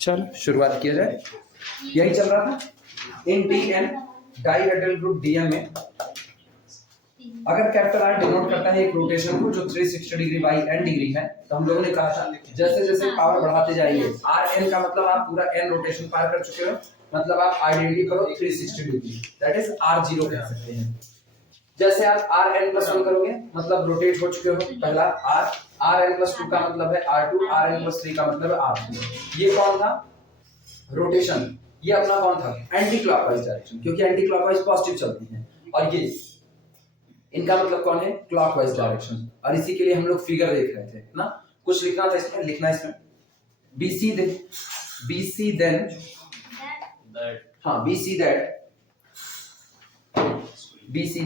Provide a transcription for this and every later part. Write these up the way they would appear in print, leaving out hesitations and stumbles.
चल शुरुआत किया जाए। यही चल रहा था in D N dihedral group DM में अगर कैपिटल आर डिनोट करता है एक रोटेशन को जो 360 डिग्री बाई एन डिग्री है, तो हम लोगों ने कहा था जैसे जैसे पावर बढ़ाते जाइए आर एन का मतलब आप पूरा एन रोटेशन पार कर चुके हो, मतलब आप आइडेंटिटी करो 360 degree, that is R zero कह सकते हैं। जैसे आप आर एन प्लस 1 करोगे मतलब रोटेट हो चुके हो पहला आर, आर एन प्लस 2 का मतलब है R two, R N plus 3 का मतलब है आर थ्री। ये कौन था रोटेशन, ये अपना कौन था एंटी क्लॉकवाइज डायरेक्शन, क्योंकि एंटी क्लॉकवाइज पॉजिटिव चलती है और ये इनका मतलब कौन है क्लॉकवाइज डायरेक्शन। और इसी के लिए हम लोग फिगर देख रहे थे ना, कुछ लिखना था इसमें, लिखना इसमें BC देन हाँ BC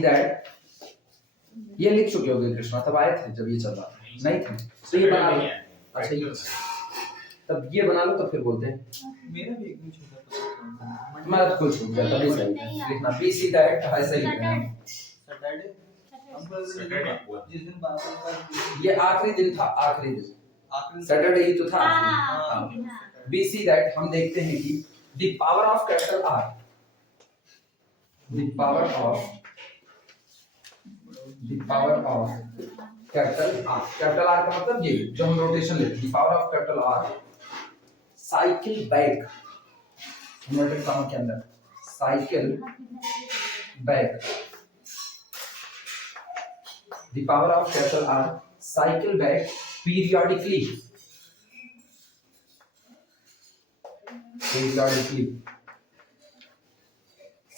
दैट ये लिख चुके होगे कृष्णा, तब आए थे जब ये चल रहा था नहीं थे, तो ये बना लो। अच्छा ये तब ये बना लो तो फिर बोलते हैं मेरा भी एक छोटा मैं खुद छूट गया तभी सही लिखना BC दैट ऐसे ही लिखना। ये आखिरी दिन था, आखिरी दिन सैटरडे ही तो था। BC दैट हम देखते हैं कि the power of capital R, the power of capital R का मतलब ये जो हम रोटेशन लेते हैं, the power of capital R cycle back inverted comma के अंदर cycle back, the power of capital R cycle back periodically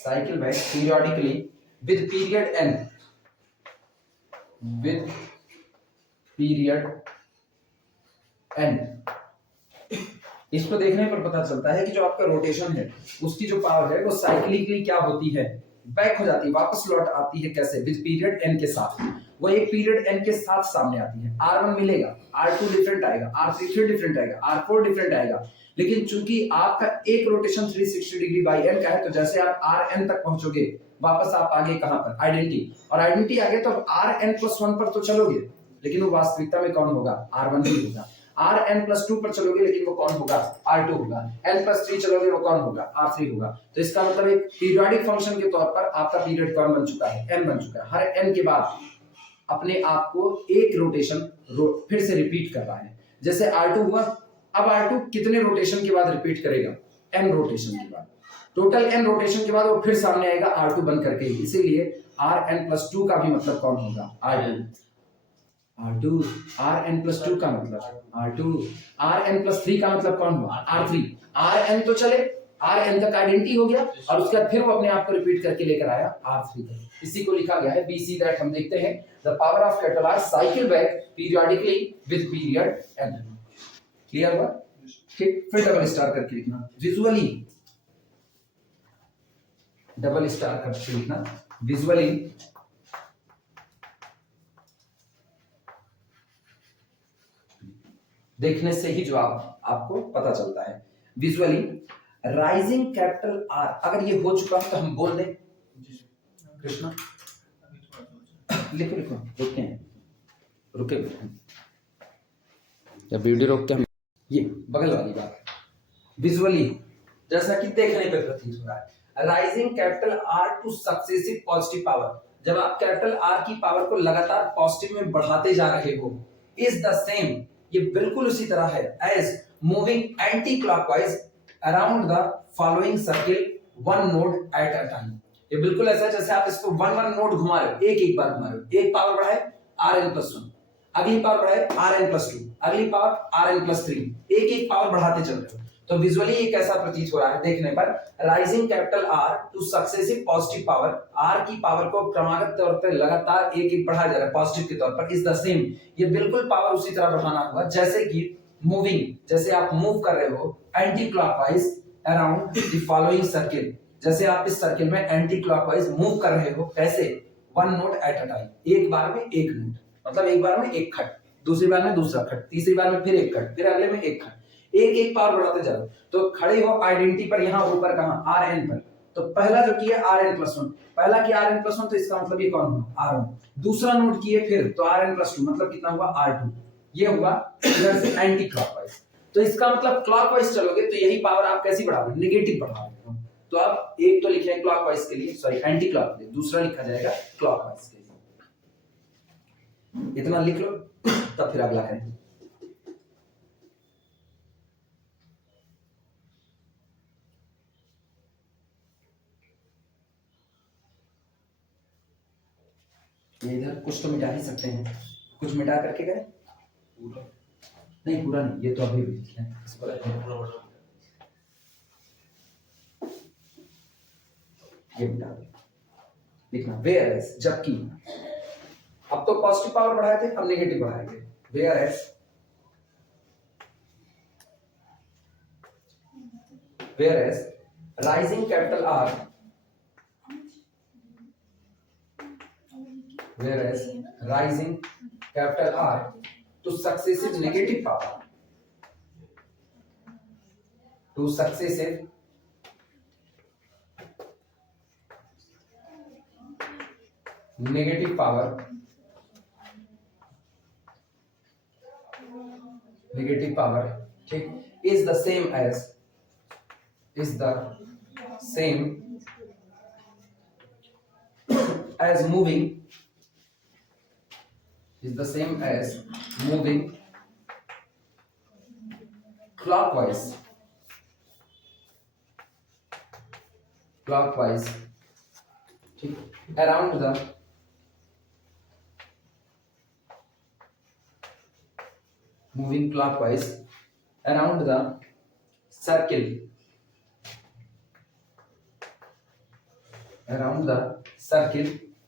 cycle back periodically with period n, with period n। इसको देखने पर पता चलता है कि जो आपका रोटेशन है उसकी जो पावर है वो साइक्लिकली क्या होती है, बैक हो जाती है, वापस लौट आती है। कैसे विद पीरियड n के साथ, वो एक पीरियड n के साथ सामने आती है। R1 मिलेगा, R2 डिफरेंट आएगा, R3 फिर डिफरेंट आएगा, R4 डिफरेंट आएगा, लेकिन चूंकि आपका एक रोटेशन 360 डिग्री बाई n का है, तो जैसे आप Rn तक पहुंचोगे वापस आप आगे कहां पर आइडेंटिटी, और आइडेंटिटी आगे तो Rn+1 पर तो चलोगे, लेकिन वो वास्तविकता में कौन होगा R1 ही होगा। Rn+2 पर चलोगे लेकिन वो कौन होगा R2 होगा, n+3 चलोगे वो कौन होगा R3 होगा। तो इसका मतलब एक पीरियोडिक फंक्शन के तौर पर आपका पीरियड कौन बन चुका है n बन चुका है। हर n के बाद अपने आप को एक रोटेशन फिर से रिपीट कर रहा है। जैसे R2 हुआ, अब R2 कितने रोटेशन के बाद रिपीट करेगा n रोटेशन के बाद, टोटल n रोटेशन के बाद वो फिर सामने आएगा R2 बन करके, इसीलिए Rn+2 का भी मतलब कौन होगा R2। Rn+2 का मतलब R2, Rn+3 का मतलब कौन हुआ R3। Rn तो चले, Rn तक आइडेंटिटी हो गया और उसके बाद फिर वो अपने आप को रिपीट करके लेकर आया R3 तक। इसी को लिखा गया है BC दैट हम देखते हैं the power of capital R cycle back periodically with period n। Clear हुआ? ठीक, फिर डबल स्टार करके लिखना, विजुअली डबल स्टार करके लिखना, विजुअली देखने से ही जो आपको पता चलता है। विजुअली राइजिंग कैपिटल आर अगर ये हो चुका है तो हम बोल दें कृष्णा लिखो रुके या वीडियो रोक के हम ये बगल वाली बात विजुअली जैसा कि देखने पे प्रतीत हो रहा है, rising capital R two successive positive power, जब आप कैपिटल आर की पावर को लगातार पॉजिटिव में बढ़ाते जा रहे हो, इज द सेम ये बिल्कुल उसी तरह है as moving anti clockwise around the following circle one node at a time. ये बिल्कुल ऐसा है जैसे आप इसको वन नोड घुमा रहे हो, एक बार घुमा रहे हो, एक पावर बढ़ाए Rn+1, अगली पावर बढ़ाए Rn+2, अगली पावर Rn+3, एक पावर बढ़ाते चल रहे हो। तो विजुअली ये कैसा प्रतीत हो रहा है देखने पर, rising capital R two successive positive power, R की पावर को क्रमागत तौर पर लगातार एक बढ़ाया जा रहा है पॉजिटिव के तौर पर, इज द सेम ये बिल्कुल पावर उसी तरह बढ़ाना होगा जैसे कि मूविंग, जैसे आप मूव कर रहे हो anti clockwise around the following circle, जैसे आप इस सर्किल में एंटी क्लॉकवाइज मूव कर रहे हो, कैसे one node at a time, एक बार में एक नोड, मतलब एक बार में एक खट, दूसरी बार में दूसरा खट, तीसरी बार में फिर एक खट, फिर अगले में एक खट, एक पावर बढ़ाते जाओ। तो खड़े हो आइडेंटिटी पर, यहां ऊपर कहां Rn पर, तो पहला जो किया Rn+1, पहला किया Rn+1 तो इसका मतलब ये कौन हुआ R1, दूसरा नोड किए फिर तो Rn+2 मतलब कितना हुआ R2, ये हुआ इधर से एंटी क्लॉकवाइज। तो इसका मतलब क्लॉकवाइज चलोगे तो यही पावर आप कैसी बढ़ाओगे, नेगेटिव बढ़ाओगे। तो अब एक तो लिखे क्लॉकवाइज के लिए, सॉरी एंटी क्लॉक के लिए, दूसरा लिखा जाएगा क्लॉकवाइज के लिए। इतना लिख लो तब फिर अगला करें। ये इधर कुछ तो मिटा ही सकते हैं, कुछ मिटा करके करें। नहीं पूरा नहीं, ये तो अभी भी लिखे हैं इस पर। ये मिटा दो, लिखना वेयर एज, जबकि अब तो पॉजिटिव पावर बढ़ाए थे, अब नेगेटिव बढ़ाएंगे। Where as rising capital R, whereas rising capital R to successive negative power, to successive negative power, ठीक, is the same as moving, clockwise, ठीक, around the moving clockwise around the circle,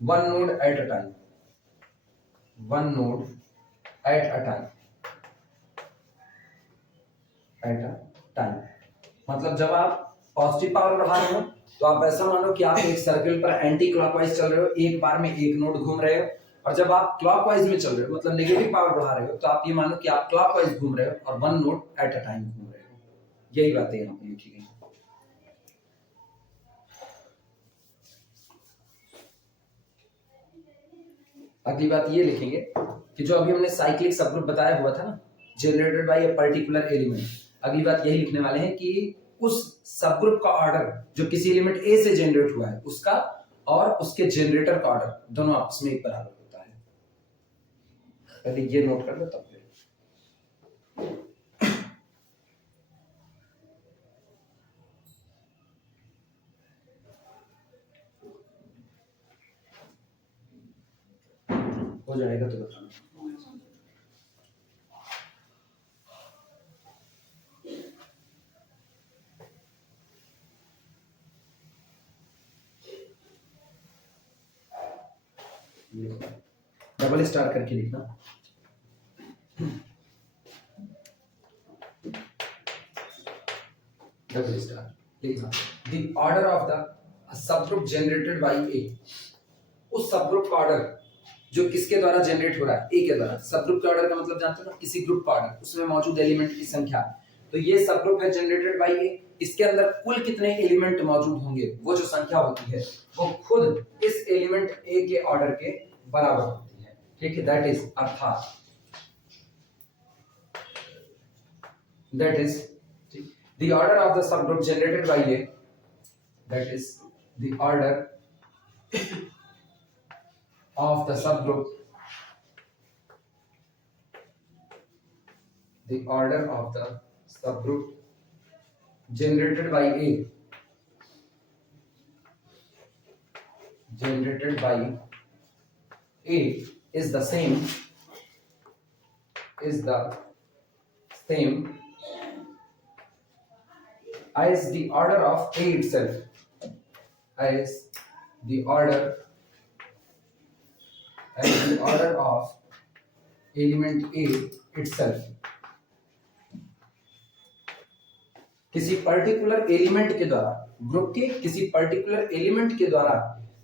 one node at a time, मतलब जब आप positive power बढ़ा रहे हो तो आप ऐसा मानो कि आप एक सर्कल पर एंटी क्लॉकवाइज चल रहे हो, एक बार में एक नोड घूम रहे हो। और जब आप क्लॉकवाइज में चल रहे हो मतलब नेगेटिव पावर बढ़ा रहे हो तो आप ये मानो कि आप क्लॉकवाइज घूम रहे हो और one node at a time घूम रहे हो। यही बातें यहाँ पे लिखी गई। अगली बात ये लिखेंगे कि जो अभी हमने साइक्लिक सबग्रुप बताया हुआ था ना, generated by a particular element, अगली बात यही लिखने वाले हैं कि उस सबग्रुप का ऑर्डर जो किसी एलिमेंट ए से जनरेट हुआ है उसका और उसके जनरेटर का ऑर्डर दोनों आपस में एक बराबर होता है। पहले ये नोट कर लो तब फिर हो जाएगा तो बताना। डबल स्टार करके लिखना। डबल स्टार लिखना। The order of the subgroup generated by a, उस सबग्रुप का ऑर्डर जो किसके द्वारा जनरेट हो रहा है, ए के द्वारा। सबग्रुप के ऑर्डर का मतलब जानते हो ना, किसी ग्रुप का ऑर्डर, उसमें मौजूद एलिमेंट की संख्या। तो ये सबग्रुप है जनरेटेड बाय ए, इसके अंदर कुल कितने एलिमेंट मौजूद होंगे वो जो संख्या होती है वो खुद इस एलिमेंट ए के ऑर्डर के बराबर होती है। ठीक है, दैट इज अर्थात that is the order of the subgroup generated by A, that is the order of the subgroup, generated by A, is the same as the order of A itself, as the order of element A itself। किसी particular element के द्वारा, group के किसी particular element के द्वारा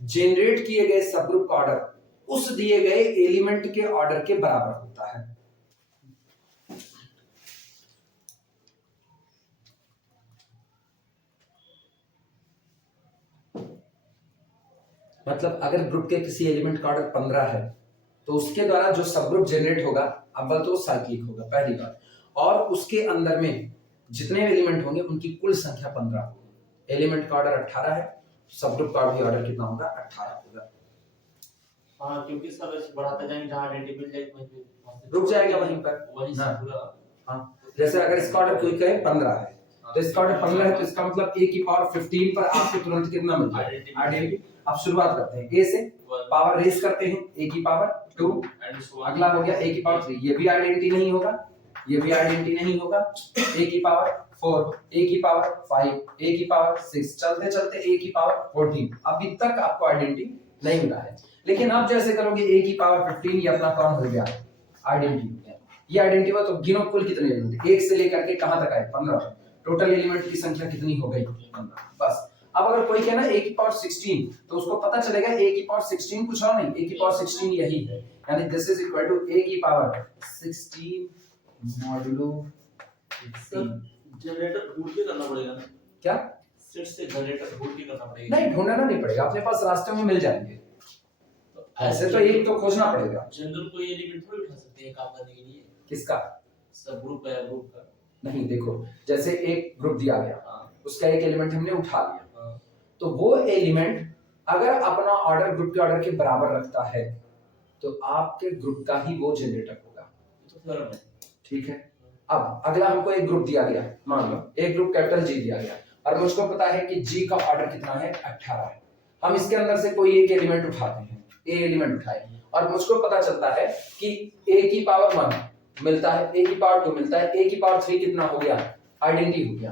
generate किए गए subgroup का ऑर्डर उस दिए गए एलिमेंट के ऑर्डर के बराबर होता है। मतलब अगर ग्रुप के किसी एलिमेंट का ऑर्डर 15 है तो उसके द्वारा जो सब ग्रुप जनरेट होगा अव्वल तो साइक्लिक होगा पहली बात, और उसके अंदर में जितने एलिमेंट होंगे उनकी कुल संख्या 15 होगी। एलिमेंट का ऑर्डर 18 है, सब ग्रुप का भी ऑर्डर कितना होगा 18 होगा। हाँ, क्योंकि इसका वैसे बढ़ाते जाएंगे, जहां आइडेंटिटी मिल जाएगी वहीं रुक जाएगा वहीं पर। वहीं से पूरा। हाँ, जैसे अगर इसका ऑर्डर कोई कहे 15 है तो इसका ऑर्डर 15 है, तो इसका मतलब a की पावर 15 पर आपको तुरंत कितना मिल जाएगा आइडेंटिटी। अब शुरुआत करते हैं a से, पावर रेस करते हैं, a की पावर 2, अगला हो गया a की पावर 3, ये भी आइडेंटिटी नहीं होगा, ये भी आइडेंटिटी नहीं होगा, a की पावर 4, a की पावर 5, a की पावर 6, चलते चलते a की पावर 14। अभी तक आपको आइडेंटिटी नहीं मिला है, लेकिन आप जैसे करोगे a की पावर 15, ये अपना कौन हो गया आइडेंटिटी। ये आइडेंटिटी तो गिनो कुल कितने एलिमेंट, 1 से लेकर के कहां तक आए 15, टोटल एलिमेंट की संख्या कितनी हो गई 15 बस। अब अगर कोई कहना a की पावर 16 तो उसको पता चलेगा a की पावर 16 कुछ और नहीं, a की पावर 16 यही है, यानी this is equal to a की पावर 16 मॉडुलो 16। जनरेटर ढूंढ के करना पड़ेगा ना, क्या सेट से जनरेटर ढूंढ के करना पड़ेगा? नहीं, ढूंढना नहीं पड़ेगा, अपने पास रास्ते में मिल जाएंगे। ऐसे तो एक तो खोजना पड़ेगा। जनरल कोई एलिमेंट थोड़ी उठा सकते हैं काम करने के लिए। किसका? सब ग्रुप का या ग्रुप का नहीं, देखो जैसे एक ग्रुप दिया गया, उसका एक एलिमेंट हमने उठा लिया, तो वो एलिमेंट अगर अपना ऑर्डर ग्रुप के ऑर्डर के बराबर रखता है तो आपके ग्रुप का ही वो जनरेटर होगा। तो थ्योरम है, ठीक है। अब अगला हमको एक ग्रुप दिया गया, मान लो एक ग्रुप कैपिटल जी दिया गया, और मुझको पता है कि जी का ऑर्डर कितना है 18 है। हम इसके अंदर से कोई एक एलिमेंट उठाते हैं, ए एलिमेंट उठाए, और मुझको पता चलता है कि a की पावर 1 मिलता है, a की पावर 2 मिलता है, a की पावर 3 कितना हो गया आइडेंटिटी हो गया।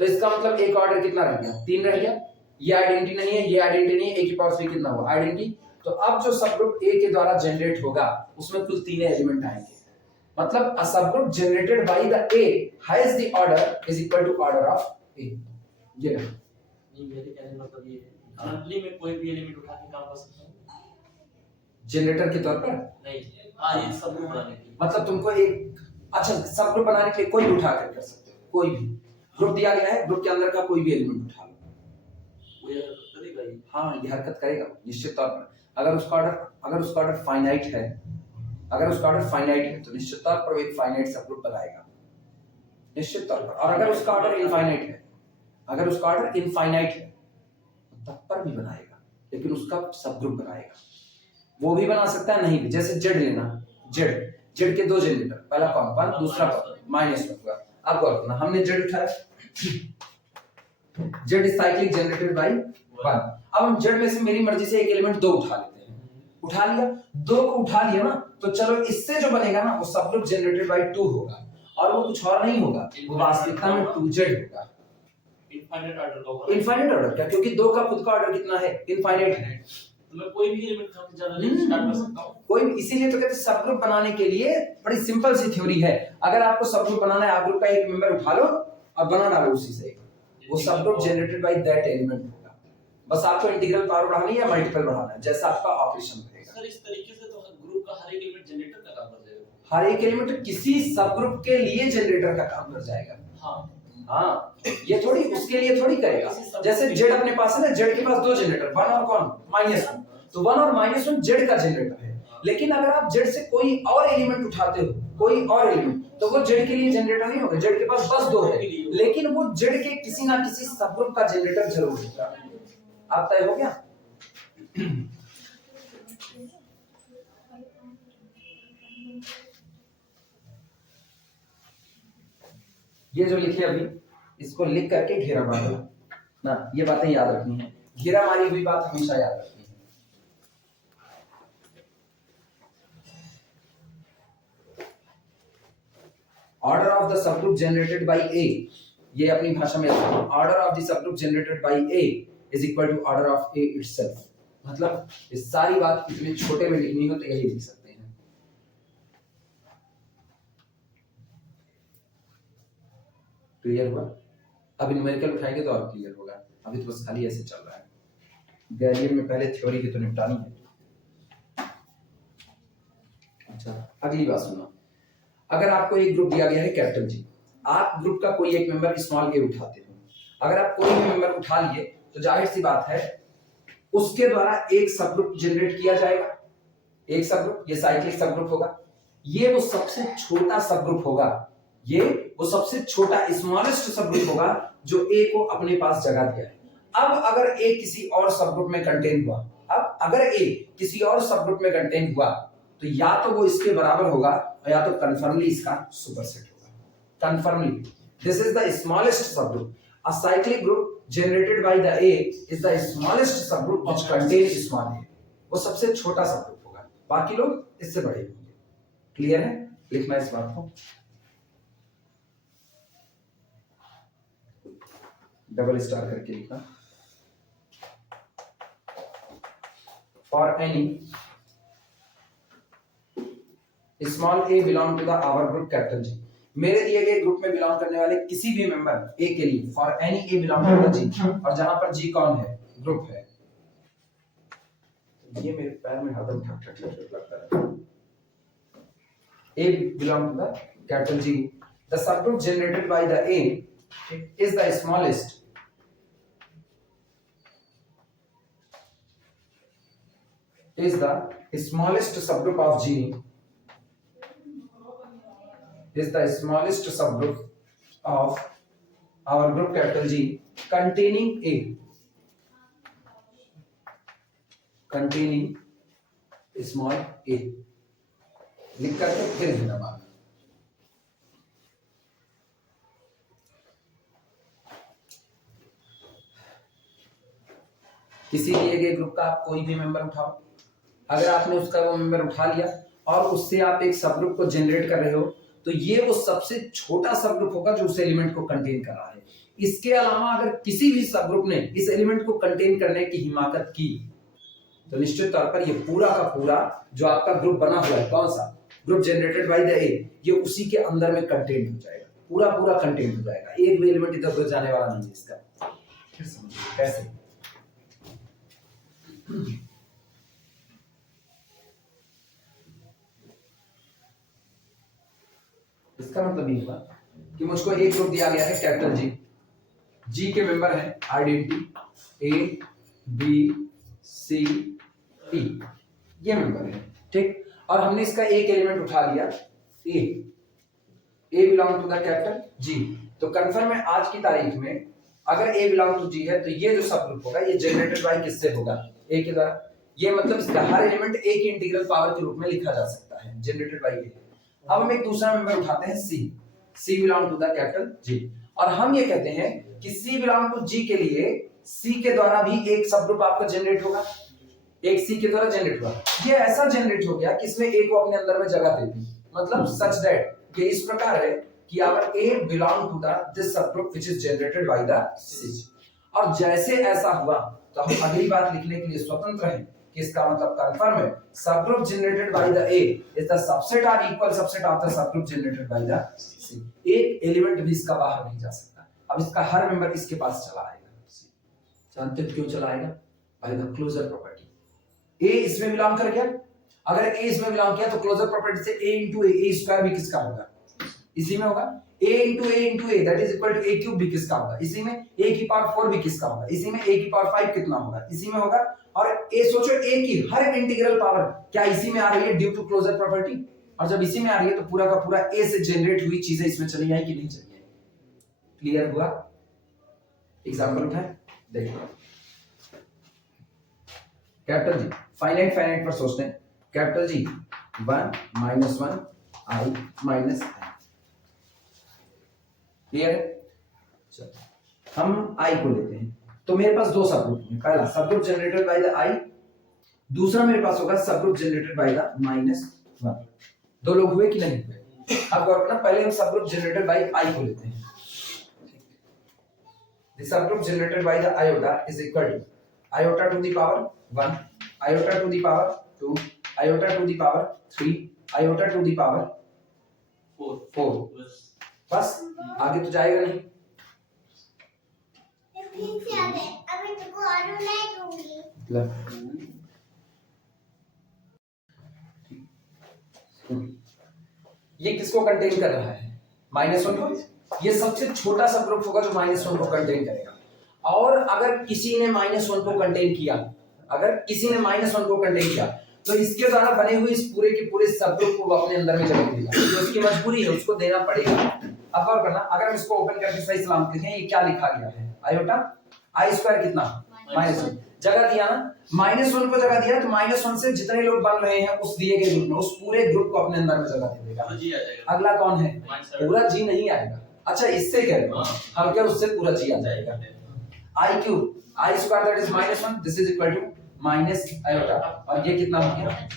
तो इसका मतलब एक ऑर्डर कितना रह गया 3 रह गया, ये आइडेंटिटी नहीं है, ये आइडेंटिटी नहीं है, a की पावर 3 कितना हुआ आइडेंटिटी। तो अब जो सब ग्रुप a के द्वारा जनरेट होगा उसमें कुल 3 एलिमेंट आएंगे, मतलब a subgroup generated by the A has the order is equal to order of A। ये नहीं, मेरे कहने का मतलब ये है जनरली में कोई भी एलिमेंट उठा के काम कर सकता हूं जनरेटर के तौर पर। नहीं, हां, ये सब ग्रुप बनाने के लिए, मतलब तुमको एक अच्छा सब ग्रुप बनाने के लिए कोई भी उठा कर सकते हो, कोई भी ग्रुप दिया गया है, ग्रुप के अंदर का कोई भी एलिमेंट उठा लो, वो ये हरकत करेगा ही। हाँ, ये हरकत करेगा निश्चित तौर पर। अगर उसका ऑर्डर फाइनाइट है, अगर उसका ऑर्डर फाइनाइट है तो निश्चित तौर पर एक फाइनाइट सब ग्रुप बनाएगा निश्चित तौर पर। और अगर उसका ऑर्डर इनफाइनाइट है, अगर उसका ऑर्डर इनफाइनाइट है तो तब पर भी बनाएगा, लेकिन उसका सब ग्रुप बनाएगा। वो भी बना सकता है, नहीं भी। जैसे जेड लेना, जेड के 2 जनरेटर, पहला कौन 1, दूसरा -1 होगा। अब गौर करना, हमने जेड उठाया, Z is cyclic generated by 1। अब हम जेड में से मेरी मर्जी से एक एलिमेंट 2 उठा लेते हैं, उठा लिया 2 को उठा लिया ना, तो चलो इससे जो बनेगा ना वो सब ग्रुप जनरेटेड बाय 2 होगा, और वो कुछ और नहीं होगा, वो वास्तविकता में 2z होगा। इनफाइनाइट ऑर्डर का होगा, इनफाइनाइट ऑर्डर क्या, क्योंकि 2 का खुद का ऑर्डर कितना है इनफाइनाइट है, तो मैं कोई भी एलिमेंट उठा के जनरली स्टार्ट कर सकता हूं कोई भी। इसीलिए तो कहते हैं सब ग्रुप बनाने के लिए बड़ी सिंपल सी थ्योरी है। अगर आपको सब ग्रुप बनाना है, आप ग्रुप का एक मेंबर उठा लो और बना डालो उसी से, वो सब group generated by that element होगा। बस आपको इंटीग्रल पावर बढ़ानी है या मल्टीपल बढ़ाना है, जैसा आपका ऑपरेशन रहेगा। सर, इस तरीके से तो ग्रुप का हर एक एलिमेंट जनरेटर का काम कर जाएगा, हर एक एलिमेंट किसी सब ग्रुप के लिए जनरेटर का काम कर जाएगा। हाँ, ये थोड़ी उसके लिए थोड़ी करेगा। जैसे जेड अपने पास है ना, जेड के पास 2 जनरेटर, 1 और कौन -1, तो 1 और -1 जेड का जनरेटर है। लेकिन अगर आप जेड से कोई और एलिमेंट उठाते हो, कोई और एलिमेंट, तो वो जेड के लिए जनरेटर नहीं होगा, जेड के पास बस 2 है, लेकिन वो जेड के किसी ना किसी सब ग्रुप का जनरेटर जरूर होगा। आप तय हो गया? ये जो लिखे अभी, इसको लिख करके घेरा मार लो ना, ये बातें याद रखनी है, घेरा मारी हुई बात हमेशा याद रखनी है। Order of the subgroup generated by a, ये अपनी भाषा में order of the subgroup generated by a is equal to order of a itself. मतलब इस सारी बात इतने छोटे में लिखनी हो तो यही लिख सकते हैं। क्लियर हुआ? अभी न्यूमेरिकल उठाएंगे तो और क्लियर होगा, अभी तो बस खाली ऐसे चल रहा है। गैलियन में पहले थ्योरी की तो निपटानी है। अच्छा, अगली बात सुनो, अगर आपको एक ग्रुप दिया गया है कैपिटल जी, आप ग्रुप का कोई एक मेंबर स्मॉल ए उठाते हो, अगर आप कोई भी मेंबर उठा लिए तो जाहिर सी बात है उसके द्वारा एक सब ग्रुप जनरेट किया जाएगा, एक सब ग्रुप, ये साइक्लिक सब ग्रुप होगा, ये वो सबसे छोटा सब ग्रुप होगा, ये वो सबसे छोटा स्मॉलेस्ट सब ग्रुप होगा जो ए को अपने पास जगह दिया है। अब अगर ए किसी और सब ग्रुप में कंटेन हुआ, अब अगर ए किसी और सब ग्रुप में कंटेन हुआ तो या तो वो इसके बराबर होगा या तो कन्फर्मली इसका सुपरसेट होगा। Confirmly this is the smallest subgroup. A cyclic group generated by the a is the smallest subgroup which contain small a. वो सबसे छोटा सब ग्रुप होगा, बाकी लोग इससे बड़े होंगे। क्लियर है? लिखना इस बात को, डबल स्टार करके लिखना। For any small a belong to the our group capital G, मेरे दिए गए ग्रुप में बिलोंग करने वाले किसी भी मेंबर ए के लिए, for any a belong to the G, और जहां पर जी कौन है? ग्रुप है। ये मेरे पैर में हरदम ठक ठक ठक लगता है। A belong to the capital G, the सब group generated by the a is the smallest subgroup of G, is the smallest subgroup of our group capital G containing small a। लिख करके फिर दबाना। किसी दिए गए ग्रुप का आप कोई भी मेंबर उठाओ, अगर आपने उसका वो मेंबर उठा लिया और उससे आप एक सब ग्रुप को जनरेट कर रहे हो तो ये वो सबसे छोटा सब ग्रुप होगा जो उस एलिमेंट को कंटेन कर रहा है। इसके अलावा अगर किसी भी सब ग्रुप ने इस एलिमेंट को कंटेन करने की हिमाकत की तो निश्चित तौर पर ये पूरा का पूरा जो आपका ग्रुप बना हुआ है, कौन सा ग्रुप जनरेटेड बाय द ए, ये उसी के अंदर में कंटेन हो जाएगा, पूरा पूरा कंटेन हो जाएगा। एक भी एलिमेंट इधर उधर जाने वाला नहीं है इसका। फिर समझिए कैसे। इसका मतलब ये हुआ कि मुझको एक ग्रुप दिया गया है कैपिटल जी, जी के मेंबर हैं आइडेंटिटी ए बी सी ई, ये मेंबर है, ठीक। और हमने इसका एक एलिमेंट उठा लिया a belong to the capital G. तो कंफर्म है आज की तारीख में अगर ए बिलोंग टू जी है तो ये जो सब ग्रुप होगा ये जनरेटेड बाय किससे होगा? ए के द्वारा। ये मतलब इसका हर एलिमेंट ए की इंटीग्रल पावर के रूप में लिखा जा सकता है, जनरेटेड बाय ए। अब हम एक दूसरा मेंबर उठाते हैं c belong to the capital G, और हम ये कहते हैं कि सी बिलोंग टू जी के लिए सी के द्वारा भी एक सब ग्रुप आपका जनरेट होगा, एक सी के द्वारा जनरेट हुआ। ये ऐसा जनरेट हो गया कि इसमें ए को अपने अंदर में जगह दे दी, मतलब सच दैट ये इस प्रकार है कि our a belong to the this subgroup which is generated by the c. और जैसे ऐसा हुआ तो हम अगली बात लिखने के लिए स्वतंत्र हैं कि इसका मतलब कंफर्म है सब group generated by the a is the subset और इक्वल सबसेट ऑफ द सब group generated by the c. एक एलिमेंट भी इसका बाहर नहीं जा सकता। अब इसका हर मेंबर इसके पास चला आएगा। जानते हो क्यों चला आएगा? By the closure property. A इसमें बिलोंग कर गया, अगर ए इसमें बिलोंग किया तो क्लोजर प्रॉपर्टी से a into a स्क्वायर भी किसका होगा? इसी में होगा। a into a that is equal to a cube भी किसका होगा? इसी में। a की पावर 4 भी किसका होगा? इसी में। a की पावर 5 कितना होगा? इसी में होगा। और a सोचो a की हर इंटीग्रल पावर क्या इसी में आ रही है ड्यू टू क्लोजर प्रॉपर्टी? और जब इसी में आ रही है तो पूरा का पूरा a से जनरेट हुई चीजें इसमें चली आई कि नहीं चली आई? क्लियर हुआ? एग्जांपल उठाए देखो। कैपिटल जी फाइनाइट पर सोचते हैं। Capital G 1 -1 i minus i। Clear है? चलो हम i को लेते हैं। तो मेरे पास दो सब ग्रुप हैं, पहला सब group generated by the i, दूसरा मेरे पास होगा sub group generated by the -1। दो लोग हुए कि नहीं हुए? अब गौर करना, पहले हम सब ग्रुप जनरेटेड बाय i को लेते हैं। The subgroup generated by the iota is equal to iota to the power 1, iota to the power 2, iota to the power 3, iota to the power 4। बस आगे तो जाएगा नहीं। अभी तुमको और नहीं दूंगी। ये किसको कंटेन कर रहा है? -1 को। ये सबसे छोटा सब ग्रुप होगा जो -1 को कंटेन करेगा। और अगर किसी ने -1 को कंटेन किया, अगर किसी ने -1 को कंटेन किया तो इसके द्वारा बने हुए इस पूरे के पूरे सब ग्रुप को वो अपने अंदर में जगह देगा, तो उसकी मजबूरी है, उसको देना पड़ेगा। अब और करना, अगर हम इसको ओपन करके सही सलामत लिखें, ये क्या लिखा गया है, आयोटा आई स्क्वायर कितना -1 जगह दिया ना, -1 को जगह दिया तो -1 से जितने लोग बन रहे हैं उस दिए गए ग्रुप में, उस पूरे ग्रुप को अपने अंदर में जगह दे देगा। जी आ जाएगा। अगला कौन है, पूरा जी नहीं आएगा। अच्छा इससे कह रहे हो हम क्या, उससे पूरा जी आ जाएगा। I cube i square that is -1, this is equal to minus iota, और ये कितना हो गया।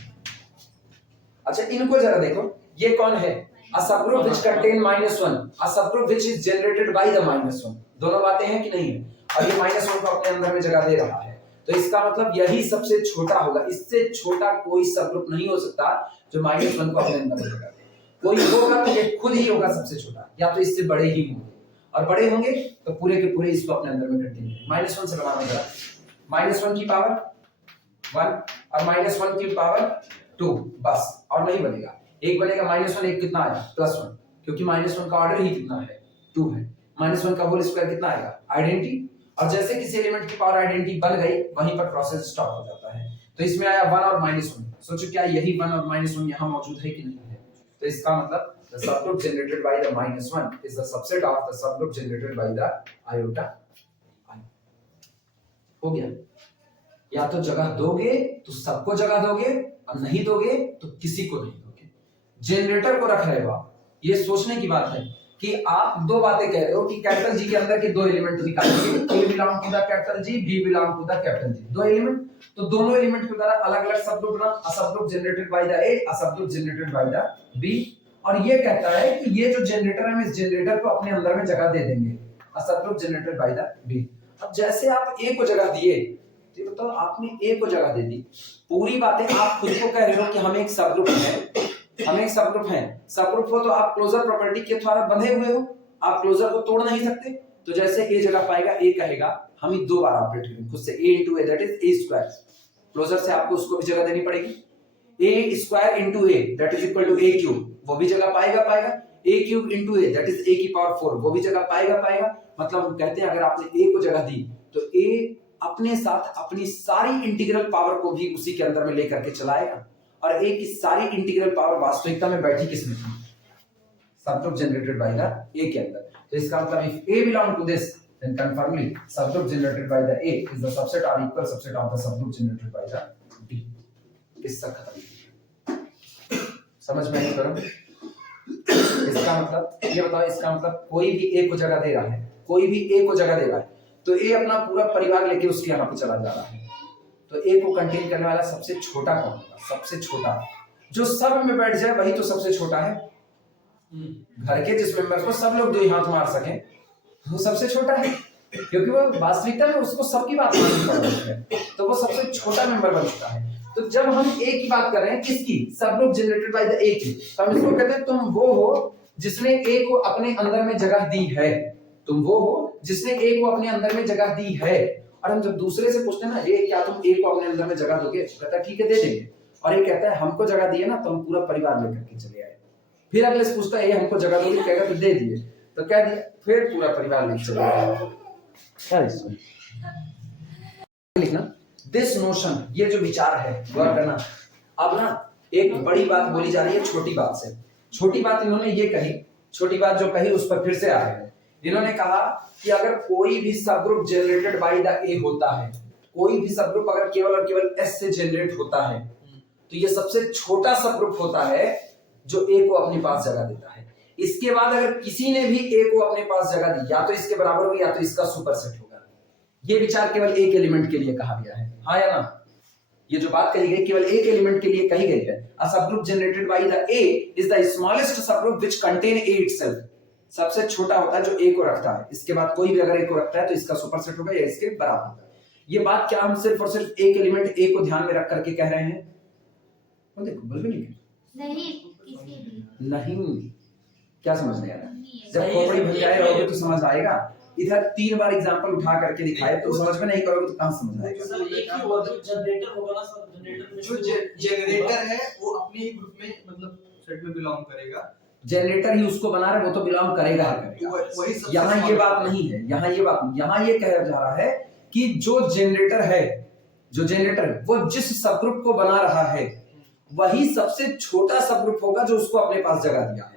अच्छा इनको जरा देखो, ये कौन है, a subgroup which contain -1, a subgroup which is generated by the -1, दोनों बातें हैं कि नहीं है, और ये -1 को अपने अंदर में जगह दे रहा है, तो इसका मतलब यही सबसे छोटा होगा, इससे छोटा कोई सबग्रुप नहीं हो सकता जो -1 को अपने अंदर में जगह दे। कोई होगा तो ये खुद ही होगा सबसे छोटा, या तो इससे बड़े ही होंगे, और बड़े होंगे तो पूरे के पूरे इसको अपने अंदर में कंटेन करेंगे। -1 से बनाना जरा, -1 की पावर 1 और -1 की पावर 2, बस और नहीं बनेगा। एक बनेगा -1, एक कितना आया +1, क्योंकि -1 का ऑर्डर ही कितना है 2 है, -1 का होल स्क्वायर कितना आएगा आइडेंटिटी, और जैसे किसी एलिमेंट की पावर आइडेंटिटी बन गई वहीं पर प्रोसेस स्टॉप हो जाता है। तो इसमें आया 1 और -1, सोचो क्या यही 1 और -1 यहाँ मौजूद है कि नहीं है, तो इसका मतलब the subgroup generated by the -1 is the subset of the subgroup generated by the iota I। हो गया, या तो जगह दोगे तो सबको जगह दोगे, और नहीं दोगे तो किसी को नहीं दोगे। जनरेटर को रख रहे हो आप, ये सोचने की बात है कि आप दो बातें कह रहे हो कि कैपिटल जी के अंदर के दो एलिमेंट निकालेंगे, A belong to the capital G, B belong to the capital G, दो एलिमेंट, तो दोनों एलिमेंट के द्वारा अलग-अलग सबग्रुप बना, a subgroup generated by the A, a subgroup generated by the B, और ये कहता है कि ये जो जनरेटर है हम इस जनरेटर को अपने अंदर में जगह दे देंगे, a subgroup generated by the B। अब जैसे आप A को जगह दिए, तो आपने A को जगह दे दी, पूरी बातें आप खुद को कह रहे हो कि हम एक सबग्रुप है, हम एक सबग्रुप हैं, सबग्रुप हो तो आप क्लोजर प्रॉपर्टी के द्वारा बंधे हुए हो, आप क्लोजर को तोड़ नहीं सकते, तो जैसे A जगह पाएगा A कहेगा, हम ही दो बार ऑपरेट करेंगे खुद से, A into A that is A square, closure से आपको उसको भी जगह देनी पड़ेगी, A square into A that is equal to A cube, वो भी जगह पाएगा, A cube into A that is A की पावर 4, वो भी जगह पाएगा, मतलब हम कहते हैं अगर आपने A को जगह दी तो A अपने साथ अपनी सारी इंटीग्रल पावर को भी उसी के अंदर में लेकर के चलाएगा, और A की सारी इंटीग्रल पावर वास्तविकता में बैठी किसमें थी, subgroup generated by the A के अंदर। तो इसका मतलब if A belong to this then confirmly subgroup generated by the A is the subset or equal subset of the subgroup generated by the B। इसका खत्म, समझ में नहीं करो, इसका मतलब ये बताओ, इसका मतलब कोई भी A को जगह दे रहा है, कोई भी A को जगह दे रहा है, तो A अपना पूरा परिवार लेके उसके यहाँ पे चला जा रहा है, तो A को कंटेन करने वाला सबसे छोटा कौन होगा, सबसे छोटा जो सब में बैठ जाए वही तो सबसे छोटा है, घर के जिस मेंबर को सब लोग दो ही हाथ मार सके वो सबसे छोटा है, क्योंकि वो वास्तविकता में उसको सबकी बात माननी पड़ रही है, तो वो सबसे छोटा मेंबर बन चुका है। तो जब हम A की बात कर रहे हैं, किसकी, subgroup generated by the A की, तो हम इसको कहते हैं तुम वो हो जिसने A को अपने अंदर में जगह दी है, तुम वो हो जिसने A को अपने अंदर में जगह दी है। और हम जब दूसरे से पूछते हैं ना, ये क्या तुम A को अपने अंदर में जगह दोगे, कहता है ठीक है दे देंगे, और ये कहता है हमको जगह दिए ना तो हम पूरा परिवार लेकर के चले आए। फिर अगले से पूछता है ये हमको जगह दोगे, कहेगा तो दे दिए, तो क्या दिया, फिर पूरा परिवार लेकर चले आए। क्या इसमें लिखना दिस नोशन, ये जो विचार है गौर करना। अब ना एक बड़ी बात बोली जा रही है छोटी बात से, छोटी बात इन्होंने ये कही, छोटी बात जो कही उस पर फिर से आ रहे हैं। इन्होंने कहा कि अगर कोई भी subgroup generated by the A होता है, कोई भी सबग्रुप अगर केवल और केवल S से जनरेट होता है, तो ये सबसे छोटा सबग्रुप होता है जो A को अपने पास जगह देता है। इसके बाद अगर किसी ने भी A को अपने पास जगह दी, या तो इसके बराबर होगी या तो इसका सुपरसेट होगा। ये विचार केवल एक एलिमेंट के लिए कहा गया है, हाँ या ना? ये जो बात कही गई केवल एक एलिमेंट के लिए कही गई है। A subgroup generated by the A is the smallest subgroup which contain A itself। सबसे छोटा होता है जो A को रखता है, इसके बाद कोई भी अगर A को रखता है तो इसका सुपरसेट होगा या इसके बराबर होगा। ये बात क्या हम सिर्फ और सिर्फ एक एलिमेंट A को ध्यान में रख करके कह रहे हैं? तो देखो बोल भी नहीं, किसी भी नहीं, क्या समझ नहीं आ रहा? जब खोपड़ी भर जाए रहोगे तो समझ आएगा। इधर 3 बार एग्जांपल उठा करके दिखाए तो समझ में नहीं करोगे तो कहां समझ आएगा? सर एक ही वर्ड जनरेटर होगा ना सर, जनरेटर में जो जनरेटर है वो अपने ही ग्रुप में मतलब सेट में बिलोंग करेगा। जनरेटर ही उसको बना रहा है, वो तो बिलोंग करेगा ही करेगा। वही यहाँ ये बात नहीं है, यहाँ ये बात, यहाँ ये कहा जा रहा है कि जो जनरेटर है, जो जनरेटर वो जिस सब ग्रुप को बना रहा है वही सबसे छोटा सब ग्रुप होगा जो उसको अपने पास जगह दिया है।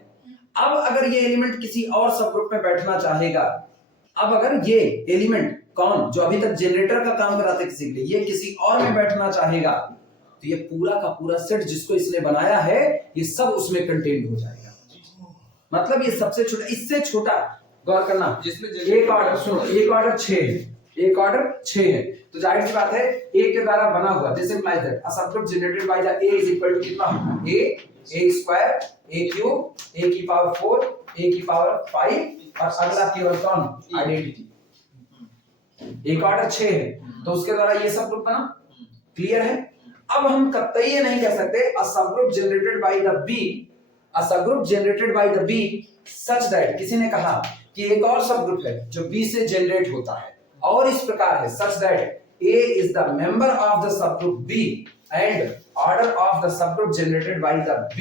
अब अगर ये एलिमेंट किसी और सब ग्रुप में बैठना चाहेगा, अब अगर ये एलिमेंट कौन जो अभी तक जनरेटर का काम कराते किसी के लिए, ये किसी और में बैठना चाहेगा तो ये पूरा का पूरा सेट जिसको इसने बनाया है ये सब उसमें कंटेंट हो जाएगा। मतलब ये सबसे छोटा, इससे छोटा गौर करना, जिसमें एक ऑर्डर सुनो, एक ऑर्डर 6 है, एक ऑर्डर 6 है, तो जाहिर सी बात है ए के द्वारा बना हुआ दिस इंप्लाइज दैट अ सब group generated by the a is equal to कितना होगा, ए स्क्वायर ए क्यूब ए की पावर 4 ए की पावर 5 और अगला केवल कौन आइडेंटिटी। एक ऑर्डर 6 है तो उसके द्वारा ये सब ग्रुप बना, क्लियर है। अब हम कतई ये नहीं कह सकते अ सब group generated by the b, a सब group generated by the b such that, किसी ने कहा कि एक और सब ग्रुप है जो बी से जनरेट होता है और इस प्रकार है सच that A is the member of the subgroup B and order of the subgroup generated by the B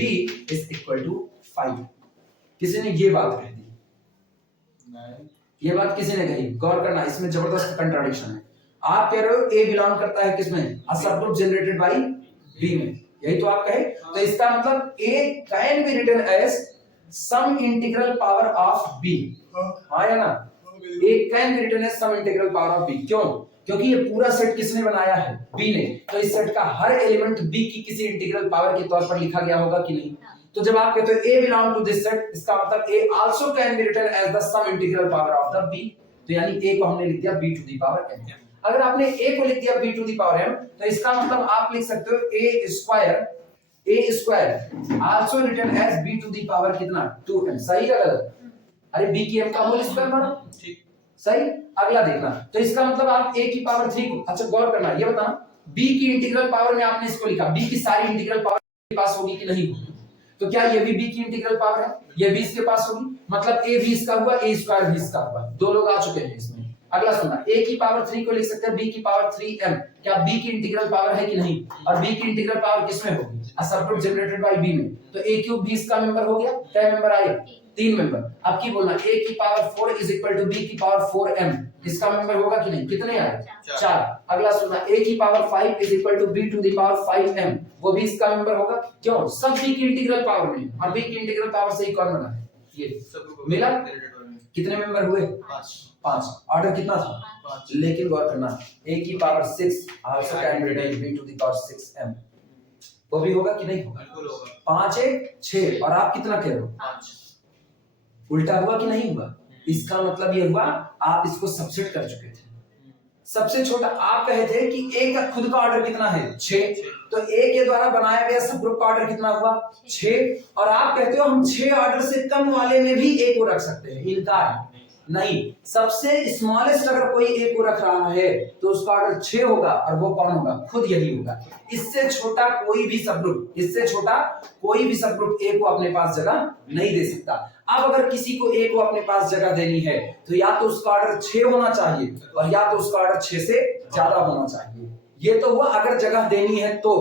is equal to 5। किसी ने ये बात कह दी, ये बात किसी ने कही, गौर करना इसमें जबरदस्त कंट्राडिक्शन है। आप कह रहे हो A बिलोंग करता है किसमें, a subgroup generated by B में, यही तो आप कहे, तो इसका मतलब A can be written as some integral power of B, हाँ या ना, A can be written as some integral power of B। क्यों? क्योंकि ये पूरा सेट किसने बनाया है, बी ने, तो इस सेट का हर एलिमेंट बी की किसी इंटीग्रल पावर के तौर पर लिखा गया होगा कि नहीं। तो जब आप कहते हो a belong to this set, इसका मतलब a also can be written as the some integral power of the b, तो यानी ए को हमने लिख दिया b to the power m। अगर आपने ए को लिख दिया b to the power m तो इसका मतलब आप लिख सकते हो a square also written as b to the power कितना 2m। सही या गलत? अरे बी की m का होल स्क्वायर बना, ठीक सही। अगला देखना, तो इसका मतलब आप a की पावर 3 को, अच्छा गौर करना, ये बताना b की इंटीग्रल पावर में आपने इसको लिखा, b की सारी इंटीग्रल पावर के पास होगी कि नहीं होगी, तो क्या ये भी b की इंटीग्रल पावर है, ये भी इसके पास होगी, मतलब a भी इसका हुआ a स्क्वायर भी इसका हुआ, दो लोग आ चुके हैं इसमें। अगला सुनना, a की पावर 3 को लिख सकते हैं b की पावर 3m, क्या b की इंटीग्रल पावर है कि नहीं, और b की इंटीग्रल पावर किसमें होगी, अ सब ग्रुप जनरेटेड बाय b में, तो a क्यूब भी इसका मेंबर हो गया, क्या मेंबर आए 3 मेंबर। अब की बोलना a की power 4 is equal to b की पावर 4m, इसका मेंबर होगा कि नहीं, कितने आए 4। अगला सुनना, a की power 5 is equal to b to the power 5m, वो भी इसका मेंबर होगा, क्यों, सब b की इंटीग्रल पावर में, और b की इंटीग्रल पावर से ही कौन बना है, ये मिला, कितने मेंबर हुए 5। ऑर्डर कितना था 5, लेकिन गौर करना a की power 6 also can be written b to the power 6m, वो भी होगा कि नहीं होगा, 5 1 6, और आप कितना कह रहे हो 5, उल्टा हुआ कि नहीं हुआ, इसका मतलब ये हुआ आप इसको सबसेट कर चुके थे। सबसे छोटा आप कहे थे कि a का खुद का ऑर्डर कितना है 6, तो a के द्वारा बनाया गया सब ग्रुप का ऑर्डर कितना हुआ 6, और आप कहते हो हम 6 ऑर्डर से कम वाले में भी a को रख सकते हैं, इनकार नहीं, सबसे स्मॉलेस्ट अगर कोई a को रख रहा है तो उसका ऑर्डर 6 होगा, और वो कौन होगा, खुद यही होगा। इससे छोटा कोई भी सब ग्रुप, इससे छोटा कोई भी सब ग्रुप a को अपने पास जगह नहीं दे सकता। अब अगर किसी को a को अपने पास जगह देनी है तो या तो उसका ऑर्डर 6 होना चाहिए और या तो उसका ऑर्डर 6 से ज्यादा होना चाहिए, ये तो हुआ अगर जगह देनी है तो।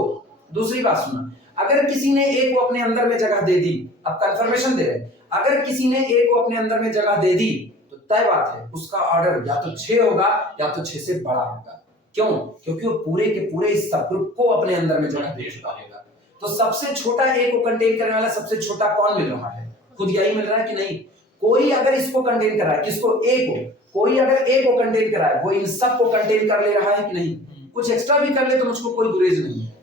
दूसरी बात सुना, अगर किसी ने a को अपने अंदर में जगह दे दी, अब कंफर्मेशन दे रहे हैं, अगर किसी ने a को अपने अंदर में जगह दे दी तो तय बात है उसका ऑर्डर या तो 6 होगा या तो 6 से बड़ा होगा। क्यों? क्योंकि वो पूरे के पूरे इस सब ग्रुप को अपने अंदर में जगह दे चुका होगा। तो सबसे छोटा a को कंटेन करने वाला सबसे छोटा कौन मिल रहा है, खुद यही मिल रहा है कि नहीं। कोई अगर इसको कंटेन कर रहा है, किसको, a को, कोई अगर a को कंटेन कर रहा है वो इन सब को कंटेन कर ले रहा है कि नहीं। कुछ एक्स्ट्रा भी कर ले तो मुझको कोई गुरेज नहीं है,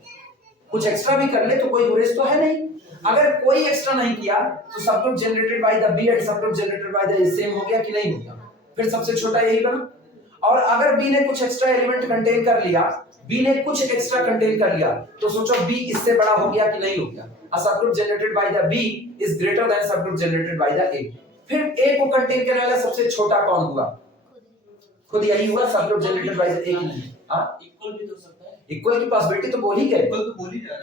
कुछ एक्स्ट्रा भी कर ले तो कोई गुरेज तो है नहीं। अगर कोई एक्स्ट्रा नहीं किया तो सब group generated by the b and सब group generated by the a same हो गया कि नहीं हो गया, फिर सबसे छोटा यही बना। और अगर बी ने कुछ एक्स्ट्रा एलिमेंट कंटेन कर लिया, बी ने कुछ एक्स्ट्रा कंटेन कर लिया, तो सोचो बी इससे बड़ा हो गया कि नहीं हो गया। A subgroup generated by the B is greater than subgroup generated by the A। फिर A को कंटेन करने वाला सबसे छोटा कौन हुआ, खुद यही हुआ, subgroup generated by the A की नहीं। हां, इक्वल भी हो सकता है, इक्वल की पॉसिबिलिटी तो बोल ही गए,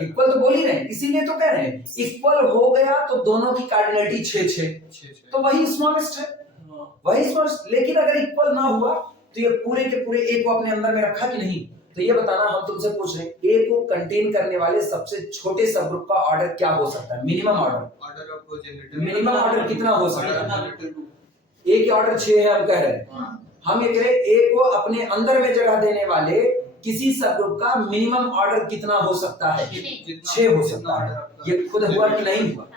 इक्वल तो बोल ही रहे, इसीलिए तो कह रहे हैं इक्वल हो गया तो दोनों की कार्डिनलिटी 6 6, तो वही स्मॉलेस्ट है, वही स्मॉलेस्ट। लेकिन अगर इक्वल ना हुआ तो ये पूरे के पूरे A को अपने अंदर में रखा कि नहीं। तो ये बताना हम तुमसे पूछ रहे हैं A को कंटेन करने वाले सबसे छोटे सब ग्रुप का ऑर्डर क्या हो सकता है, मिनिमम ऑर्डर, मिनिमम ऑर्डर कितना हो सकता है। A के ऑर्डर 6 है हम कह रहे हैं, हम ये कह रहे हैं A को अपने अंदर में जगह देने वाले किसी सब ग्रुप का मिनिमम ऑर्डर कितना हो सकता है? 6 हो सकता है। ये खुद हुआ कि नहीं हुआ?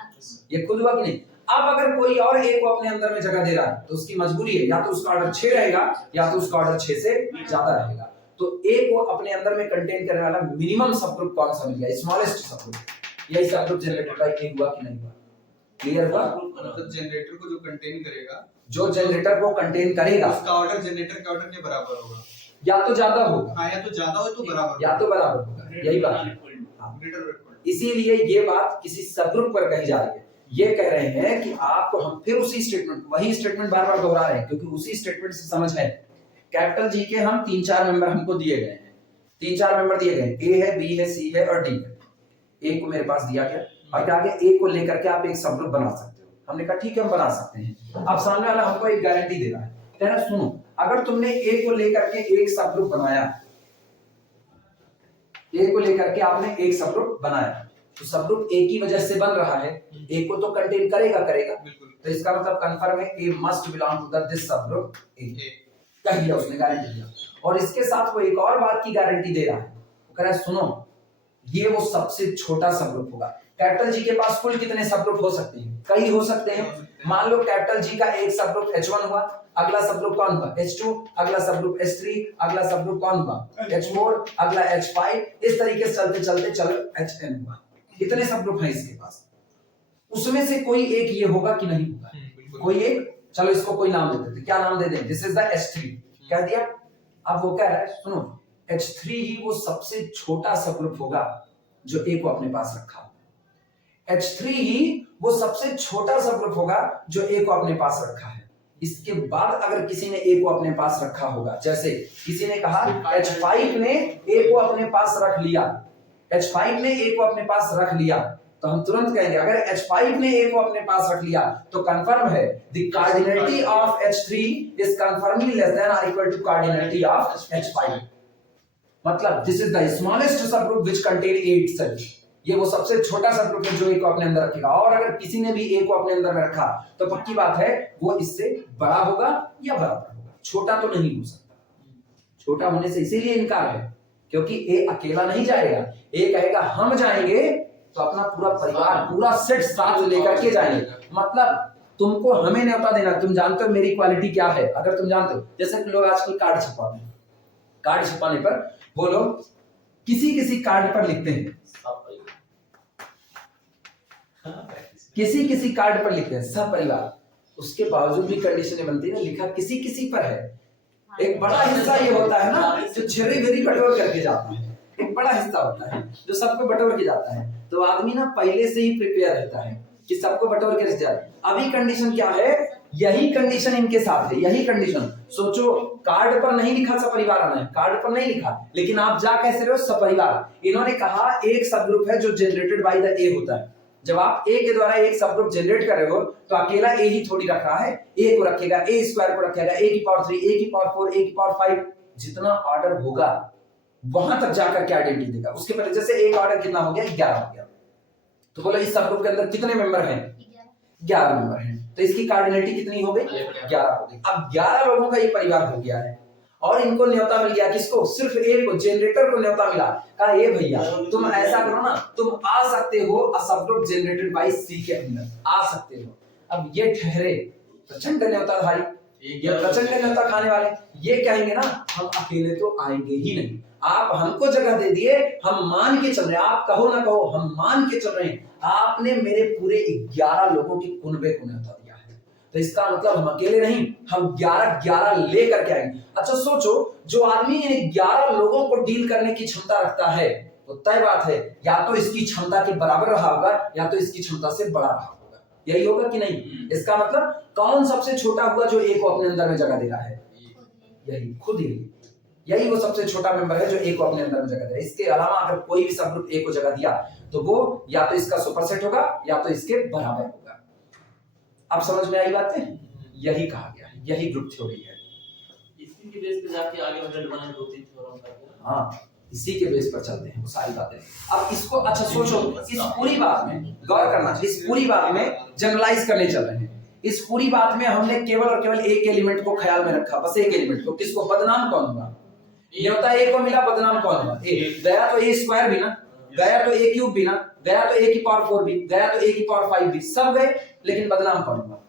ये खुद हुआ कि नहीं? अब अगर कोई और ए को अपने अंदर में जगह दे रहा है तो उसकी मजबूरी है, या तो उसका ऑर्डर 6 रहेगा या तो उसका ऑर्डर 6 से ज्यादा रहेगा। तो ए को अपने अंदर में कंटेन करने वाला मिनिमम सब ग्रुप कौन सा मिल गया? स्मॉलेस्ट सब ग्रुप। यही सब ग्रुप जनरेटेड बाय ए हुआ कि नहीं हुआ? क्लियर हुआ? मतलब जनरेटर को जो कंटेन करेगा, जो जनरेटर को कंटेन करेगा उसका ऑर्डर जनरेटर के ऑर्डर के बराबर होगा, या तो ज्यादा होगा, हाँ, या तो ज्यादा हो तो बराबर, या तो बराबर होगा। यही बात है। हाँ। इसीलिए ये बात किसी सबग्रुप पर कही जा रही है। ये कह रहे हैं कि आपको हम फिर उसी स्टेटमेंट, वही स्टेटमेंट बार बार दोहरा रहे हैं क्योंकि उसी स्टेटमेंट से समझ है। कैपिटल जी के हम 3-4 मेंबर हमको दिए गए हैं, 3-4 मेंबर दिए गए, ए है, बी है, सी है और डी है। ए को मेरे पास दिया गया और क्या आगे ए को लेकर के आप एक सबग्रुप बना सकते हो। हमने कहा ठीक है हम बना सकते हैं। अब सामने वाला हमको एक गारंटी दे रहा है, कह रहा है सुनो, अगर तुमने ए को लेकर के एक सबग्रुप बनाया, ए को लेकर के आपने एक सबग्रुप बनाया, तो सबग्रुप ए की वजह से बन रहा है, ए को तो कंटेन करेगा बिल्कुल। तो इसका मतलब कंफर्म है a must belong to this subgroup a. कह दिया उसने, गारंटी दिया। और इसके साथ वो एक और बात की गारंटी दे रहा है, वो कह रहा है सुनो, ये वो सबसे छोटा सबग्रुप होगा। कैपिटल जी के पास कुल कितने सबग्रुप हो सकते हैं? कई हो सकते हैं। मान लो कैपिटल जी का एक सबग्रुप H1 हुआ, अगला सबग्रुप कौन हुआ? H2, अगला सबग्रुप H3, अगला सबग्रुप कौन हुआ? H4, अगला H5, इस तरीके से चलते चलते चलो HN हुआ। कितने सबग्रुप हैं इसके पास? उसमें से कोई एक ये होगा कि नहीं होगा? कोई एक, चलो इसको कोई नाम दे देते, क्या नाम दे दें? दिस इज द H3 कह दिया। अब वो कह रहा है सुनो, H3 ही वो सबसे छोटा सबग्रुप होगा जो ए को अपने पास रखा है। H3 ही वो सबसे छोटा सबग्रुप होगा जो ए को अपने पास रखा है। इसके बाद अगर किसी ने ए को अपने पास रखा होगा, जैसे किसी ने कहा H5 ने ए को अपने पास रख लिया, H5 ने ए को अपने पास रख लिया, तो हम तुरंत कहेंगे अगर H5 ने ए को अपने पास रख लिया तो कंफर्म है the cardinality of H3 is confirmly less than और equal to cardinality of H5। मतलब this is the smallest subgroup which contain 8 cells. ये वो सबसे छोटा सबग्रुप है जो ए को अपने अंदर रखेगा। और अगर किसी ने भी ए को अपने अंदर में रखा तो पक्की बात है वो इससे बड़ा होगा या बराबर होगा, छोटा तो नहीं हो सकता। छोटा होने से इसीलिए इनकार है क्योंकि ए अकेला नहीं जाएगा। ए कहेगा हम जाएंगे तो अपना पूरा परिवार, पूरा सेट साथ लेकर के जाएंगे। मतलब तुमको हमें न्योता देना, तुम जानते हो मेरी क्वालिटी क्या है। अगर तुम जानते हो, जैसे लोग आजकल कार्ड छपाते हैं, कार्ड छपाने पर वो लोग किसी किसी कार्ड पर लिखते हैं, किसी किसी कार्ड पर लिखते हैं सब परिवार, उसके बावजूद भी कंडीशन बनती है ना, लिखा किसी किसी पर है। एक बड़ा हिस्सा ये होता है ना जो छेरी भेरी बटोर करके जाता है, एक बड़ा हिस्सा होता है जो सबको बटोर के जाता है। तो आदमी ना पहले से ही प्रिपेयर रहता है कि सबको बटोर के जाए। अभी कंडीशन क्या है? यही कंडीशन इनके साथ है, यही कंडीशन। सोचो कार्ड पर नहीं लिखा सपरिवार आना है, कार्ड पर नहीं लिखा, लेकिन आप जा कैसे रहे हो? सपरिवार। इन्होंने कहा एक सबग्रुप है जो जनरेटेड बाय द ए होता है। जब आप ए के द्वारा एक सबग्रुप जनरेट कर रहे हो तो अकेला ए ही थोड़ी रख रहा है, ए को रखेगा, ए स्क्वायर को रखेगा, ए की पावर 3, ए की पावर 4, ए की पावर 5, जितना ऑर्डर होगा वहां तक जाकर के आइडेंटिटी देगा। उसके पहले जैसे एक ऑर्डर कितना हो गया? 11 हो गया। तो बोलो इस सबग्रुप के अंदर कितने मेंबर हैं? 11 मेंबर हैं। तो इसकी कार्डिनलिटी कितनी हो गई? 11 हो गई। अब 11 लोगों का ये परिवार हो गया है और इनको न्योता मिल गया। किसको? सिर्फ एक को, जनरेटर को न्योता मिला। कहा ए भैया तुम ऐसा करो ना, तुम आ सकते हो सबग्रुप जनरेटेड बाय सी के अंदर, आ सकते हो। अब ये ठहरे प्रचंड न्योताधारी, ये प्रचंड न्योता खाने वाले, ये कहेंगे ना हम अकेले तो आएंगे ही नहीं, आप हमको जगह दे दिए, हम मान के चल रहे हैं, आप कहो ना कहो हम मान के चल रहे हैं, आपने मेरे पूरे 11 लोगों के कुनबे को न्योता दिया है। तो इसका मतलब हम अकेले नहीं, हम 11 लेकर के आएंगे। अच्छा सोचो, जो आदमी 11 लोगों को डील करने की क्षमता रखता है तो तय बात है या तो इसकी क्षमता के बराबर रहा होगा या तो इसकी क्षमता से बड़ा रहा होगा। यही होगा कि नहीं? इसका मतलब कौन सबसे छोटा हुआ जो ए को अपने अंदर में जगह दे रहा है? यही, खुद ही। यही वो सबसे छोटा मेंबर है जो ए को अपने अंदर में जगह दे रहा है। इसके अलावा अगर कोई भी सबग्रुप ए को जगह दिया तो वो या तो इसका सुपरसेट होगा या तो इसके बराबर होगा। अब समझ में आई बातें? यही कहा गया है, यही ग्रुप थ्योरी है। इसी के बेस पे जाके आगे मॉडल बनाने 2-3 थ्योरम करके। हाँ, इसी के बेस पर चलते हैं वो सारी बातें। अब इसको अच्छा सोचो, इस पूरी बात में गौर करना, इस पूरी बात में जनरलाइज करने चल रहे हैं। इस पूरी बात में हमने केवल और केवल एक एलिमेंट को ख्याल में रखा, बस एक एलिमेंट को। किसको? बदनाम कौन हुआ? ये होता है ए को मिला बदनाम कौन हुआ? ए। गया तो ए स्क्वायर भी ना, गया तो ए क्यूब भी ना, गया तो ए की पावर 4 भी, गया तो ए की पावर 5 भी, सब गए, लेकिन बदनाम कौन हुआ?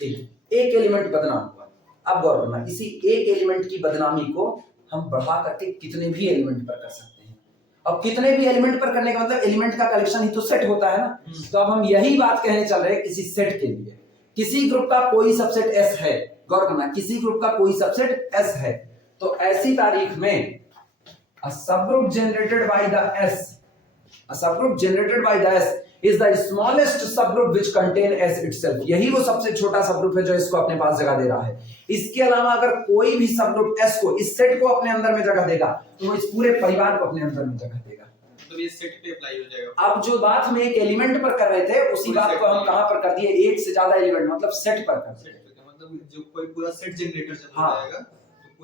एक एलिमेंट बदनाम हुआ। अब गौर करना, इसी एक एलिमेंट की बदनामी को हम बढ़ा करके कितने भी एलिमेंट पर कर सकते हैं। अब कितने भी एलिमेंट पर करने का मतलब एलिमेंट का कलेक्शन ही तो सेट होता है ना। तो अब हम यही बात कहने चल रहे हैं किसी सेट के लिए। किसी ग्रुप का कोई सबसेट एस है, गौर करना, किसी ग्रुप का कोई सबसेट एस है, तो ऐसी तारीख में a subgroup generated by the S, a subgroup generated by the S is the smallest subgroup which contain S itself. यही वो सबसे छोटा सबग्रुप है जो इसको अपने पास जगह दे रहा है। इसके अलावा अगर कोई भी सबग्रुप S को, इस सेट को अपने अंदर में जगह देगा तो वो इस पूरे परिवार को अपने अंदर में जगह देगा। मतलब ये सेट पे अप्लाई हो जाएगा। अब जो बात हम एक एलिमेंट पर कर रहे थे उसी बात को हम कहां पर कर दिए? एक से ज्यादा एलिमेंट मतलब सेट पर कर दिए। मतलब जो कोई पूरा सेट जनरेटर चल हाँ। जाएगा।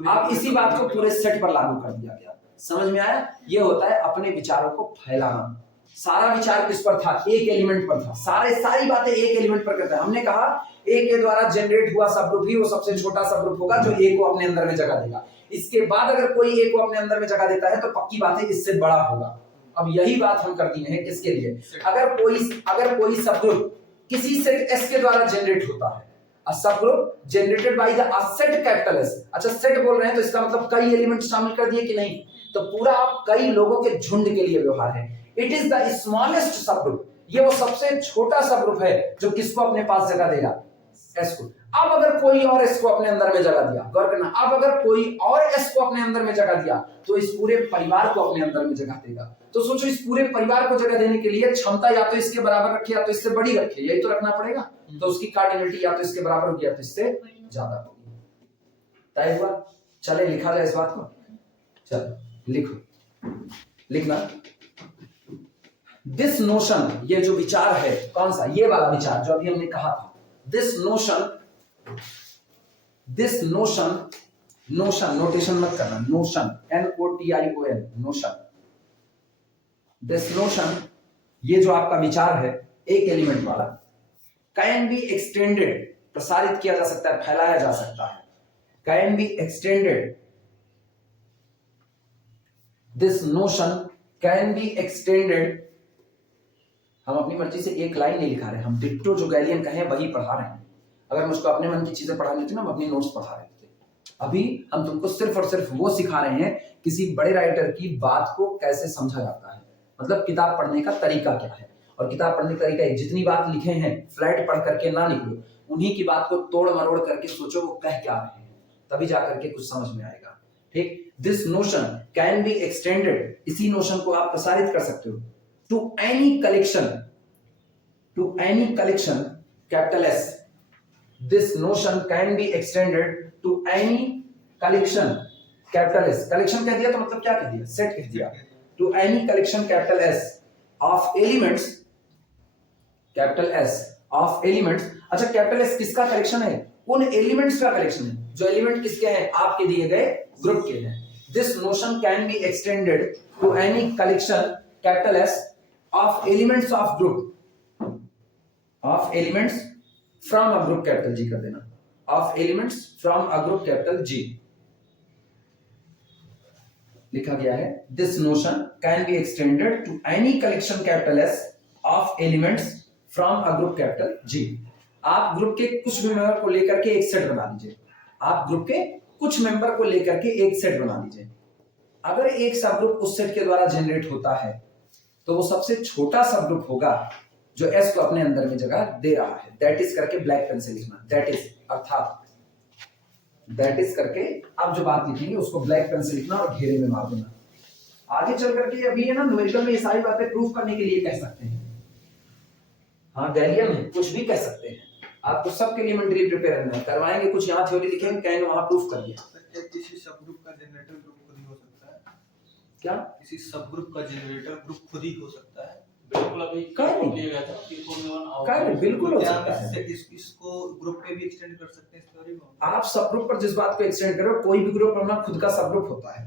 अब इसी बात को पूरे सेट पर लागू कर दिया गया। समझ में आया? ये होता है अपने विचारों को फैलाना। सारा विचार किस पर था? एक एलिमेंट पर था। सारी बातें एक एलिमेंट पर करते हैं। हमने कहा ए के द्वारा जनरेट हुआ सबग्रुप ही वो सबसे छोटा सबग्रुप होगा जो ए को अपने अंदर में जगह देगा। इसके बाद अगर कोई ए को अपने अंदर में जगह देता है तो पक्की बात है इससे बड़ा होगा। अब यही बात हम कर दिए हैं किसके लिए? अगर कोई सबग्रुप किसी सेट एस के द्वारा जनरेट होता है, a subgroup generated by the set capital S। अच्छा, सेट बोल रहे हैं तो इसका मतलब कई एलिमेंट शामिल कर दिए कि नहीं? तो पूरा कई लोगों के झुंड के लिए व्यवहार है। It is the smallest subgroup, ये वो सबसे छोटा सबग्रुप है जो किसको अपने पास जगह देगा? एस को। अब अगर कोई और एस को अपने अंदर में जगह दिया, गौर करना, अब अगर कोई और एस को अपने अंदर में जगह दिया तो इस पूरे परिवार को अपने अंदर में जगह देगा। तो सोचो, इस पूरे परिवार को जगह देने के लिए क्षमता या तो इसके बराबर रखे या तो इससे बड़ी रखे, यही तो रखना पड़ेगा। तो उसकी कार्डिनलिटी या तो इसके बराबर होगी या तो इससे ज्यादा होगी। तय हुआ? चले लिखा जाए इस बात को। चलो लिखो, लिखना। दिस नोशन, ये जो विचार है, कौन सा? ये वाला विचार जो अभी हमने कहा था। दिस नोशन, नोशन नोटेशन मत करना, notion NOTION, notion. This notion, ये जो आपका विचार है एक एलिमेंट वाला, कैन बी एक्सटेंडेड, प्रसारित किया जा सकता है, फैलाया जा सकता है। Can be extended, this notion can be extended. हम अपनी मर्जी से एक लाइन नहीं लिखा रहे, हम डिट्टो जो गैलियन कहे वही पढ़ा रहे हैं। अगर मुझको अपने मन की चीजें पढ़ानी थी ना, हम अपनी नोट्स पढ़ा रहे थे। अभी हम तुमको सिर्फ और सिर्फ वो सिखा रहे हैं किसी बड़े राइटर की बात को कैसे समझा जाता है, मतलब किताब पढ़ने का तरीका क्या है। और किताब पढ़ने का तरीका, जितनी बात लिखे हैं फ्लैट पढ़ करके ना निकलो, उन्हीं की बात को तोड़ मरोड़ करके सोचो वो कह क्या रहे हैं, तभी जाकर के कुछ समझ में आएगा। ठीक। This notion can be extended, इसी नोशन को आप प्रसारित कर सकते हो to any collection, capital S. This notion can be extended to any collection, capital S. Collection कह दिया तो मतलब क्या कह दिया? सेट कह दिया। To any collection capital S of elements, capital S of elements. अच्छा, कैपिटल एस किसका कलेक्शन है? उन एलिमेंट्स का कलेक्शन है जो एलिमेंट किसके हैं? आपके दिए गए ग्रुप के हैं। This notion can be extended to any collection capital S of elements of group, of elements from a group, capital G कर देना, of elements from a group, capital G लिखा गया है। This notion can be extended to any collection capital S of elements from a group, capital G. आप group के कुछ member को लेकर के एक सेट बना लीजिए, आप ग्रुप के कुछ मेंबर को लेकर के एक सेट बना लीजिए। अगर एक सब ग्रुप उस सेट के द्वारा जनरेट होता है तो वो सबसे छोटा सब ग्रुप होगा जो एस को अपने अंदर में जगह दे रहा है। दैट इज करके ब्लैक पेन से लिखना, दैट इज, अर्थात दैट इज करके आप जो बात लिखेंगे उसको ब्लैक पेन से लिखना और घेरे में मार देना। आगे चल करके अभी है ना न्यूमेरिकल में ये सारी बातें प्रूफ करने के लिए कह सकते हैं। हाँ, गैलियन में कुछ भी कह सकते हैं। आप तो सबके लिए मेंटली प्रिपेयर रहना है, करवाएंगे कुछ यहाँ थ्योरी लिखेंगे, कहेंगे वहां प्रूफ कर दिया। किसी सब ग्रुप का जनरेटर ग्रुप खुद ही हो सकता है क्या? किसी सब ग्रुप का जनरेटर ग्रुप खुद ही हो सकता है? बिल्कुल, अभी नहीं बिल्कुल हो सकता है। इसको ग्रुप पे भी एक्सटेंड कर सकते हैं इस थ्योरी को। आप सब ग्रुप पर जिस बात को एक्सटेंड कर रहे हो, कोई भी ग्रुप अपना खुद का सब ग्रुप होता है,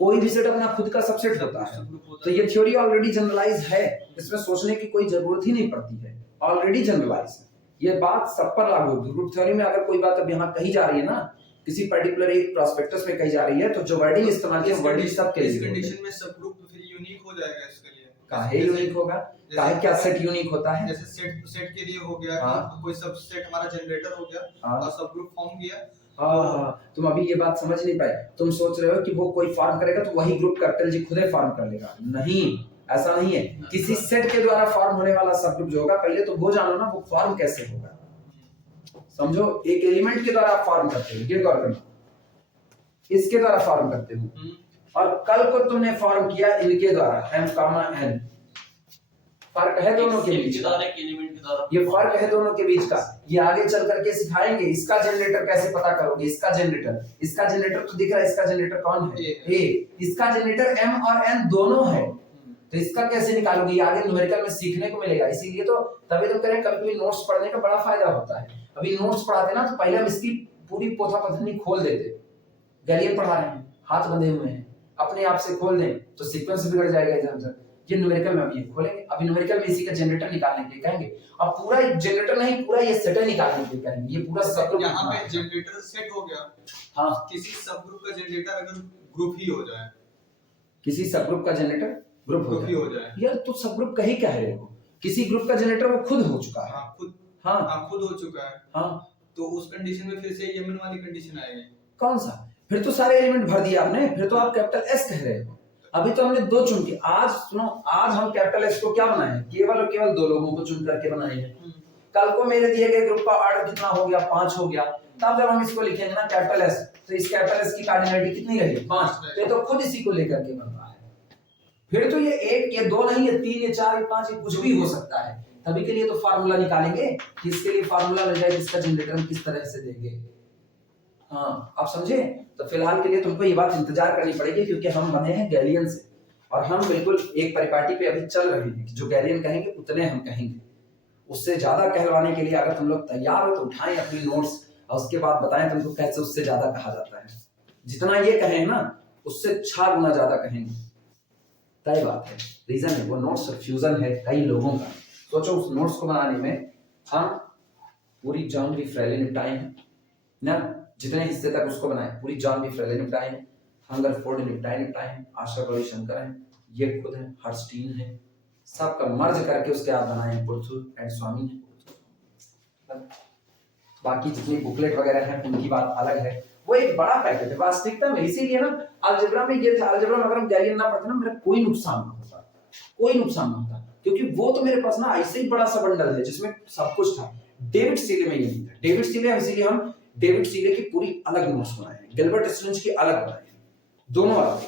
कोई भी सेट अपना खुद का सबसेट होता है। तो ये थ्योरी ऑलरेडी जनरलाइज है, इसमें सोचने की कोई जरूरत ही नहीं पड़ती है, ऑलरेडी जनरलाइज है। ये बात सब पर लागू होगी। ग्रुप थ्योरी में अगर कोई बात अब यहाँ कही जा रही है ना किसी पर्टिकुलर एक प्रोस्पेक्टस में कही जा रही है तो जो वर्डिंग इस्तेमाल की वर्डिंग सब के इस लिए कंडीशन में सब ग्रुप फिर यूनिक हो जाएगा इसके लिए। काहे यूनिक होगा, काहे क्या सेट यूनिक होता है? जैसे सेट के लिए हो गया हाँ। कि कोई सबसेट हमारा जनरेटर हो गया हाँ। और सब ग्रुप फॉर्म किया। हाँ, तुम अभी ये बात समझ नहीं पाए। तुम सोच रहे हो कि वो कोई फॉर्म करेगा तो वही ग्रुप कैपिटल जी खुद ही फॉर्म कर लेगा। नहीं, ऐसा नहीं है। किसी सेट के द्वारा फॉर्म होने वाला सब ग्रुप जो होगा, पहले तो वो जानो ना वो फॉर्म कैसे होगा। समझो, एक एलिमेंट के द्वारा आप फॉर्म करते हो, ये गौर करना, इसके द्वारा फॉर्म करते हो, और कल को तुमने फॉर्म किया इनके द्वारा m, n। फर्क है दोनों के बीच का, ये फर्क है दोनों के बीच का। ये आगे चल करके सिखाएंगे। इसका जनरेटर कैसे पता करोगे, इसका जनरेटर तो दिख रहा है, इसका जनरेटर कौन है? ए। इसका जनरेटर m और n दोनों है, तो इसका कैसे निकालोगे? ये आगे न्यूमेरिकल में सीखने को मिलेगा। इसीलिए तो तभी तो करें, कभी नोट्स पढ़ने का बड़ा फायदा होता है। अभी नोट्स पढ़ाते ना तो पहले हम इसकी पूरी पोथा पथनी खोल देते। गैलियन पढ़ा रहे हैं, हाथ बंधे हुए हैं, अपने आप से खोल दें तो सीक्वेंस बिगड़ जाएगा एग्जाम से। ये न्यूमेरिकल में अभी खोलेंगे। अभी न्यूमेरिकल में इसी का जनरेटर निकालने के लिए कहेंगे, और पूरा जनरेटर नहीं, पूरा ये सेट निकालने के लिए कहेंगे। ये पूरा सब ग्रुप यहाँ पे जनरेटर सेट हो गया। हाँ, किसी सब ग्रुप का जनरेटर अगर ग्रुप ही हो जाए, किसी सब ग्रुप का जनरेटर ग्रुप ही हो जाए। यार तो सब ग्रुप का ही कह रहे हो, किसी ग्रुप का जनरेटर वो खुद हो चुका है। हाँ, खुद। हाँ, हाँ, खुद हो चुका है। हाँ, तो उस कंडीशन में फिर से यमन वाली कंडीशन आएगी। कौन सा? फिर तो सारे एलिमेंट भर दिया आपने, फिर तो आप कैपिटल एस कह रहे हो। अभी तो हमने दो चुन के, आज सुनो, आज हम कैपिटल एस को क्या बनाए हैं? केवल और केवल दो लोगों को चुन करके बनाए हैं। कल को मेरे दिए गए ग्रुप का ऑर्डर कितना हो गया? 5 हो गया। तब जब हम इसको लिखेंगे ना कैपिटल एस, तो इस कैपिटल एस की कार्डिनलिटी कितनी रहेगी? 5। तो ये तो खुद इसी को लेकर के बन रहा है। फिर तो ये 1, ये 2 नहीं, ये 3, ये 4, ये 5, ये कुछ भी हो सकता है। तभी के लिए तो फार्मूला निकालेंगे कि इसके लिए फार्मूला मिल जाए, इसका जनरेटर हम किस तरह से देंगे। हाँ, आप समझे? तो फिलहाल के लिए तुमको ये बात इंतजार करनी पड़ेगी, क्योंकि हम बने हैं गैलियन से, और हम बिल्कुल एक परिपाटी पे अभी चल रहे हैं। जो गैलियन कहेंगे उतने हम कहेंगे। उससे ज्यादा कहलवाने के लिए अगर तुम लोग तैयार हो तो उठाएं अपनी नोट्स, और उसके बाद बताएं तुमको कैसे उससे ज्यादा कहा जाता है। जितना ये कहें ना, उससे 6 गुना ज्यादा कहेंगे। तय बात है। रीजन है वो नोट्स फ्यूजन है कई लोगों का। सोचो, उस नोट्स को बनाने में हम पूरी जॉन बी फ्रेले निपटाए हैं ना, जितने हिस्से तक उसको बनाए, पूरी जॉन बी फ्रेले निपटाए हैं, हंगरफोर्ड निपटाए हैं, आशा रविशंकर हैं, ये खुद है, हर्स्टीन है, सबका मर्ज करके उसके आप बनाए हैं, पुरथुर एंड स्वामी है। बाकी जितनी बुकलेट वगैरह है उनकी बात अलग है, वो एक बड़ा पैकेट है वास्तविकता में। इसीलिए ना अलजेब्रा में ये था, अलजेब्रा में अगर हम गैलियन ना पढ़ते ना, मेरा कोई नुकसान ना होता, कोई नुकसान ना होता, क्योंकि वो तो मेरे पास ना ऐसे ही बड़ा सा बंडल है जिसमें सब कुछ था। डेविड सीले में ये नहीं था। डेविड सीले, इसीलिए हम डेविड सीले की पूरी अलग नोट्स बनाए हैं, गिलबर्ट स्ट्रेंज की अलग बनाए हैं, दोनों अलग।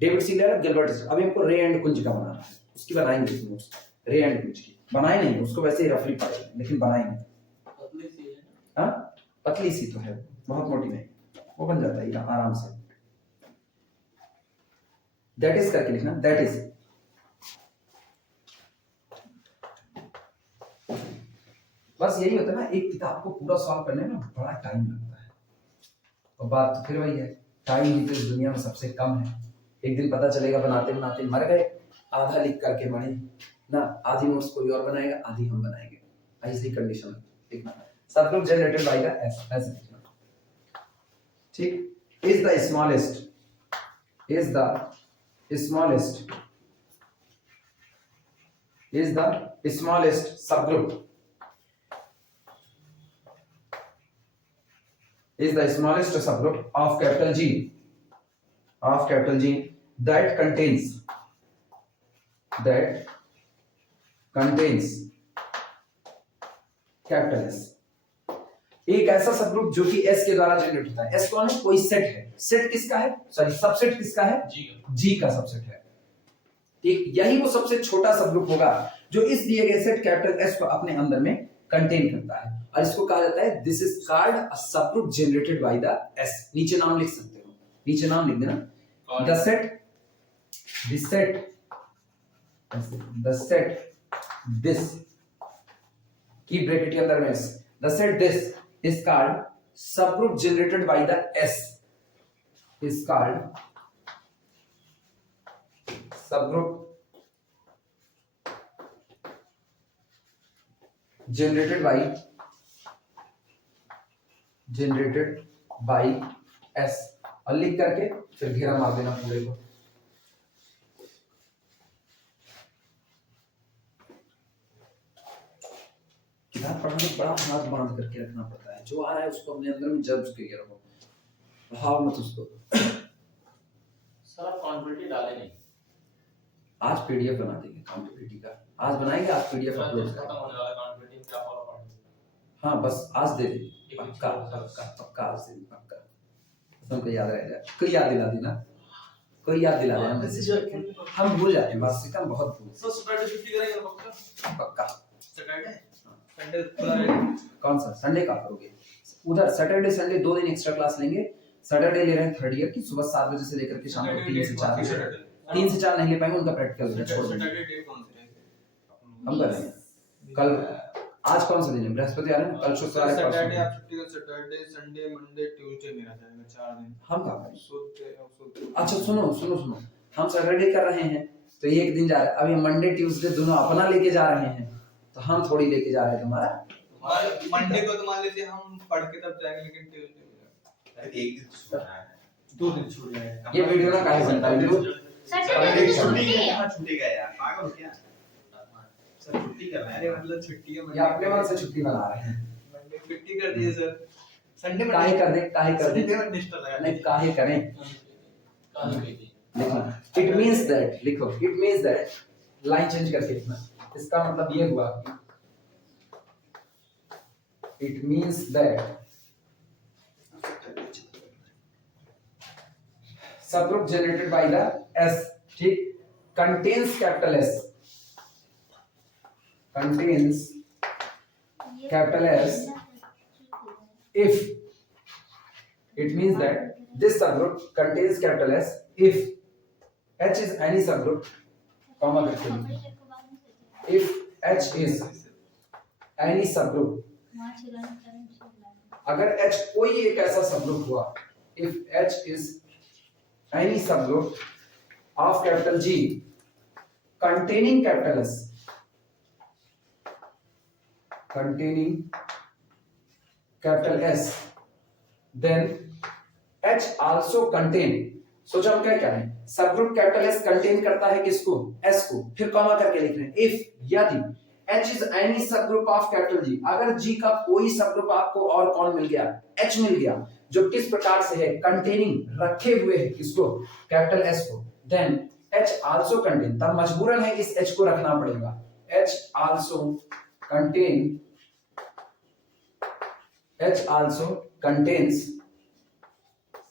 डेविड सीले अलग, गिलबर्ट स्ट्रेंज। अभी हमको रे एंड कुंज का बनाना है, उसकी बनाएंगे नोट्स। रे एंड कुंज की बनाए नहीं, उसको वैसे ही रफली पढ़ेंगे, लेकिन बनाएंगे। हाँ, पतली सी तो है, बहुत मोटी नहीं, वो बन जाता है आराम से। दैट इज करके लिखना, दैट इज। बस यही होता है ना, एक किताब को पूरा सॉल्व करने में बड़ा टाइम लगता है। और बात तो फिर वही है, टाइम ही तो इस दुनिया में सबसे कम है। एक दिन पता चलेगा बनाते बनाते मर गए, आधा लिख करके मरे ना, आधी नोट्स कोई और बनाएगा, आधी हम बनाएंगे। ऐसी कंडीशन लिखना, सब लोग जनरेटेड बाय द ऐसे लिखना, ठीक। Is the smallest, is the smallest, is the smallest subgroup, is the smallest subgroup of capital G, that contains capital S। एक ऐसा सबग्रुप जो कि S के द्वारा जनरेट होता है। S कौन है? कोई सेट है। सेट किसका है? सॉरी, सबसेट किसका है? G का सबसेट है। ठीक, यही वो सबसे छोटा सबग्रुप होगा जो इस दिए गए सेट कैपिटल S को अपने अंदर में कंटेन करता है, और इसको कहा जाता है this is called a subgroup generated by the S। नीचे नाम लिख सकते हो, नीचे नाम लिख देना, द सेट दिस, की ब्रैकेट के अंदर में S, the set this is called subgroup generated by the S, is called subgroup generated by S, और लिख करके फिर घेरा मार देना पूरे को। किताब पढ़ने में बड़ा हाथ बांध करके रखना पड़ता है, जो आ रहा है उसको अपने अंदर में जब्त करके रखो, भाव मत उसको। सर आप क्वांटिटी डाले नहीं। आज पीडीएफ बना देंगे काउंटेबिलिटी का, आज बनाएंगे, आज पीडीएफ अपलोड खत्म करेंगे। होने वाला क्वांटिटी क्या फॉलो पड़ेगा। हाँ बस आज दे देंगे, पक्का पक्का पक्का आज दे देंगे, पक्का। सबको याद रह जाए, कोई याद दिला देना, कोई याद दिला देना, हम भूल जाते हैं, बस हम बहुत भूल। सर सैटरडे छुट्टी करेंगे पक्का? पक्का। सैटरडे संडे खुला रहेगा? कौन सा संडे का करोगे? उधर सैटरडे संडे 2 दिन एक्स्ट्रा क्लास लेंगे। सैटरडे ले रहे हैं थर्ड ईयर की, सुबह 7 बजे से लेकर के शाम को 3 से 4 बजे। 3 से 4 नहीं ले पाएंगे, उनका प्रैक्टिकल है, छोड़ देंगे। सैटरडे डे कौन से हम कर रहे हैं कल। आज कौन सा दिन है? बृहस्पति आ रहा है ना, कल शुक्रवार है, सैटरडे परसों। आप छुट्टी का, सैटरडे संडे मंडे ट्यूसडे मेरा जाएगा 4 दिन। हम कहाँ करें? सोते अच्छा सुनो सुनो सुनो, हम सैटरडे कर रहे हैं तो एक दिन जा रहे हैं, अभी मंडे ट्यूसडे दोनों अपना लेके जा रहे हैं, तो हम थोड़ी लेके जा रहे हैं तुम्हारा। मंडे को तो मान लीजिए हम पढ़ के तब जाएंगे, लेकिन ट्यूसडे एक दिन छूटना है, 2 दिन छूट जाएगा। ये वीडियो ना काहे बनता है? सैटरडे की छुट्टी है। कहाँ छुट्टी का यार, पागल हो क्या? सर छुट्टी कर रहे अरे हैं। मतलब छुट्टी है, ये अपने मन से छुट्टी बना रहे हैं। मंडे छुट्टी कर दिए सर। संडे में काहे कर दे, काहे कर दे, संडे में निष्ठा लगा नहीं काहे करें। कहाँ गई थी? लिखो इट मींस दैट, लिखो it means that, line change करके लिखना। इसका मतलब ये हुआ, it means that subgroup generated by the S, ठीक, contains capital S, contains capital S if it means that this subgroup contains capital S if H is any subgroup, comma करके लिखो, if H is any subgroup, अगर H कोई एक ऐसा subgroup हुआ, if H is any subgroup of capital G containing capital S, containing capital S, then H also contain, सोचो हम क्या कह रहे हैं, सब ग्रुप कैपिटल एस कंटेन करता है किसको? एस को, फिर कॉमा करके लिख रहे हैं इफ यदि H is any subgroup of capital G, अगर G का कोई सबग्रुप आपको और कौन मिल गया? H मिल गया, जो किस प्रकार से है? कंटेनिंग, रखे हुए है किसको? कैपिटल S को, then H also contain, तब मजबूरन है इस H को रखना पड़ेगा, H also contain, H also contains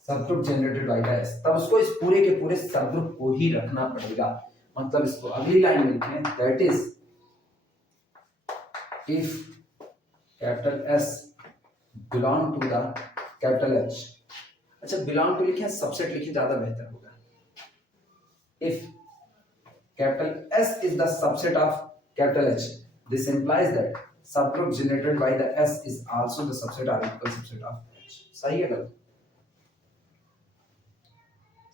subgroup generated by the S, तब उसको इस पूरे के पूरे सबग्रुप को ही रखना पड़ेगा। मतलब इसको अगली लाइन में लिखें, that is if capital S belong to the capital H। अच्छा बिलोंग टू लिखे, सबसेट लिखे, ज्यादा बेहतर होगा। If capital S is the subset of capital H, this implies that subgroup generated by the S is also the subset or equal subset of H। सही है गलत?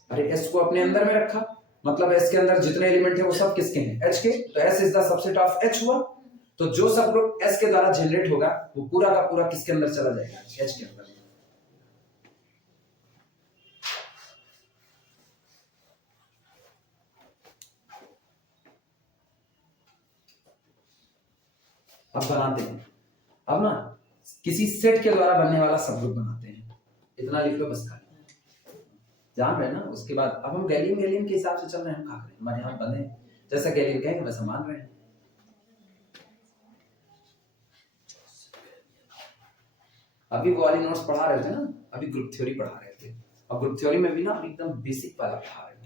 अरे S को अपने अंदर में रखा, मतलब S के अंदर जितने एलिमेंट है वो सब किसके हैं? H के, तो S is the subset of H हुआ, तो जो सबग्रुप S के द्वारा जनरेट होगा वो पूरा का पूरा किसके अंदर चला जाएगा? H के अंदर। अब बनाते हैं, अब ना किसी सेट के द्वारा बनने वाला सबग्रुप बनाते हैं, इतना लिख लो बस खाली, जान रहे हैं ना। उसके बाद अब हम गैलियन के हिसाब से चल रहे हैं, हम क्या करें, हमारे हाथ बंधे हैं, जैसा गैलियन कहेंगे वैसा मान रहे हैं। अभी वो वाली नोट्स पढ़ा रहे थे ना, अभी ग्रुप थ्योरी पढ़ा रहे थे, अब ग्रुप थ्योरी में भी ना एकदम बेसिक वाला पढ़ा रहे थे।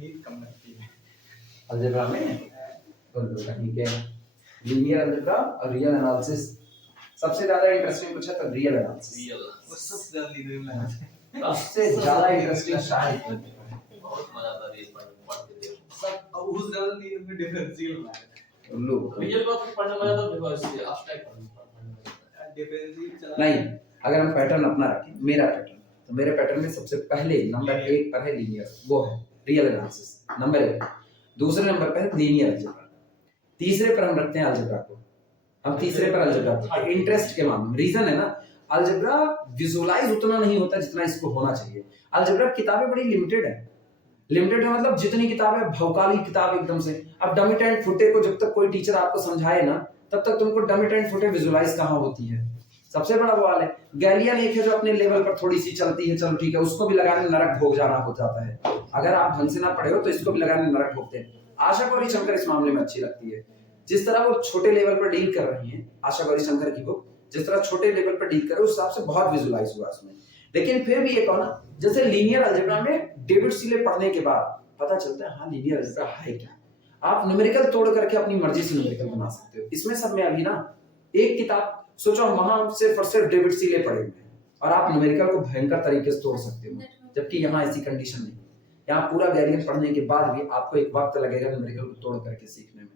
नीड कम लगती है अलजेब्रा में, तो ठीक है, लीनियर अलजेब्रा और रियल एनालिसिस सबसे ज्यादा इंटरेस्टिंग पूछा तो रियल एनालिसिस, वो सबसे ज्यादा लीनियर लगा सबसे ज्यादा इंटरेस्टिंग शायद बहुत मजा आता है रील पढ़ते थे। सब, अब उस ज्यादा लीनियर में डिफरेंशियल लगा लो रियल को पढ़ने में मजा तो डिफरेंशियल एब्स्ट्रैक्ट पढ़ने डिफरेंशियल चला नहीं। अगर हम पैटर्न अपना रखें, मेरा पैटर्न, तो मेरे पैटर्न में सबसे पहले नंबर 1 पर है लीनियर, वो है रियल एनालिसिस नंबर 1। दूसरे नंबर पर है लीनियर अलजेब्रा, तीसरे पर हम रखते हैं अलजेब्रा को। हम तीसरे पर अलजेब्रा को इंटरेस्ट के मामले में, रीजन है ना, अलजेब्रा विजुअलाइज उतना नहीं होता जितना इसको होना चाहिए। अलजेब्रा किताबें बड़ी लिमिटेड है, लिमिटेड है मतलब जितनी किताबें, भौकाली किताब एकदम से। अब डमिट एंड फुटे को जब तक कोई टीचर आपको समझाए ना, तब तक तुमको डमिट एंड फुटे विजुअलाइज कहाँ होती है। सबसे बड़ा सवाल है। गैलियन एक है जो अपने लेवल पर थोड़ी सी चलती है, चलो ठीक है, उसको भी लगाने में नरक भोग जाना हो जाता है। अगर आप ढंग से ना पढ़े हो तो इसको भी लगाने में नरक भोगते हैं। आशा गौरी शंकर इस मामले में अच्छी लगती है, जिस तरह वो छोटे लेवल पर डील कर रही है, आशा गौरी शंकर की बुक जिस तरह छोटे लेवल पर डील कर रहे, उस हिसाब से बहुत विजुअलाइज हुआ उसमें। लेकिन फिर भी ये कहो ना, जैसे लीनियर अलजेब्रा में डेविड सीले पढ़ने के बाद पता चलता है हाँ लीनियर अलजेब्रा है क्या। आप न्यूमेरिकल तोड़ करके अपनी मर्जी से न्यूमेरिकल बना सकते हो। इसमें सब में अभी ना एक किताब सोचो, वहां सिर्फ और सिर्फ डेविड सीले पढ़े हुए हैं और आप न्यूमेरिकल को भयंकर तरीके से तोड़ सकते हो, जबकि यहाँ ऐसी कंडीशन नहीं। यहाँ पूरा गैलियन पढ़ने के बाद भी आपको एक वक्त लगेगा न्यूमेरिकल को तोड़ करके सीखने में,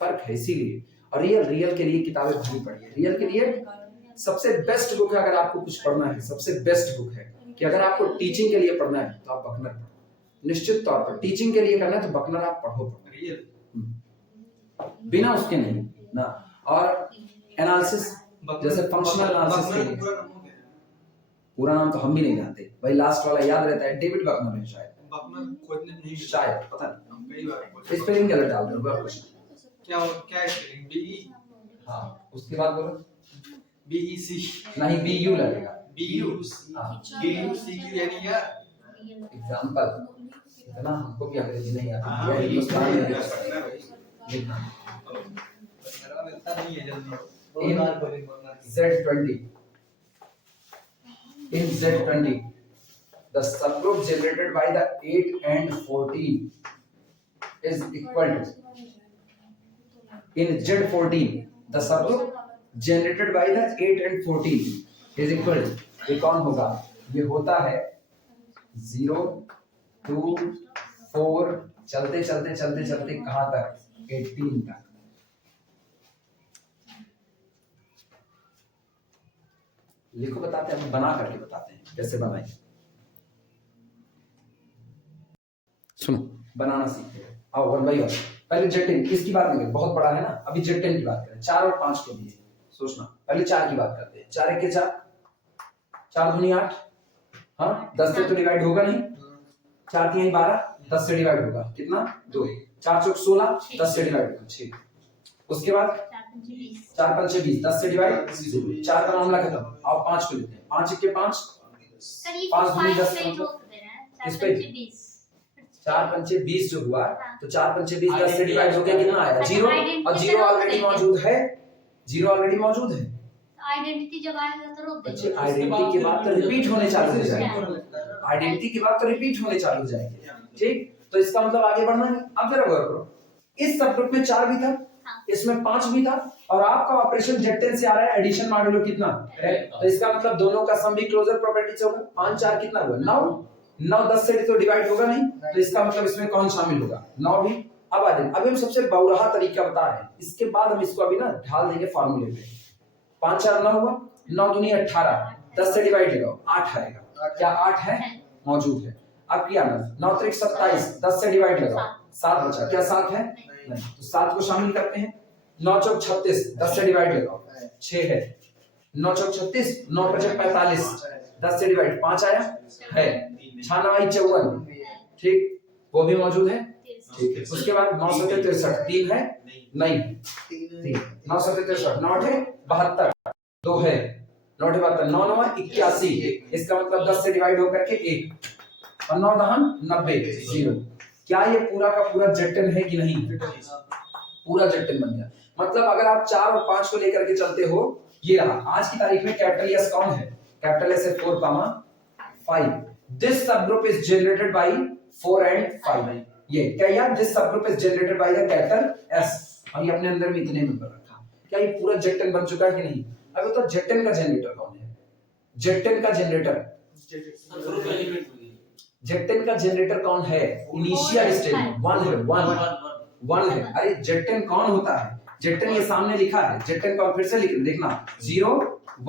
फर्क है इसीलिए। और रियल के लिए किताबें भरी पड़ी है। रियल के लिए सबसे बेस्ट बुक है, अगर आपको कुछ पढ़ना है सबसे बेस्ट बुक है कि अगर आपको टीचिंग के लिए पढ़ना है तो आप बकनर पढ़ो, निश्चित तौर पर टीचिंग के लिए करना है तो बकनर आप पढ़ो, बिना उसके नहीं ना। और एनालिसिस जैसे फंक्शनल एनालिसिस के लिए पूरा नाम तो हम भी नहीं जानते भाई, लास्ट वाला याद रहता है, डेविड बकनर है शायद, बकनर खोजने नहीं शायद पता नहीं, हम कई बार स्पेलिंग गलत डाल दो कुछ। क्या स्पेलिंग बी, हाँ उसके बाद बोलो बी ई सी नहीं, बी यू लगेगा, B U C Q N E R. Example इतना हमको भी अंग्रेजी नहीं आती हाँ, है, हिंदुस्तान में लिखना मिलता नहीं है जल्दी। in Z20, in Z20 the subgroup generated by the 8 and 14 is equal to, in Z14 the subgroup generated by the 8 and 14 is equal to, ये कौन होगा, ये होता है 0 2 4 चलते चलते चलते चलते कहां तक, 18 तक। लिखो, बताते हैं, हम बना करके बताते हैं कैसे बनाएं। सुनो, बनाना सीखते हैं, आओ वन बाई वन। पहले Z10 इसकी बात नहीं, बहुत बड़ा है ना, अभी Z10 की बात करें। 4 और 5 को दिए, सोचना, पहले 4 की बात करते हैं। 4 1 4, 4 दूनी 8, हाँ 10 से तो डिवाइड होगा नहीं, 4 3 12, 10 से डिवाइड होगा कितना, 2, 4 चौक 16, 10 से डिवाइड होगा 6। उसके बाद 4 5 6 20, 10 से डिवाइड 4 का मामला खत्म। अब 5 को लेते हैं, 5 1 5, 5 दूनी 10, इस पे 4 5 20 जो हुआ, तो 4 5 20 10 से डिवाइड हो गया, कितना आया 0, और 0 ऑलरेडी मौजूद है, 0 ऑलरेडी मौजूद है। आइडेंटिटी जब आएगा तो रोक बच्चे आइडेंटिटी के बाद तो रिपीट होने चालू हो जाएंगे, आइडेंटिटी के बाद तो रिपीट होने चालू हो जाएंगे, ठीक। तो इसका मतलब आगे बढ़ना है। अब जरा गौर करो, इस सब ग्रुप में 4 भी था, इसमें 5 भी था, और आपका ऑपरेशन Z10 से आ रहा है एडिशन मॉड्यूलो कितना है, तो इसका मतलब दोनों का सम भी क्लोजर प्रॉपर्टी से होगा। 5 4 कितना हुआ, 9, 9 10 से तो डिवाइड होगा नहीं, तो इसका मतलब इसमें कौन शामिल होगा, 9 भी। अब आ जाए, अभी हम सबसे बहुराहा तरीका बता रहे हैं, इसके बाद हम इसको अभी ना ढाल देंगे फार्मूले पे। 5 4 9 हुआ, 9 दूनी 18, 10 से डिवाइड लगाओ 8 आएगा, क्या 8 है, मौजूद है। अब क्या 9 3 27, 10 से डिवाइड लगाओ 7 बचा, क्या 7 है, नहीं, तो 7 को शामिल करते हैं। 9 चौक 36, 10 से डिवाइड लगाओ 6 है, 9 चौक 36, 9 5 45, 10 से डिवाइड 5 आया है, 6 9 54, ठीक, वो भी मौजूद है, ठीक है। उसके बाद 9 7 63, 3 है, नहीं 3, 9 7 63, 9 है 72, 2 है, 9 72, 9 9 81, इसका मतलब 10 से डिवाइड होकर के 1, और 9 दहन 90, 0। क्या ये पूरा का पूरा Z10 है कि नहीं, पूरा Z10 बन गया। मतलब अगर आप 4 और 5 को लेकर के चलते हो, ये रहा आज की तारीख में कैपिटल एस कौन है, कैपिटल एस है 4, 5। This subgroup is generated bye 4 and 5, ये क्या यार, this subgroup is generated by the capital S, और ये अपने अंदर में इतने नंबर रखा। क्या ये पूरा Z10 बन चुका है कि नहीं। अभी तो Z10 का जनरेटर कौन है, Z10 का जनरेटर, Z10 का जनरेटर कौन है, इनिशियल स्टेज में 1 है, 1 है। अरे Z10 कौन होता है, Z10 ये सामने लिखा है, Z10 को फिर से लिख देखना, 0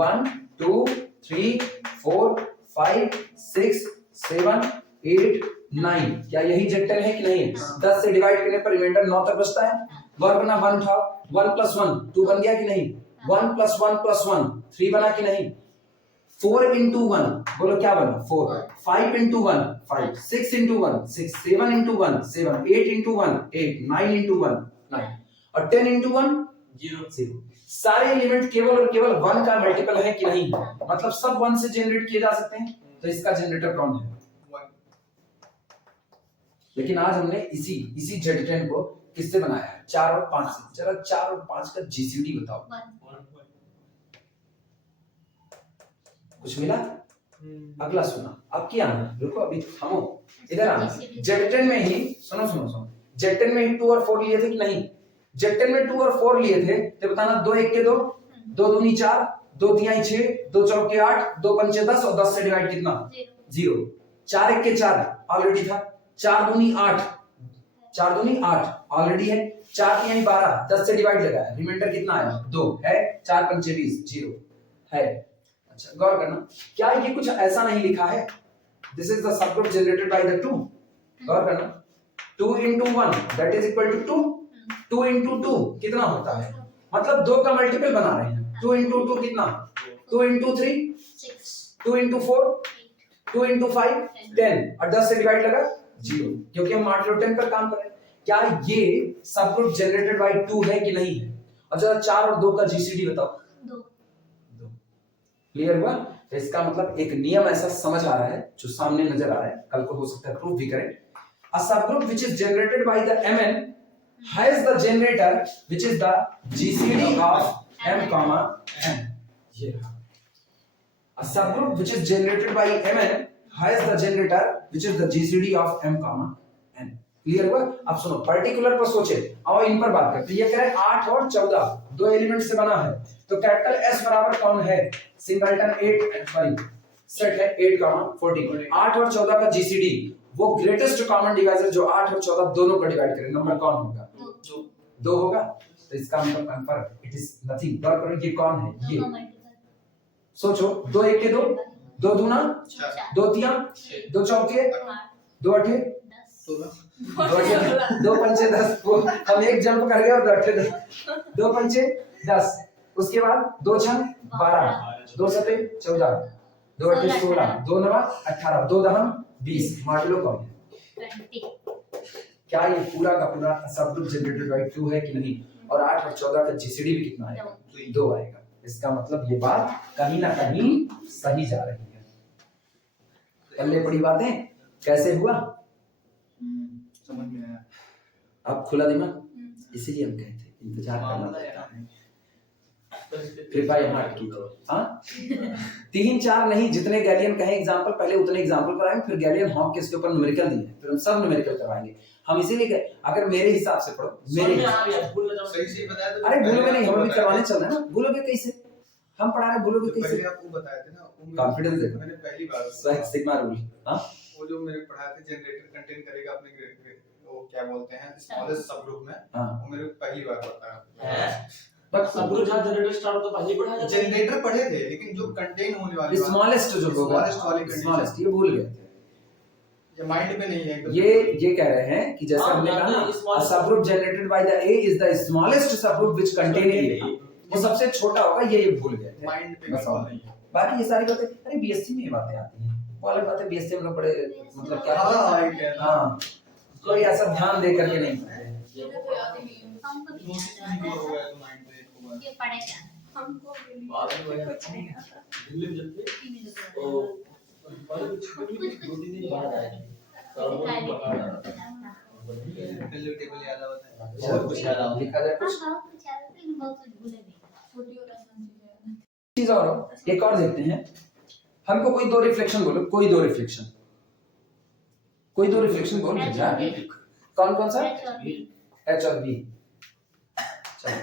1 2 3 4 5 6 7 8 9, क्या यही Z10 है कि नहीं है? 10 से डिवाइड करने पर रिमाइंडर 9 तक बचता है। गौर करना 1 था, 1 + 1 2 बन गया कि नहीं? 1 + 1 + 1 3 बना कि नहीं? 4 × 1 बोलो क्या बना? 4। 5 × 1 5, 6 × 1 6, 7 × 1 7, 8 × 1 8, 9 × 1 9 और 10 × 1 0। सारे एलिमेंट केवल और केवल 1 का मल्टीपल है कि नहीं? मतलब सब 1 से जनरेट किए जा सकते हैं। तो इसका जनरेटर कौन है? लेकिन आज हमने इसी Z10 को किससे बनाया है? 4 और 5 से। जरा 4 और 5 का जीसीडी बताओ। कुछ मिला? अगला सुना। अब क्या आना? रुको अभी थमो, इधर आना। Z10 में ही सुनो Z10 में ही 2 और 4 लिए थे कि नहीं? Z10 में 2 और 4 लिए थे तो बताना 2 1 के 2, 2 दूनी 4, 2 तिहाई 6, 2 चौके 8, 2 पंचे 10 और 10 से डिवाइड कितना? 0। 4 1 के 4 ऑलरेडी था, 4 दूनी 8, 4 दूनी 8 ऑलरेडी है, 4 तिहाई 12, 10 से डिवाइड लगाया, रिमाइंडर कितना आया? 2 है, 4 पंचे 20 0 है। अच्छा गौर करना, क्या ये कुछ ऐसा नहीं लिखा है? This is the subgroup generated by the 2। गौर करना, 2 × 1 दैट इज इक्वल टू 2, 2 × 2 कितना होता है? मतलब 2 का मल्टीपल बना रहे हैं। 2 × 2 कितना? 2 × 3 6, 2 × 4 2 × 5 10 और 10 से डिवाइड लगा 0, क्योंकि हम मॉड्यूलो 10 पर काम कर रहे हैं। क्या ये सबग्रुप जनरेटेड बाय 2 है कि नहीं है? और जरा 4 और 2 का जीसीडी बताओ। 2 क्लियर हुआ? तो इसका मतलब एक नियम ऐसा समझ आ रहा है जो सामने नजर आ रहा है, कल को हो सकता है प्रूफ भी करें। A subgroup which is generated by the Mn has the generator which is the GCD of M, N. ये रहा। A subgroup which is generated by Mn has the generator which is the GCD of M, N. Clear हुआ? अब सुनो, particular पर सोचे, आओ इन पर बात करते हैं। ये कह रहे हैं 8 और 14 दो एलिमेंट से बना है, तो कैपिटल S बराबर कौन है? सिंगलटन 8 सॉरी सेट है 8, 14। 8 और 14 का जीसीडी, वो ग्रेटेस्ट कॉमन डिवाइजर जो 8 और 14 दोनों को डिवाइड करे, नंबर कौन होगा? 2 होगा। तो इसका मतलब कंफर्म, इट इज नथिंग। गौर करो, ये कौन है? ये सोचो, 2 1 के 2, 2 दूना 2 तिया, 2 चौके 2 अठे 2 पंचे 10, हम एक जंप कर गए और 2 अठे 10, 2 पंचे 10, उसके बाद 2 छंग 12, 2 सते 14, 2 अठे 16, 2 नवा 18, 2 दहम 20। मॉड्यूलो कौन है? 20। क्या ये पूरा का पूरा सबग्रुप जनरेटेड बाय 2 है कि नहीं? और 8 और 14 का जीसीडी भी कितना आएगा? 2 आएगा। इसका मतलब ये बात कहीं ना कहीं सही जा रही है। पल्ले पड़ी बातें कैसे हुआ? समझ में आया। अब खुला दिमाग, इसीलिए हम कहते हैं इंतजार करना पड़ता है। कृपया यहाँ कीजिए। हाँ 3 4 नहीं, जितने गैलियन कहे एग्जांपल पहले उतने एग्जांपल कराएंगे, फिर गैलियन हॉक के इसके ऊपर न्यूमेरिकल दिए, फिर हम सब न्यूमेरिकल करवाएंगे। हम इसीलिए अगर मेरे हिसाब से पढ़ो, मेरे सही बताया तो अरे भूलोगे नहीं, हम अभी करवाने चल रहे हैं ना। भूलोगे कैसे? हम पढ़ा रहे, भूलोगे कैसे? पहले आपको बताए थे ना, कॉन्फिडेंस देखो, मैंने पहली बार सिग्मा रूल। हां वो जो मेरे पढ़ाए थे, जनरेटर कंटेन करेगा अपने ग्रेड, वो क्या बोलते हैं, स्मॉलेस्ट सबग्रुप में। हां वो मेरे को पहली बार पता है। बट सबग्रुप जहां जनरेटर स्टार्ट तो पहले पढ़ा जाता है। जनरेटर पढ़े थे, लेकिन जो कंटेन होने वाली स्मॉलेस्ट जो होगा, स्मॉलेस्ट वाली कंडीशन, स्मॉलेस्ट ये भूल गए। ये माइंड में नहीं है एकदम। ये कह रहे हैं कि जैसे हमने कहा ना, subgroup generated by the A is the smallest subgroup which contain A, वो सबसे छोटा होगा। ये भूल गए थे माइंड पे बस। और बाकी ये सारी बातें, अरे बीएससी में ये बातें आती हैं, वो अलग बात है। बीएससी हम लोग बड़े मतलब क्या, हां कोई ऐसा ध्यान दे करके नहीं पढ़ते। हमको भी हो गया तो माइंड पे ये पढ़ेगा हमको भी बाद में दिल्ली में जब थे तो कुछ 2-3 दिन बाद आए पहले टेबल याद आता है, बहुत कुछ याद आता लिखा जाए कुछ बहुत कुछ भूले भी। छोटी और आसान चीज। और एक और देखते हैं, हमको कोई 2 रिफ्लेक्शन बोलो, कोई 2 रिफ्लेक्शन, कोई 2 रिफ्लेक्शन बोल भेजा। कौन कौन सा? H और B। चलो,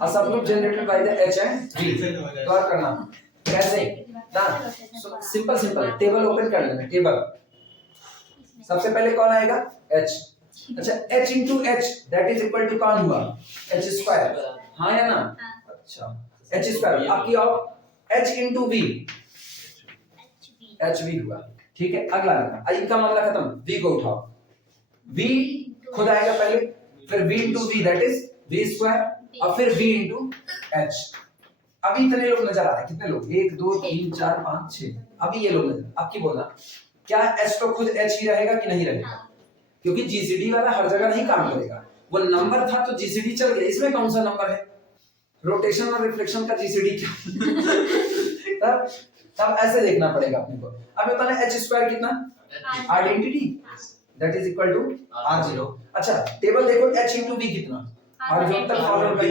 a subgroup generated by the H and B। गौर करना कैसे ना, सिंपल टेबल ओपन कर लेना। टेबल सबसे पहले कौन आएगा? H। अच्छा H into H that is equal to कौन हुआ? H square. हाँ या ना? अच्छा H स्क्वायर। अब की आओ H into V, HV हुआ। ठीक है, अगला इनका मामला खत्म। v को उठाओ, v खुद आएगा पहले, फिर v into v that is v square, और फिर v into h। अभी इतने लोग नजर आ रहे हैं, कितने लोग, 1 2 3 4 5 6, अभी ये लोग नजर। अब की बोलना, क्या h तो खुद h ही रहेगा कि नहीं रहेगा, क्योंकि जीसीडी वाला हर जगह नहीं काम करेगा। वो नंबर था तो जीसीडी चल गया, इसमें कौन सा नंबर है, रोटेशन और रिफ्लेक्शन का जीसीडी क्या तब ऐसे देखना पड़ेगा अपने को। अब बताना h स्क्वायर कितना, identity that is equal to r0। अच्छा टेबल देखो, h into v कितना, हॉरिजॉन्टल फॉरवर्ड बाय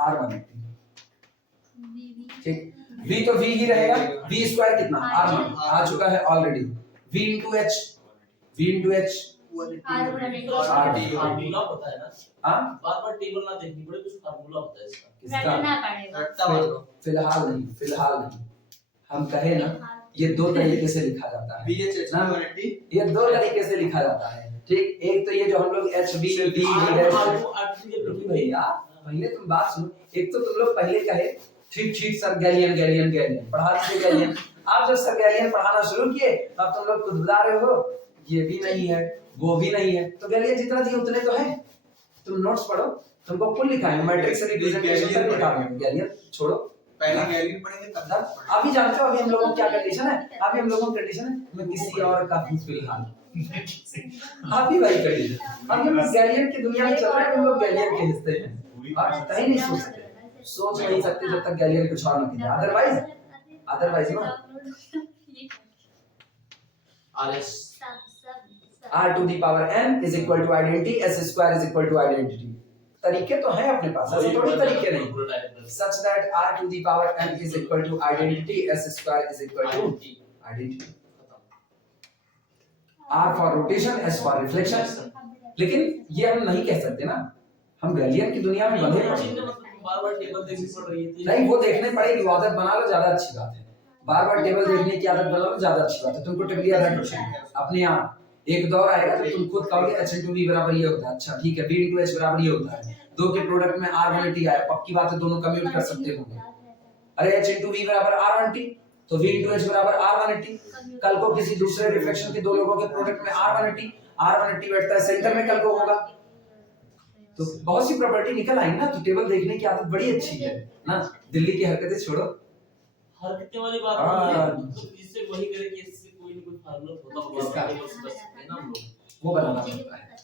r180, ठीक। v तो v ही रहेगा, v स्क्वायर कितना, r1 आ चुका है already, v into h, v into h formula पता है ना, हां बार-बार टेबल ना देखनी पड़े, कुछ फार्मूला होता है इसका। किसका, फिलहाल नहीं, हम कहे ना ये दो तरीके से लिखा जाता है, ये दो तरीके से लिखा जाता है, ठीक। एक तो ये जो हम लोग एच बी डी भैया, पहले तुम बात सुनो, एक तो तुम लोग पहले कहे ठीक सर गैलियन पढ़ा लीजिए गैलियन। आप जब सर गैलियन पढ़ाना शुरू किए, अब तुम लोग खुद बता रहे हो ये भी नहीं है वो भी नहीं है, तो गैलियन जितना दिए उतने तो है। तुम नोट्स पढ़ो, तुमको कुल लिखा है, मैट्रिक्स रिप्रेजेंटेशन तक लिखा है, गैलियन छोड़ो, पहले गैलियन पढ़ेंगे तब अभी जानते हो अभी हम लोगों की क्या कंडीशन है, अभी हम लोगों की कंडीशन है मैं किसी और का फिलहाल आप ही भाई कंडीशन, हम लोग गैलियन की दुनिया में चल रहे हैं, हम लोग गैलियन के हिस्से हैं और कहीं नहीं सोच नहीं सकते जब तक गैलियन कुछ और ना किया, अदरवाइज ना RS r to the power n is equal to identity, s square is equal to identity। तरीके तो हैं अपने पास, ऐसे थोड़ी तरीके नहीं, such that r to the power n is equal to identity, s square is equal to identity, r for rotation, s for reflection। लेकिन ये हम नहीं कह सकते ना, हम गैलियन की दुनिया में बंधे पड़े हैं, बार-बार टेबल देखनी पड़ रही है। नहीं वो देखने पड़ेगी, वो आदत बना लो, ज्यादा अच्छी बात है, बार-बार टेबल देखने की आदत बना लो, ज्यादा अच्छी बात है। तुमको टेबल याद रखना अपने आप, एक दौर आएगा तो तुम खुद कहोगे h into v बराबर ये होता है, अच्छा ठीक है, v into h बराबर ये होता है, दो के प्रोडक्ट में r1t आया, पक्की बात है दोनों कम्यूट कर सकते होंगे। अरे h into v बराबर r1t, तो v into h बराबर r1t, कल को किसी दूसरे रिफ्लेक्शन के दो लोगों के प्रोडक्ट में r1t बैठता है सेंटर में, कल को होगा, तो बहुत सी प्रॉपर्टी निकल आएंगी ना। तो टेबल देखने की आदत बड़ी अच्छी है ना, दिल्ली की हरकतें छोड़ो, हरकतें वाली बात नहीं है, तो इससे वही करे कि इससे कोई ना कोई फार्मूला होता होगा, इसका ना हम लोग वो बनाना पड़ता है,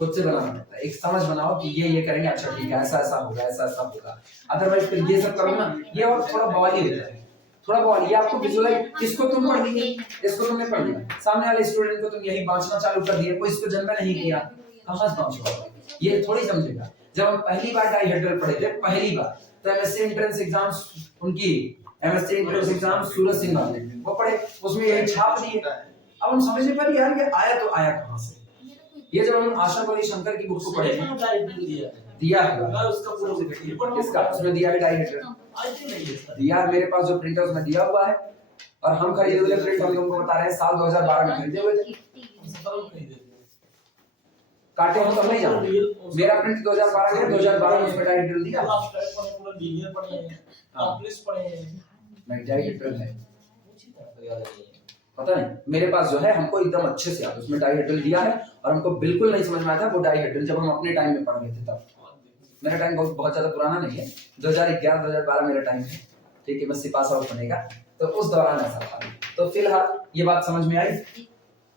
खुद से बनाना पड़ता है, एक समझ बनाओ कि ये करेंगे, अच्छा ठीक है ऐसा होगा, ऐसा होगा, अदरवाइज फिर ये सब करोगे ना, ये और थोड़ा बवाली हो जाता है, थोड़ा बवाली। ये आपको विजुअलाइज, इसको तुम पढ़ लिए, इसको तुमने पढ़ लिया, सामने वाले स्टूडेंट को तुम यही बांटना चालू कर दिया, कोई इसको जन्म नहीं किया, कहां से पहुंचेगा, ये थोड़ी समझेगा। जब हम पहली बार डाइहेड्रल पढ़े थे, पहली बार, तो एमएससी एंट्रेंस एग्जाम्स, उनकी MSc entrance exam Suraj Singh वाले वो पढ़े, उसमें यही छाप दिए, अब हम समझ नहीं पा रहे यार ये आया तो आया कहां से। ये जब हम आशा बोली शंकर की बुक को पढ़े दिया है उसका पूरा किसका, उसमें दिया है डाइहेड्रल, दिया मेरे पास जो प्रिंटर उसमें दिया हुआ है, और हम खरीदे हुए प्रिंट हम लोगों को बता रहे हैं साल 2012 में खरीदे हुए थे, काटे हो तो नहीं जानते, मेरा प्रिंट 2012 में 2012 में उसमें डाइहेड्रल दिया, पूरा लीनियर पढ़े हैं, कॉम्प्लेक्स पढ़े हैं, मैं डाइहेड्रल है पता नहीं, मेरे पास जो है हमको एकदम अच्छे से याद, उसमें डाइहेड्रल दिया है, और हमको बिल्कुल नहीं समझ में आया था वो डाइहेड्रल जब हम अपने टाइम में पढ़ रहे थे तब। मेरा टाइम बहुत ज्यादा पुराना नहीं है, 2011-2012 मेरा टाइम है, ठीक है, मैं सिपाही साहब बनेगा, तो उस दौरान ऐसा था। तो फिलहाल ये बात समझ में आई,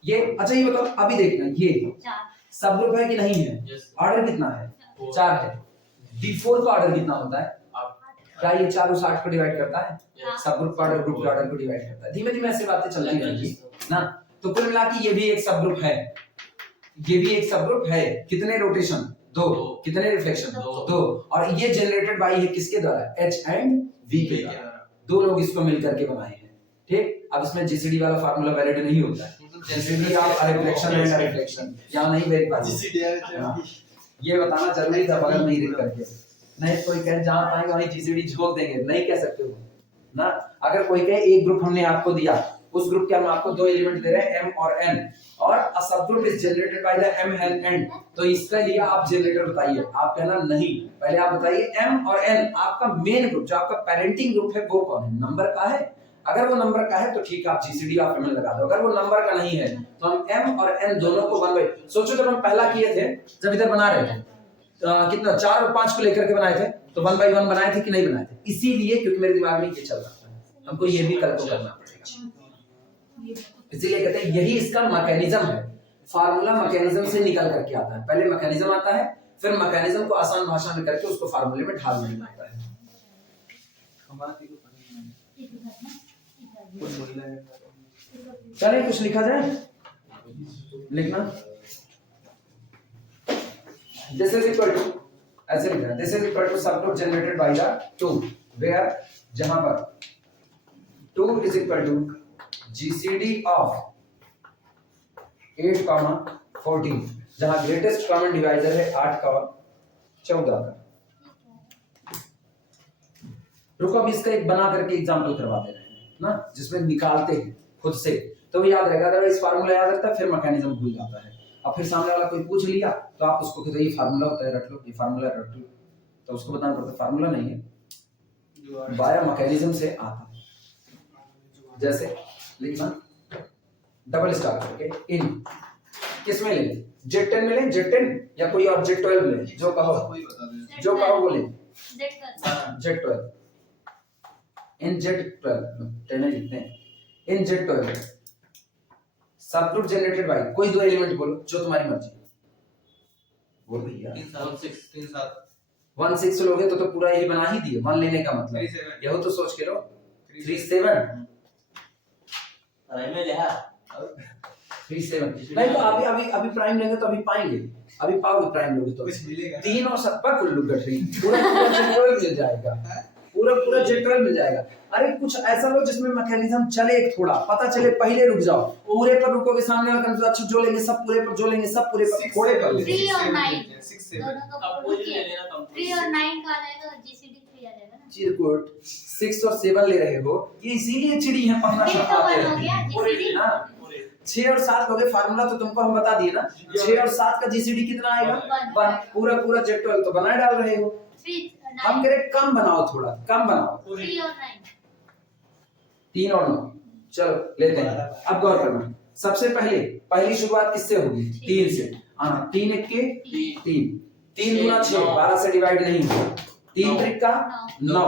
ये अच्छा ये बताओ अभी देखना, ये सब ग्रुप है कि नहीं है, ऑर्डर कितना है, 4 है, D4 का ऑर्डर कितना होता है, क्या ये 4 उस 8 को डिवाइड करता है, सब ग्रुप का ऑर्डर ग्रुप के ऑर्डर को डिवाइड करता है, धीमे धीमे ऐसे बातें चलती रहेंगी ना। तो कुल मिला के ये भी एक सब ग्रुप है, ये भी एक सब ग्रुप है, कितने रोटेशन 2, कितने रिफ्लेक्शन 2, और ये जनरेटेड बाय है किसके द्वारा, H एंड V के द्वारा, दो लोग इसको मिलकर के बनाए हैं, ठीक। अब इसमें जीसीडी वाला फार्मूला वैलिड नहीं होता है, जीसीडी आप रिफ्लेक्शन एंड रिफ्लेक्शन यहां नहीं वेरीफाई, जीसीडी ये बताना जरूरी था बगल में ही लिख करके, नहीं कोई कहे जहां पाएंगे वहीं जीसीडी झोंक देंगे, नहीं कह सकते हो ना। अगर कोई कहे एक ग्रुप हमने आपको दिया, उस ग्रुप के हम आपको 2 एलिमेंट दे रहे हैं m और n, और अ सब group is generated by the m and n, तो इसके लिए आप जनरेटर बताइए, आप कहना नहीं, पहले आप बताइए m और n आपका मेन ग्रुप जो आपका पेरेंटिंग ग्रुप है वो कौन है, नंबर का है, अगर वो नंबर का है तो ठीक है, आप जीसीडी ऑफ एम लगा दो। अगर वो नंबर का नहीं है तो हम एम और एन दोनों को 1 बाई, सोचो जब हम पहला किए थे, जब इधर बना रहे थे कितना 4 और 5 को लेकर के बनाए थे, तो 1 बाई 1 बनाए थे कि नहीं बनाए थे? इसीलिए क्योंकि मेरे दिमाग में ये चल रहा था, हमको ये भी कल को करना पड़ेगा। इसीलिए कहते हैं यही इसका मैकेनिज्म है, फार्मूला मैकेनिज्म से निकल करके आता है। पहले मैकेनिज्म आता है, फिर मैकेनिज्म को आसान भाषा में करके उसको फार्मूले में ढाल देना पड़ता है। चलिए कुछ लिखा जाए, लिखना दिस इज इक्वल टू, ऐसे लिखना this is equal to sub group generated by the 2 where, जहां पर 2 is equal to GCD of 8, 14, जहां ग्रेटेस्ट कॉमन डिवाइजर है 8 का और 14 का। रुको अब इसका एक बना करके एग्जांपल करवा दे रहे हैं ना, जिसमें निकालते हैं खुद से, तो याद रहेगा। अदरवाइज फार्मूला याद रहता है, फिर मैकेनिज्म भूल जाता है। अब फिर सामने वाला कोई पूछ लिया तो आप उसको कहते ये फार्मूला होता है, रट लो, ये फार्मूला रट लो, तो उसको बताना पड़ता है फार्मूला नहीं है, बाया मैकेनिज्म से आता है। जैसे लिखना डबल स्टार करके इन किस में लें, Z10 में लें, Z10 या कोई और Z12 में लें, जो कहो जो कहो वो लें, Z12 इन Z12 10 लिखते हैं, इन Z12 सब ग्रुप जनरेटेड बाय, कोई दो एलिमेंट बोलो जो तुम्हारी मर्जी, बोल भैया 16 लोगे तो पूरा यही बना ही दिए, 1 लेने का मतलब यही तो सोच के लो 37 नहीं तो अभी प्राइम लेंगे तो अभी पाएंगे, अभी पाओगे प्राइम लोगे तो कुछ मिलेगा 3 और 7 पर कुल्लू गठरी पूरा Z12 मिल जाएगा, पूरा Z12 मिल जाएगा। अरे कुछ ऐसा लो जिसमें मैकेनिज्म चले, एक थोड़ा पता चले, पहले रुक जाओ, पूरे पर रुकोगे सामने वाला कंफ्यूज, अच्छा जो लेंगे सब पूरे पर, जो लेंगे सब पूरे पर, थोड़े पर 3 और 9 6 दोनों का अब कोई ले लेना कम, 3 और 9 का आ जाएगा, जीसीडी 3 आ जाएगा ना। चिरकुट 6 और 7 ले रहे हो, ये इसीलिए चिड़ी है पढ़ना ये तो चाहते वन हो गया हैं जीसीडी। ना। 6 और 7 लोगे, फार्मूला तो तुमको हम बता दिए ना, 6 और 7 का जीसीडी कितना आएगा, 1, पूरा Z12 तो बनाए डाल रहे हो, 3 हम कह रहे कम बनाओ, थोड़ा कम बनाओ, 3 और 9 3 और 9, चलो लेते हैं। अब गौर करना, सबसे पहली शुरुआत किससे होगी, 3 से, 3 1 के 3, 3 गुना 6, 12 से डिवाइड नहीं हुआ, 3 त्रिक का 9,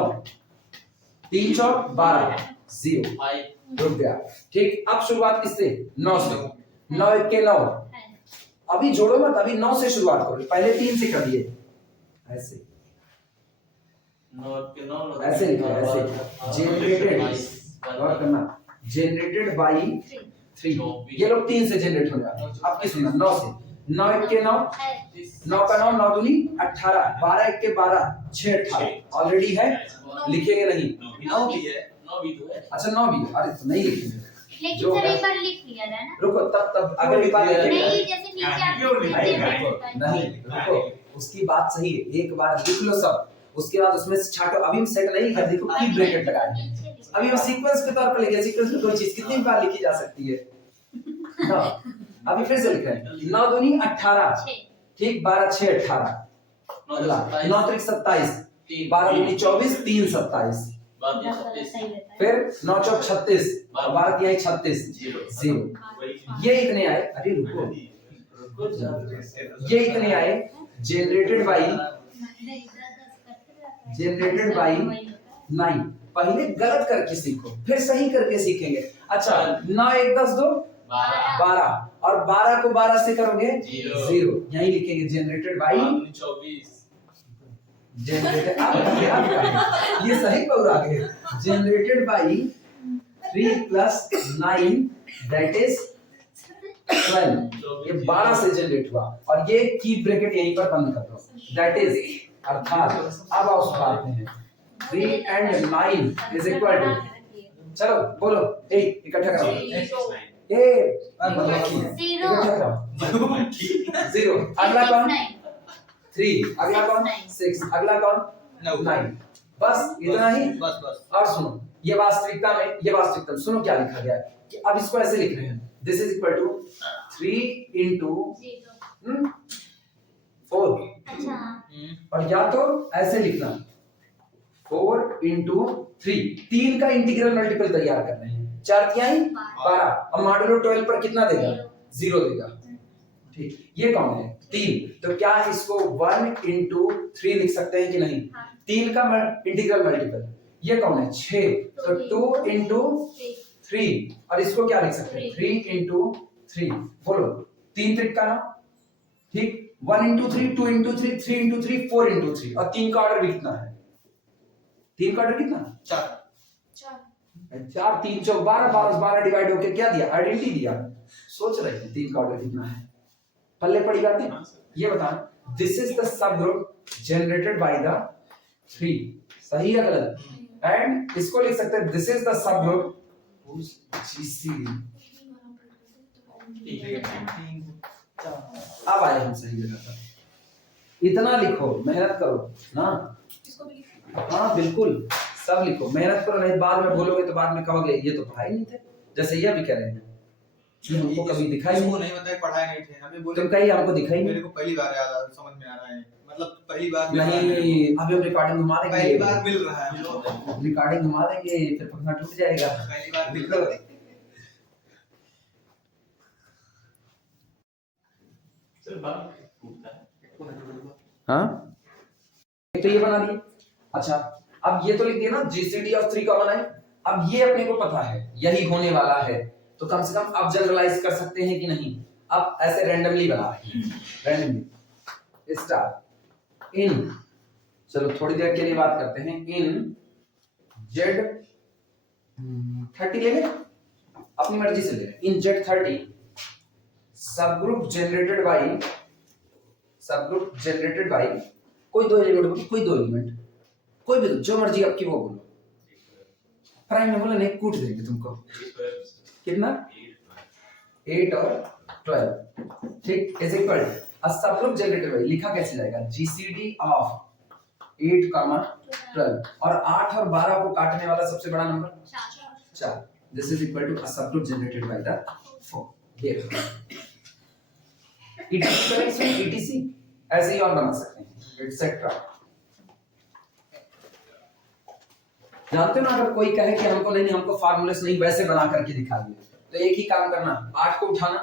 3 चौक 12, 0 रुक गया। ठीक, अब शुरुआत किससे, 9 से, 9 1 के 9, अभी जोड़ो मत, अभी 9 से शुरुआत करो, पहले 3 से कर दिए, ऐसे ऐसे लिखो, ऐसे जनरेटेड, गौर करना, जनरेटेड बाय 3, ये लोग 3 से जनरेट होने वाले हैं। अब किस 9 से, 9 1 के 9, 9 का 9, 9 दूनी 18, 12 1 के 12, 6 18 ऑलरेडी है, लिखेंगे नहीं, 9 भी है, 9 भी तो है, अच्छा 9 भी, अरे तो नहीं लिखेंगे, लेकिन सर एक बार लिख लिया था ना। रुको तब अगली बार लिखेंगे नहीं, जैसे नीचे आते नहीं, रुको उसकी बात सही है, एक बार लिख लो सब, उसके बाद उसमें से छाटो, अभी हम सेट नहीं लिखा, देखो की ब्रैकेट लगाएंगे, अभी हम सीक्वेंस के तौर पर लिखे, सीक्वेंस में कोई चीज कितनी बार लिखी जा सकती है, हाँ अभी फिर से लिख रहे हैं, 9 दूनी 18, ठीक, 12 6 18, 9 त्रिक 27, 12 दूनी 24, 3 27, फिर 9 चौक 36, 12 तिहाई 36, 0, ये इतने आए, अरे रुको, ये इतने आए जनरेटेड बाय 9, पहले गलत करके सीखो, फिर सही करके सीखेंगे। अच्छा 9 1 10 2 12, और 12 को 12 से करोगे 0, यही लिखेंगे जनरेटेड बाय 24, जनरेटेड, ये सही पकड़ आ गए, generated by 3 plus 9 that is 12, ये 12 से जनरेट हुआ, और ये की ब्रैकेट यहीं पर बंद कर दो, दैट इज, अर्थात अब आओ सुधारते हैं, 3 and 9 इज इक्वल टू, चलो बोलो, इकट्ठा करो, इकट्ठा करो, 0, अगला कौन, 3, अगला कौन, 6, अगला कौन, 9, बस इतना ही, बस और सुनो, ये वास्तविकता सुनो क्या लिखा गया है, कि अब इसको ऐसे लिख रहे हैं, this is equal to 3 into 4, अच्छा और या तो ऐसे लिखना 4 इंटू 3, 3 का इंटीग्रल मल्टीपल तैयार कर रहे हैं। 4 तिहाई 12, अब मॉडुलो 12 पर कितना देगा? 0 देगा। ठीक, ये कौन है? 3। तो क्या इसको 1 इंटू 3 लिख सकते हैं कि नहीं? 3 का इंटीग्रल मल्टीपल, ये कौन है? 6, तो 2 इंटू 3, और इसको क्या लिख सकते हैं? 3 इंटू 3। बोलो 3 त्रिक का नाम, ठीक। 1 इंटू 3, 2 इंटू 3, 3 इंटू 3, 4 इंटू 3, और 3 का ऑर्डर भी कितना है? 3 का ऑर्डर कितना? 4। 4 3 4 12, 12 12 डिवाइड होके क्या दिया? आइडेंटिटी दिया। सोच रहे हैं 3 का ऑर्डर कितना है? पल्ले पड़ी बातें, ये बताएं। This is the sub group generated by the 3, सही है गलत? एंड इसको लिख सकते हैं this is the sub group GCD. अब आए हम सही जगह पर। इतना लिखो, मेहनत करो ना। हाँ बिल्कुल, सब लिखो, मेहनत करो, नहीं बाद में बोलोगे तो बाद में कहोगे ये तो पढ़ाई नहीं थे। जैसे ये भी कह रहे हैं कि हमको कभी दिखाई नहीं बताया, पढ़ाए नहीं थे, हमें बोले तुम कहीं हमको दिखाई नहीं। मेरे को पहली बार याद आ, समझ में आ रहा है, मतलब पहली बार नहीं, अभी हम रिकॉर्डिंग घुमा देंगे, पहली बार मिल रहा है हमको। रिकॉर्डिंग घुमा देंगे फिर पढ़ना टूट जाएगा। पहली बार मिल लिखो। रहा है। हाँ, तो ये बना दिए। अच्छा, अब ये तो लिख दिया ना जीसीडी ऑफ 3 कॉमन है। अब ये अपने को पता है यही होने वाला है, तो कम से कम अब जनरलाइज कर सकते हैं कि नहीं? अब ऐसे रैंडमली बना रहे हैं, रैंडमली स्टार इन, चलो थोड़ी देर के लिए बात करते हैं, इन जेड 30 ले लें, अपनी मर्जी से ले लें। इन जेड 30 सब ग्रुप जनरेटेड बाई कोई दो एलिमेंट, कोई भी जो मर्जी आपकी वो बोलो। प्राइम में बोला नहीं, कूट देंगे तुमको। कितना? 8 और 12, ठीक। इज इक्वल अ सब ग्रुप जनरेटेड बाई, लिखा कैसे जाएगा? जीसीडी ऑफ 8, 12, और 8 और 12 को काटने वाला सबसे बड़ा number 4। This is equal to a सब ग्रुप जनरेटेड बाय द 4। ये ETC ऐसे ही और बना सकते हैं, एटसेट्रा। जानते हो ना, अगर कोई कहे कि हमको नहीं, हमको फार्मूले से नहीं वैसे बना करके दिखाइए, तो एक ही काम करना, 8 को उठाना,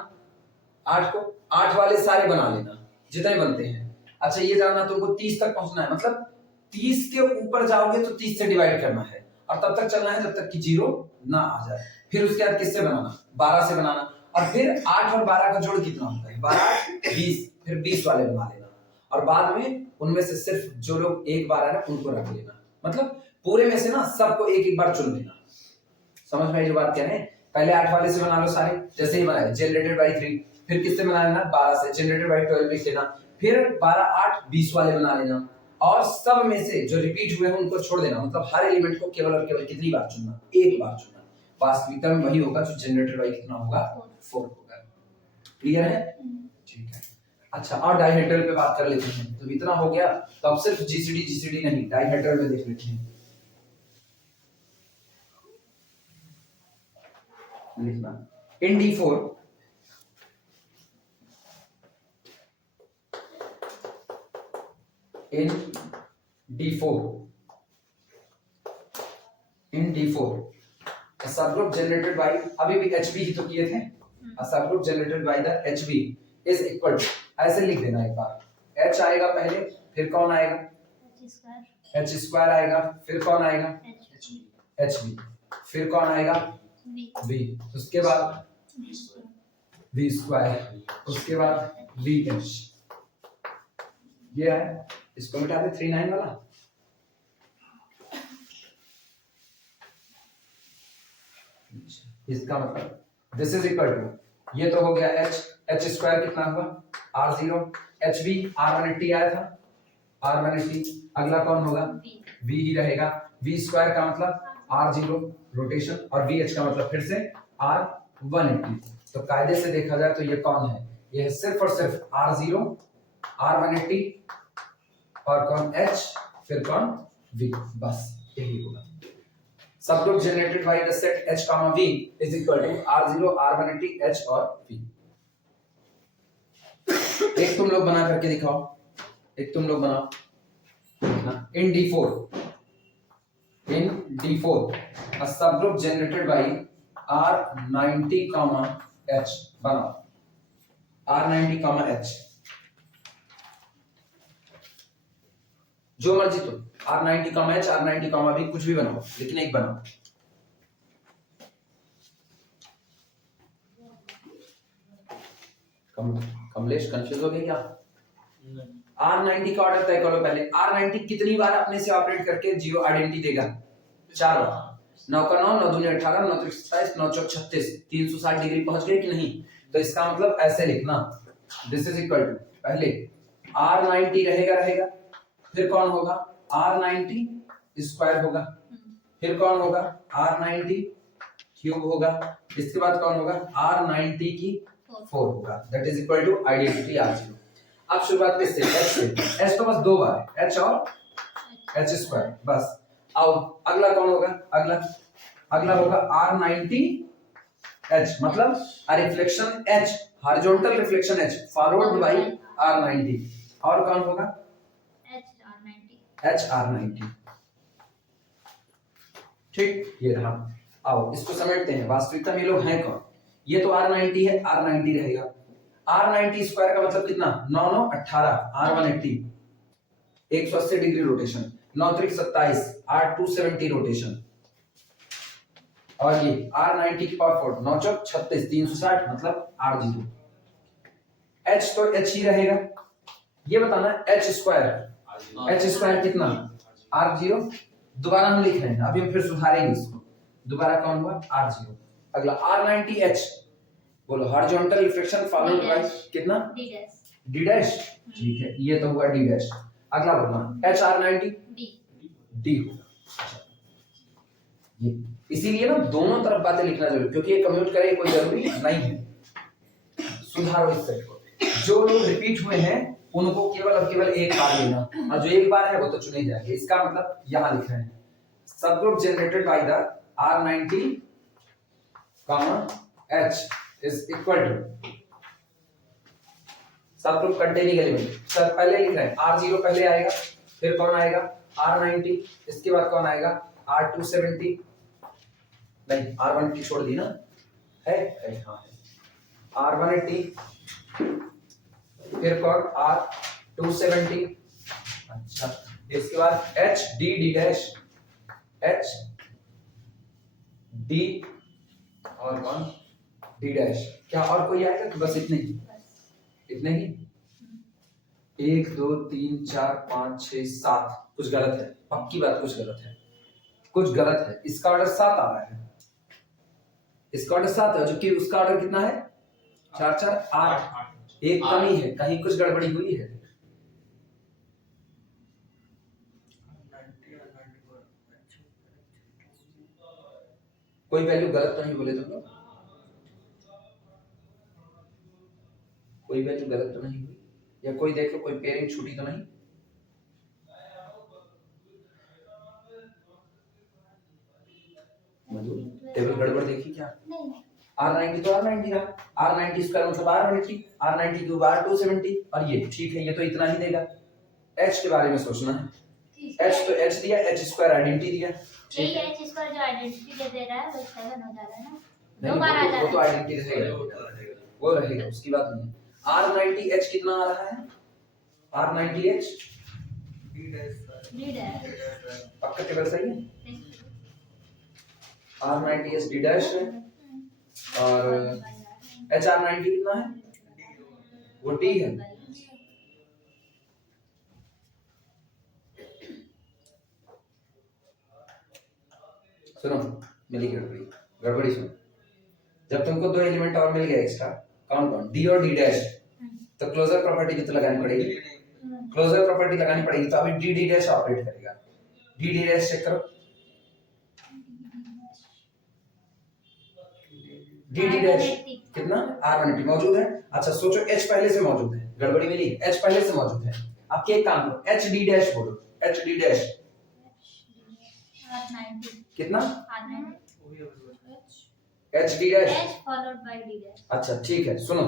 8 वाले सारे बना लेना जितने बनते हैं। अच्छा, ये जानना तुमको 30 तक पहुंचना है, मतलब 30 के ऊपर जाओगे तो 30 से डिवाइड करना है, और तब तक चलना है जब तक कि 0 ना आ जाए। फिर उसके बाद किससे बनाना? 12 से बनाना, और फिर 8 और 12 का जोड़ कितना होता है? 12 20, फिर 20 वाले बना लेना, और बाद में उनमें से सिर्फ जो लोग एक बार है ना उनको रख लेना। मतलब पूरे में से ना सबको एक बार चुन लेना। समझ में आई जो बात कह रहे हैं? पहले 8 वाले से बना लो सारे, जैसे ही बनाए जनरेटेड बाई 3, फिर किससे बना लेना? 12 से, जनरेटेड बाई 12 लिख लेना, फिर 12 8 20 वाले बना लेना, और सब में से जो रिपीट हुए हैं उनको छोड़ देना। मतलब हर एलिमेंट को केवल और केवल कितनी बार चुनना? एक बार चुनना। वास्तविकता में वही होगा जो जनरेटेड बाई कितना होगा? 4 होगा। क्लियर है? ठीक है। अच्छा, और डाइहेड्रल पे बात कर लेते हैं। तो इतना हो गया, तो अब सिर्फ जीसीडी नहीं, डाइहेड्रल में देख लेते हैं। लिखना इन D4 सब ग्रुप जनरेटेड बाय, अभी भी HB ही तो किए थे, sub group generated by the HB is equal to, ऐसे लिख देना एक बार, H आएगा पहले, फिर कौन आएगा? H स्क्वायर आएगा, फिर कौन आएगा? HB, फिर कौन आएगा? V, उसके बाद V स्क्वायर, उसके बाद VH। ये है, इसको मिटा दे 39 वाला। इसका मतलब दिस इज इक्वल टू, ये तो हो गया H स्क्वायर कितना हुआ? R0, HB R180 आया था, R180, अगला कौन होगा? V ही रहेगा। V स्क्वायर का मतलब R0 रोटेशन, और VH का मतलब फिर से R180। तो कायदे से देखा जाए तो ये कौन है? ये है सिर्फ और सिर्फ R0, R180, और कौन? H, फिर कौन? V, बस यही होगा। Sub group generated by the set H, V is equal to R0, R180, H और V। एक तुम लोग बना करके दिखाओ, एक तुम लोग बनाओ। इन D4 in D4 a subgroup generated by R90, H बनाओ R90, H जो मर्जी तुम R90, H R90, भी कुछ भी बनाओ लेकिन एक बनाओ। कमलेश कंफ्यूज हो गए क्या? R90 का ऑर्डर तय करो पहले। R90 कितनी बार अपने से ऑपरेट करके जीरो आइडेंटिटी देगा? 4 बार। 9 का 9, 9 दूनी 18, 9 त्रिक 27, 9 चौक 36, 360 डिग्री पहुंच गए कि नहीं? तो इसका मतलब ऐसे लिखना, दिस इज इक्वल टू पहले R90 रहेगा, फिर कौन होगा? R90 स्क्वायर होगा, फिर कौन होगा? R90 क्यूब होगा, इसके बाद कौन होगा? R90 की 4 होगा, that is equal to identity R0। अब शुरुआत किससे? H से। H तो बस 2 बार है, H और H स्क्वायर बस। अब अगला कौन होगा? अगला होगा R90 H, मतलब reflection H, horizontal reflection H forward bye R90। और कौन होगा? H R90। ठीक, ये रहा। आओ इसको समझते हैं, वास्तविकता में ये लोग हैं कौन? ये तो R90 है, R90 रहेगा। R90 स्क्वायर का मतलब कितना? 9 9 18, R180 180 डिग्री रोटेशन, 9 त्रिक 27, R270 रोटेशन, और ये R90 की पावर 4, 9 चौक 36, 360 मतलब R0। H तो H ही रहेगा। ये बताना H स्क्वायर कितना? R0। दोबारा हम लिख रहे हैं, अभी हम फिर सुधारेंगे इसको। दोबारा कौन हुआ? R0। अगला R90 H, बोलो हॉरिजॉन्टल रिफ्लेक्शन फॉलोड बाय कितना? D dash. ठीक है, ये तो हुआ D डैश। अगला बोलना H R90 D होगा। ये इसीलिए ना दोनों तरफ बातें लिखना जरूरी, क्योंकि ये कम्यूट करे कोई जरूरी नहीं है। सुधारो इस सेट को। जो लोग रिपीट हुए हैं उनको केवल एक बार लेना, और जो एक बार है वो तो चुने जाएंगे। इसका मतलब यहां लिख रहे हैं subgroup generated by the R90, H is equal to subgroup containing element. Sir पहले लिख रहे हैं R0 पहले आएगा, फिर कौन आएगा? R90, इसके बाद कौन आएगा? R270, नहीं R180 छोड़ दी ना, है हाँ है R180, फिर कौन? R270, अच्छा इसके बाद H D dash, H D और कौन? D dash. क्या और कोई आएगा कि बस इतने ही? 1 2 3 4 5 6 7, कुछ गलत है, पक्की बात कुछ गलत है। इसका ऑर्डर 7 आ रहा है, इसका ऑर्डर 7 है, जबकि उसका ऑर्डर कितना है? 4 4 8, एक कमी है, कहीं कुछ गड़बड़ी हुई है। कोई वैल्यू गलत तो नहीं बोले तुम लोग? कोई वैल्यू गलत तो नहीं हुई? या कोई देख लो, कोई पेयरिंग छूटी तो नहीं? टेबल गड़बड़ देखी क्या? R90 तो R90 रहा, R90 स्क्वायर मतलब R180, R90 क्यूब R270, और ये ठीक है, ये तो इतना ही देगा। H के बारे में सोचना है। H तो H दिया, H स्क्वायर आइडेंटिटी दिया, ठीक है। H स्क्वायर जो आइडेंटिटी दे रहा है वो 7 हो जा रहा है ना, नहीं, दो बार आ जा रहा है। वो तो आइडेंटिटी रहेगा, वो रहेगा, उसकी बात नहीं है। R90H कितना आ रहा है? R90H D डैश पक्का टेबल सही है। R90H D डैश है, और HR90 कितना है? वो D है। सुनो मिली गड़बड़ी सुनो। जब तुमको 2 एलिमेंट और मिल गए एक्स्ट्रा, कौन D और D डैश, तो क्लोजर प्रॉपर्टी भी तो लगानी पड़ेगी। क्लोजर प्रॉपर्टी लगानी पड़ेगी, तो अभी D डैश ऑपरेट करेगा। D डैश चेक करो, D डैश कितना? R180 मौजूद है। अच्छा सोचो H पहले से मौजूद है, गड़बड़ी मिली, H पहले से मौजूद है। आप एक काम करो, HD डैश बोलो, HD डैश कितना? HD dash H followed by D dash. अच्छा ठीक है, सुनो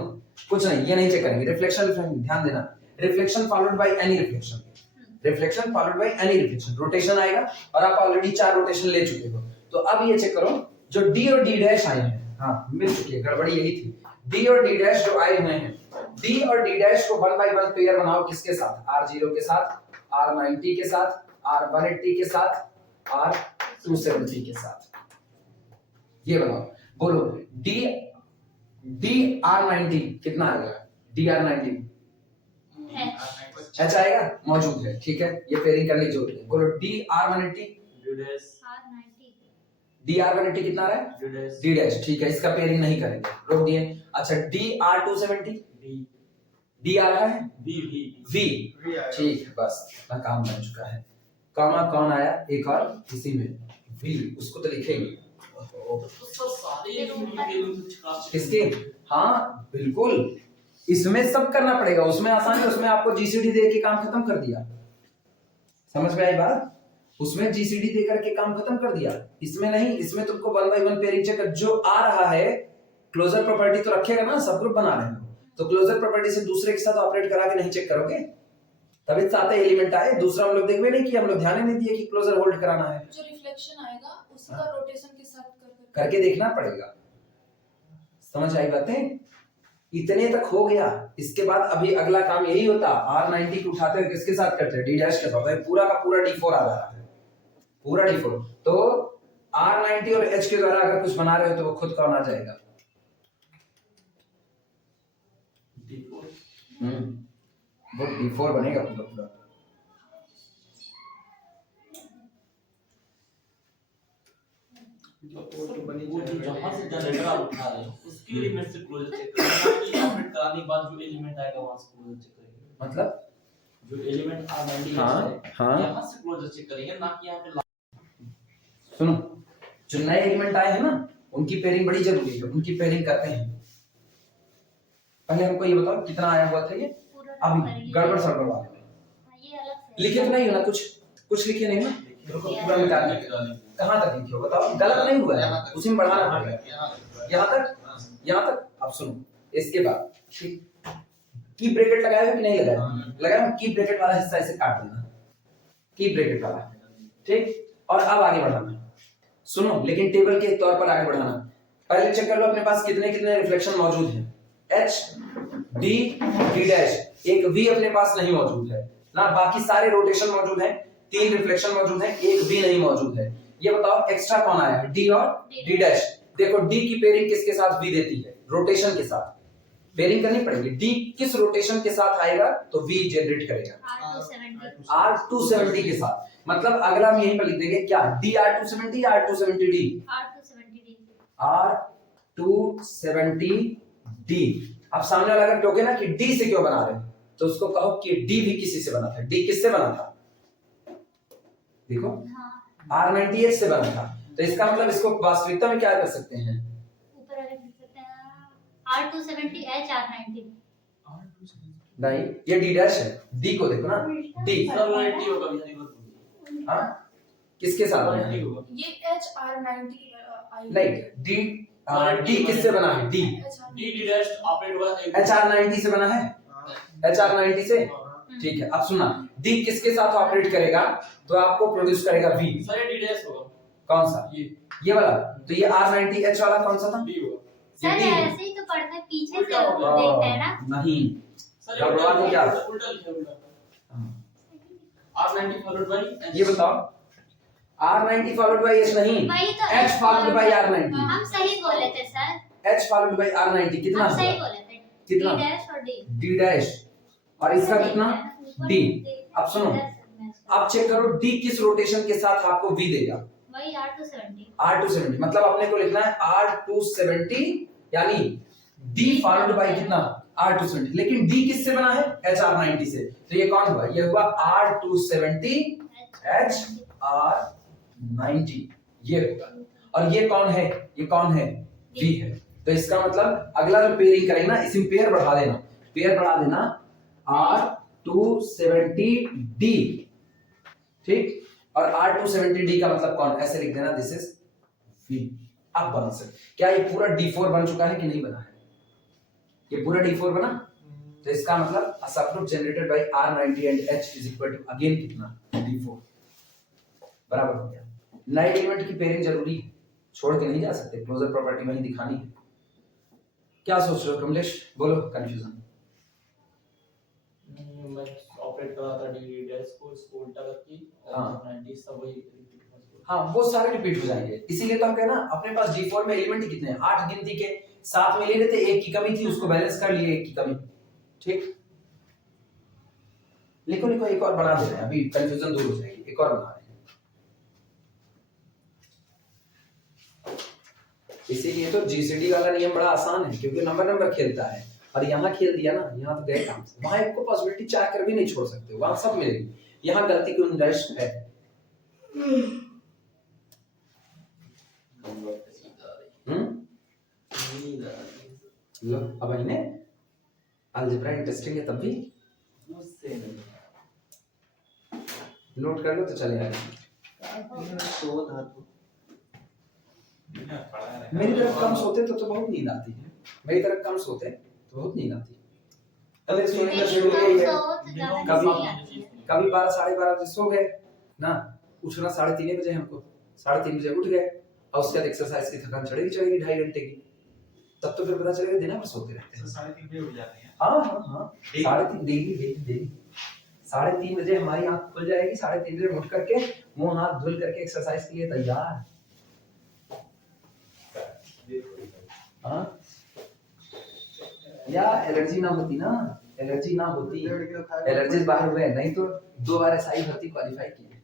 कुछ नहीं, ये नहीं चेक करेंगे। रिफ्लेक्शन ध्यान देना, reflection followed by any reflection, reflection followed by any reflection, rotation आएगा और आप ऑलरेडी 4 रोटेशन ले चुके हो। तो अब ये चेक करो जो डी और डी डैश आए हैं, हाँ मिल चुकी है, गड़बड़ी यही थी। डी और डी डैश जो आए हुए हैं, डी और डी डैश को 1 बाय 1 पेयर बनाओ, किसके साथ? R0 के साथ, R90 के साथ, R180 के साथ, R270 के साथ, ये बनाओ। बोलो डी R90 कितना आएगा? डी R90 H आएगा, मौजूद है, ठीक है, ये पेयरिंग करने की जरूरत है। बोलो डी R180 डी R180 कितना आ रहा है? डी डैश, ठीक है, इसका पेयरिंग नहीं करेंगे, रोक दिए। अच्छा डी R270 डी आ रहा है, वी, ठीक है, बस अपना काम बन चुका है। कॉमा कौन आया? एक और इसी में वी, उसको तो लिखेंगे किसके? हाँ बिल्कुल, इसमें सब करना पड़ेगा, उसमें आसान है, उसमें आपको जीसीडी दे के काम खत्म कर दिया, समझ में आई बात? उसमें जीसीडी दे करके काम खत्म कर दिया, इसमें नहीं, इसमें तुमको 1 बाय 1 पेयरिंग चेक जो आ रहा है, क्लोजर प्रॉपर्टी तो रखेगा ना, सब ग्रुप बना रहे हो तो क्लोजर प्रॉपर्टी से दूसरे के साथ ऑपरेट करा के नहीं चेक करोगे, तभी सारे एलिमेंट आए। दूसरा हम लोग देखवे नहीं कि हम लोग ध्यान ही नहीं दिए कि क्लोजर होल्ड कराना है, जो रिफ्लेक्शन आएगा उसका रोटेशन के साथ करके देखना पड़ेगा, समझ आई बातें? इतने तक हो गया, इसके बाद अभी अगला काम यही होता, R90 को उठाते हुए किसके साथ करते हैं? डी डैश के साथ, पूरा का पूरा D4 आ रहा है, पूरा D4। तो R90 और H के द्वारा अगर कुछ बना रहे हो तो वो खुद कौन आ जाएगा? वो D4 बनेगा पूरा पूरा। वो जो जहां से जनरेटर आप उठा रहे हो उसके एलिमेंट से क्लोजर चेक करेंगे, कि ऑपरेट कराने के बाद जो एलिमेंट आएगा वहां से क्लोजर चेक करेंगे, मतलब जो एलिमेंट R90 हाँ, है यहां से क्लोजर चेक करेंगे, ना कि यहां पे। सुनो, जो नए एलिमेंट आए हैं ना, उनकी पेयरिंग बड़ी जरूरी है, उनकी पेयरिंग करते हैं। पहले हमको ये बताओ कितना आया हुआ था ये, अभी गड़बड़ सड़बड़ वाला लिखे तो नहीं हो ना, कुछ लिखे नहीं ना, पूरा मिटा देंगे। कहां तक लिखे हो बताओ, गलत नहीं हुआ है, उसी में बढ़ाना पड़ेगा, यहां तक। अब सुनो, इसके बाद की ब्रैकेट लगाया हो कि नहीं लगाया? लगाया, की ब्रैकेट वाला हिस्सा इसे काट देना, की ब्रैकेट वाला, ठीक। और अब आगे बढ़ाना, सुनो, लेकिन टेबल के तौर पर आगे बढ़ाना। पहले चेक कर लो अपने पास कितने कितने रिफ्लेक्शन मौजूद हैं, H D D डैश, एक V अपने पास नहीं मौजूद है ना, बाकी सारे रोटेशन मौजूद हैं, 3 रिफ्लेक्शन मौजूद हैं, एक V नहीं मौजूद है। ये बताओ एक्स्ट्रा कौन आया है? D और D डैश। देखो D की पेयरिंग किसके साथ V देती है? रोटेशन के साथ पेयरिंग करनी पड़ेगी। D किस रोटेशन के साथ आएगा तो V जनरेट करेगा? R270 के साथ। मतलब अगला हम यहीं पर लिख देंगे क्या, DR270 या R270D? R270D। अब सामने वाला अगर टोके ना कि D से क्यों बना रहे हैं, तो उसको कहो कि D भी किसी से बना था। D किससे बना था? देखो R90H से बना था, तो इसका मतलब इसको वास्तविकता में क्या कर सकते हैं? ऊपर वाले लिख सकते हैं R270H R90। नहीं, ये D डैश है, D को देखो ना, D सब 90 होगा भी, हाँ किसके साथ बना है? ये H R90 नहीं, D किससे बना है? D D डैश ऑपरेट हुआ H R90 से बना है, H R90 से, ठीक है। अब सुना, D किसके साथ ऑपरेट करेगा तो आपको प्रोड्यूस करेगा V। सर ये D डैश होगा, कौन सा? ये वाला, तो ये R90H वाला कौन सा था? D होगा सर ऐसे ही तो पढ़ते हैं, पीछे से देखते हैं ना। नहीं सर गड़बड़ा तो क्या? उल्टा लिखा उल्टा R90 फॉलोड बाय, ये बताओ, R90 फॉलोड बाय H नहीं, वही तो H फॉलोड बाय R90। हम सही बोले थे sir, H followed by R90 कितना? हम सही बोले थे, कितना? D डैश और D। D डैश और इसका कितना? D। अब सुनो, अब चेक करो D किस रोटेशन के साथ आपको V देगा? वही R270। R270, मतलब अपने को लिखना है R270, यानी D फॉलोड बाय कितना? R270। लेकिन D किससे बना है? HR90 से, तो ये कौन हुआ? ये हुआ R270 HR90, ये होगा। और ये कौन है? ये कौन है? V है। तो इसका मतलब अगला जो पेयरिंग करेंगे ना, इसी में पेयर बढ़ा देना, पेयर बढ़ा देना R270D, ठीक। और R270D का मतलब कौन? ऐसे लिख देना, दिस इज V। अब बना सकते क्या ये पूरा D4 बन चुका है कि नहीं बना है? ये पूरा D4 बना? तो इसका मतलब a subgroup generated by R90 and H is equal to again कितना D4 बराबर हो गया। नए एलिमेंट की पेयरिंग जरूरी, छोड़ के नहीं जा सकते, क्लोजर प्रॉपर्टी वहीं दिखानी है। क्या सोच रहे हो कमलेश, बोलो कंफ्यूजन। मैं ऑपरेट कर रहा था डी डैश को इसको उल्टा करके हाँ। और 90 सब वही रिपीट कर। हाँ वो सारे रिपीट हो जाएंगे, इसीलिए तो हम कह ना अपने पास D4 में एलिमेंट कितने हैं 8 गिनती के, 7 में ले लेते, एक की कमी थी उसको बैलेंस कर लिए, एक की कमी, ठीक। लिखो लिखो, एक और बना दे रहे हैं, अभी कंफ्यूजन दूर हो जाएगी, एक और बना रहे हैं। इसीलिए तो जीसीडी वाला नियम बड़ा आसान है, क्योंकि नंबर नंबर खेलता है, और यहाँ खेल दिया ना, यहाँ तो गए काम से। वहां एक को पॉसिबिलिटी चाह कर भी नहीं छोड़ सकते, वहां सब मिलेगी, यहाँ गलती की गुंजाइश है। लो अब इन्हें अलजेब्रा इंटरेस्टिंग है, तब भी मुझसे नहीं नोट कर लो तो चलेगा। तो धातु मेरी तरफ कम सोते तो बहुत नींद आती है, मेरी तरफ कम सोते तो बहुत नींद आती है। अगर सोने का शेड्यूल यही है, कभी 12 साढ़े 12 बजे सो गए ना, उठना 3:30 बजे, हमको 3:30 बजे उठ गए, और उसके बाद एक्सरसाइज की थकान चढ़ेगी 2.5 घंटे की, तब तो फिर पता चलेगा दिन भर सोते रहते हैं। 3:30 बजे उठ जाते हैं। हाँ 3:30 डेली 3:30 बजे हमारी आंख खुल जाएगी, 3:30 बजे उठ करके मुंह हाथ धुल करके एक्सरसाइज के लिए तैयार। हाँ या एलर्जी ना होती, एलर्जी बाहर हुए, नहीं तो 2 बार एसआई भर्ती क्वालिफाई की,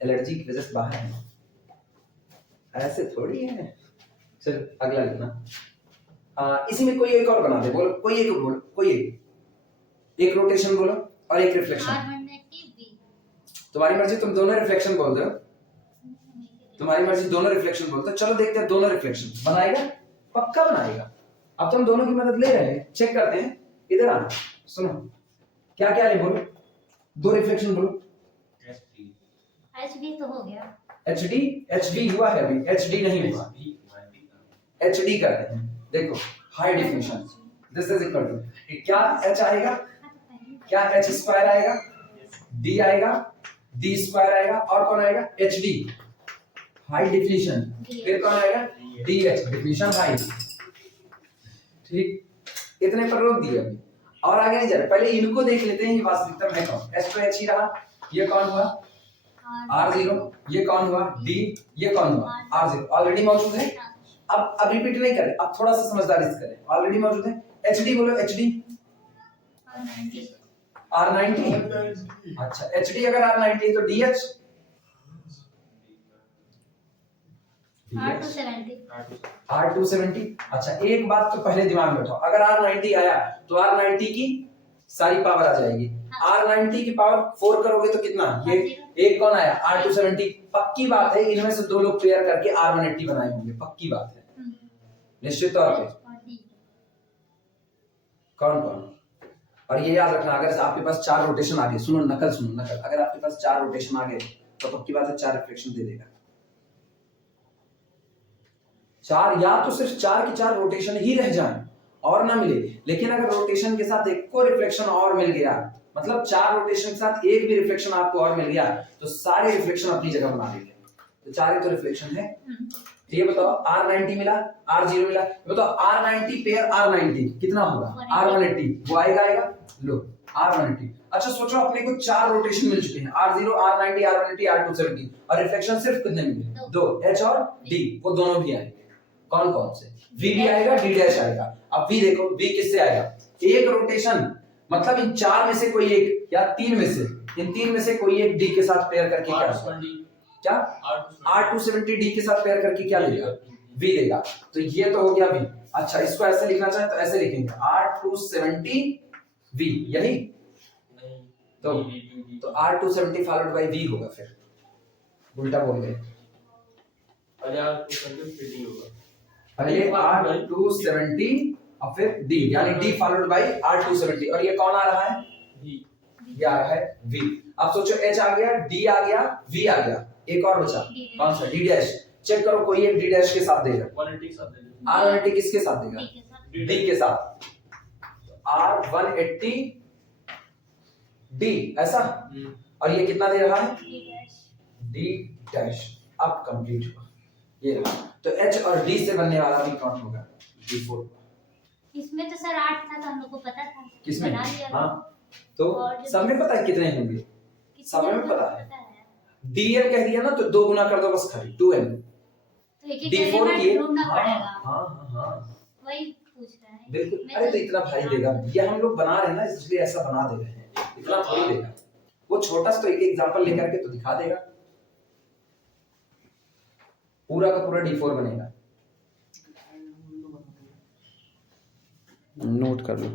एलर्जी की वजह से बाहर है, ऐसे थोड़ी है। चल अगला लिखना। इसी में कोई एक और बना दे, बोलो कोई एक, बोलो कोई एक रोटेशन बोलो और एक रिफ्लेक्शन। तुम्हारी मर्जी, तुम दोनों रिफ्लेक्शन बोल दो, तुम्हारी मर्जी दोनों रिफ्लेक्शन बोलते हो। चलो देखते हैं दोनों रिफ्लेक्शन बनाएगा, पक्का बनाएगा। अब तो हम दोनों की मदद ले रहे हैं, चेक करते हैं। इधर आना, सुनो क्या क्या है, बोलो 2 रिफ्लेक्शन बोलो। एचडी तो हो गया, एचडी हुआ है अभी, एचडी नहीं हुआ, एचडी करते हैं। देखो high definition, this is equal to क्या एच आएगा, क्या एच स्क्वायर आएगा, डी आएगा, डी स्क्वायर आएगा, और कौन आएगा एचडी हाई डेफिनेशन, फिर कौन आएगा डीएच डेफिनेशन हाई, ठीक। इतने पर रोक दिए अभी, और आगे नहीं जा रहे, पहले इनको देख लेते हैं ये वास्तविकता में कौन। एच तो एच ही रहा, ये कौन हुआ R0, ये कौन हुआ D, ये कौन हुआ R0, ऑलरेडी मौजूद है। अब रिपीट नहीं करें, अब थोड़ा सा समझदारी से करें, ऑलरेडी मौजूद है। HD बोलो, HD R90, अच्छा HD अगर R90 तो DH R270। अच्छा एक बात तो पहले दिमाग में बैठाओ, अगर R90 आया तो R90 की सारी पावर आ जाएगी, R90 की पावर 4 करोगे तो कितना, ये एक कौन आया R270। पक्की बात है इनमें से 2 लोग पेयर करके R180 बनाए होंगे, पक्की बात है, निश्चित तौर पे। कौन कौन, और ये याद रखना, अगर आपके पास 4 रोटेशन आ गए, सुनो नकल, अगर आपके पास 4 रोटेशन आ गए तो पक्की बात है 4 रिफ्लेक्शन दे देगा। 4 या तो सिर्फ 4 की 4 रोटेशन ही रह जाएं और ना मिले, लेकिन अगर रोटेशन के साथ एक को रिफ्लेक्शन और मिल गया, मतलब 4 रोटेशन के साथ एक भी रिफ्लेक्शन आपको और मिल गया, तो सारे रिफ्लेक्शन अपनी जगह बना लेंगे। तो 4 ही तो रिफ्लेक्शन है। तो ये बताओ R90 मिला, R0 मिला, ये बताओ R90 पेयर R90 कितना होगा, R180, वो आएगा लो R180। अच्छा सोचो अपने को 4 रोटेशन मिल चुके हैं, R0, R90, R180, R270, और रिफ्लेक्शन सिर्फ कितने मिले, 2, H और D, वो दोनों भी आएंगे। कौन कौन से, V भी आएगा, D डैश आएगा। अब V देखो, V किससे आएगा, एक रोटेशन, मतलब इन 4 में से कोई एक, या 3 में से, इन 3 में से कोई एक D के साथ पेयर करके क्या R270 D के साथ पेयर करके क्या लेगा, V देगा। तो ये तो हो गया V। अच्छा इसको ऐसे लिखना चाहे तो ऐसे लिखेंगे R270 V, यही तो R270 फॉलोड बाय V होगा, फिर उल्टा बोल गए, पहले R270 और फिर D, यानी D फॉलोड बाय R270, और ये कौन आ रहा है, ये आ रहा है V। अब सोचो H आ गया, D आ गया, V आ गया, एक और बचा, कौन सा, D डैश। चेक करो कोई एक D डैश के साथ देगा, R180 किसके साथ देगा, D के साथ। R180 D ऐसा, और ये कितना दे रहा है D डैश। अब कंप्लीट हुआ ये रहा। तो H और D से बनने वाला भी कौन होगा? D4। इसमें तो सर 8 था तो हम लोग को पता था, किसमें? बना लिया। हाँ, तो और जो सब में पता है कितने होंगे, कितने सब में लोगों को पता है। DL कह दिया ना तो 2 गुना कर दो बस, खाली 2N। तो एक D4 एलिमेंट किए, ढूंढना हाँ पड़ेगा, हाँ हाँ वही पूछ रहा है। बिल्कुल। मैं अरे तो इतना भाई देगा, ये हम लोग बना रहे हैं ना इसलिए ऐसा बना दे रहे हैं, इतना थोड़ी देगा वो। छोटा सा तो एक एग्जांपल लेकर के तो दिखा देगा, पूरा का पूरा D4 बनेगा। नोट कर लो।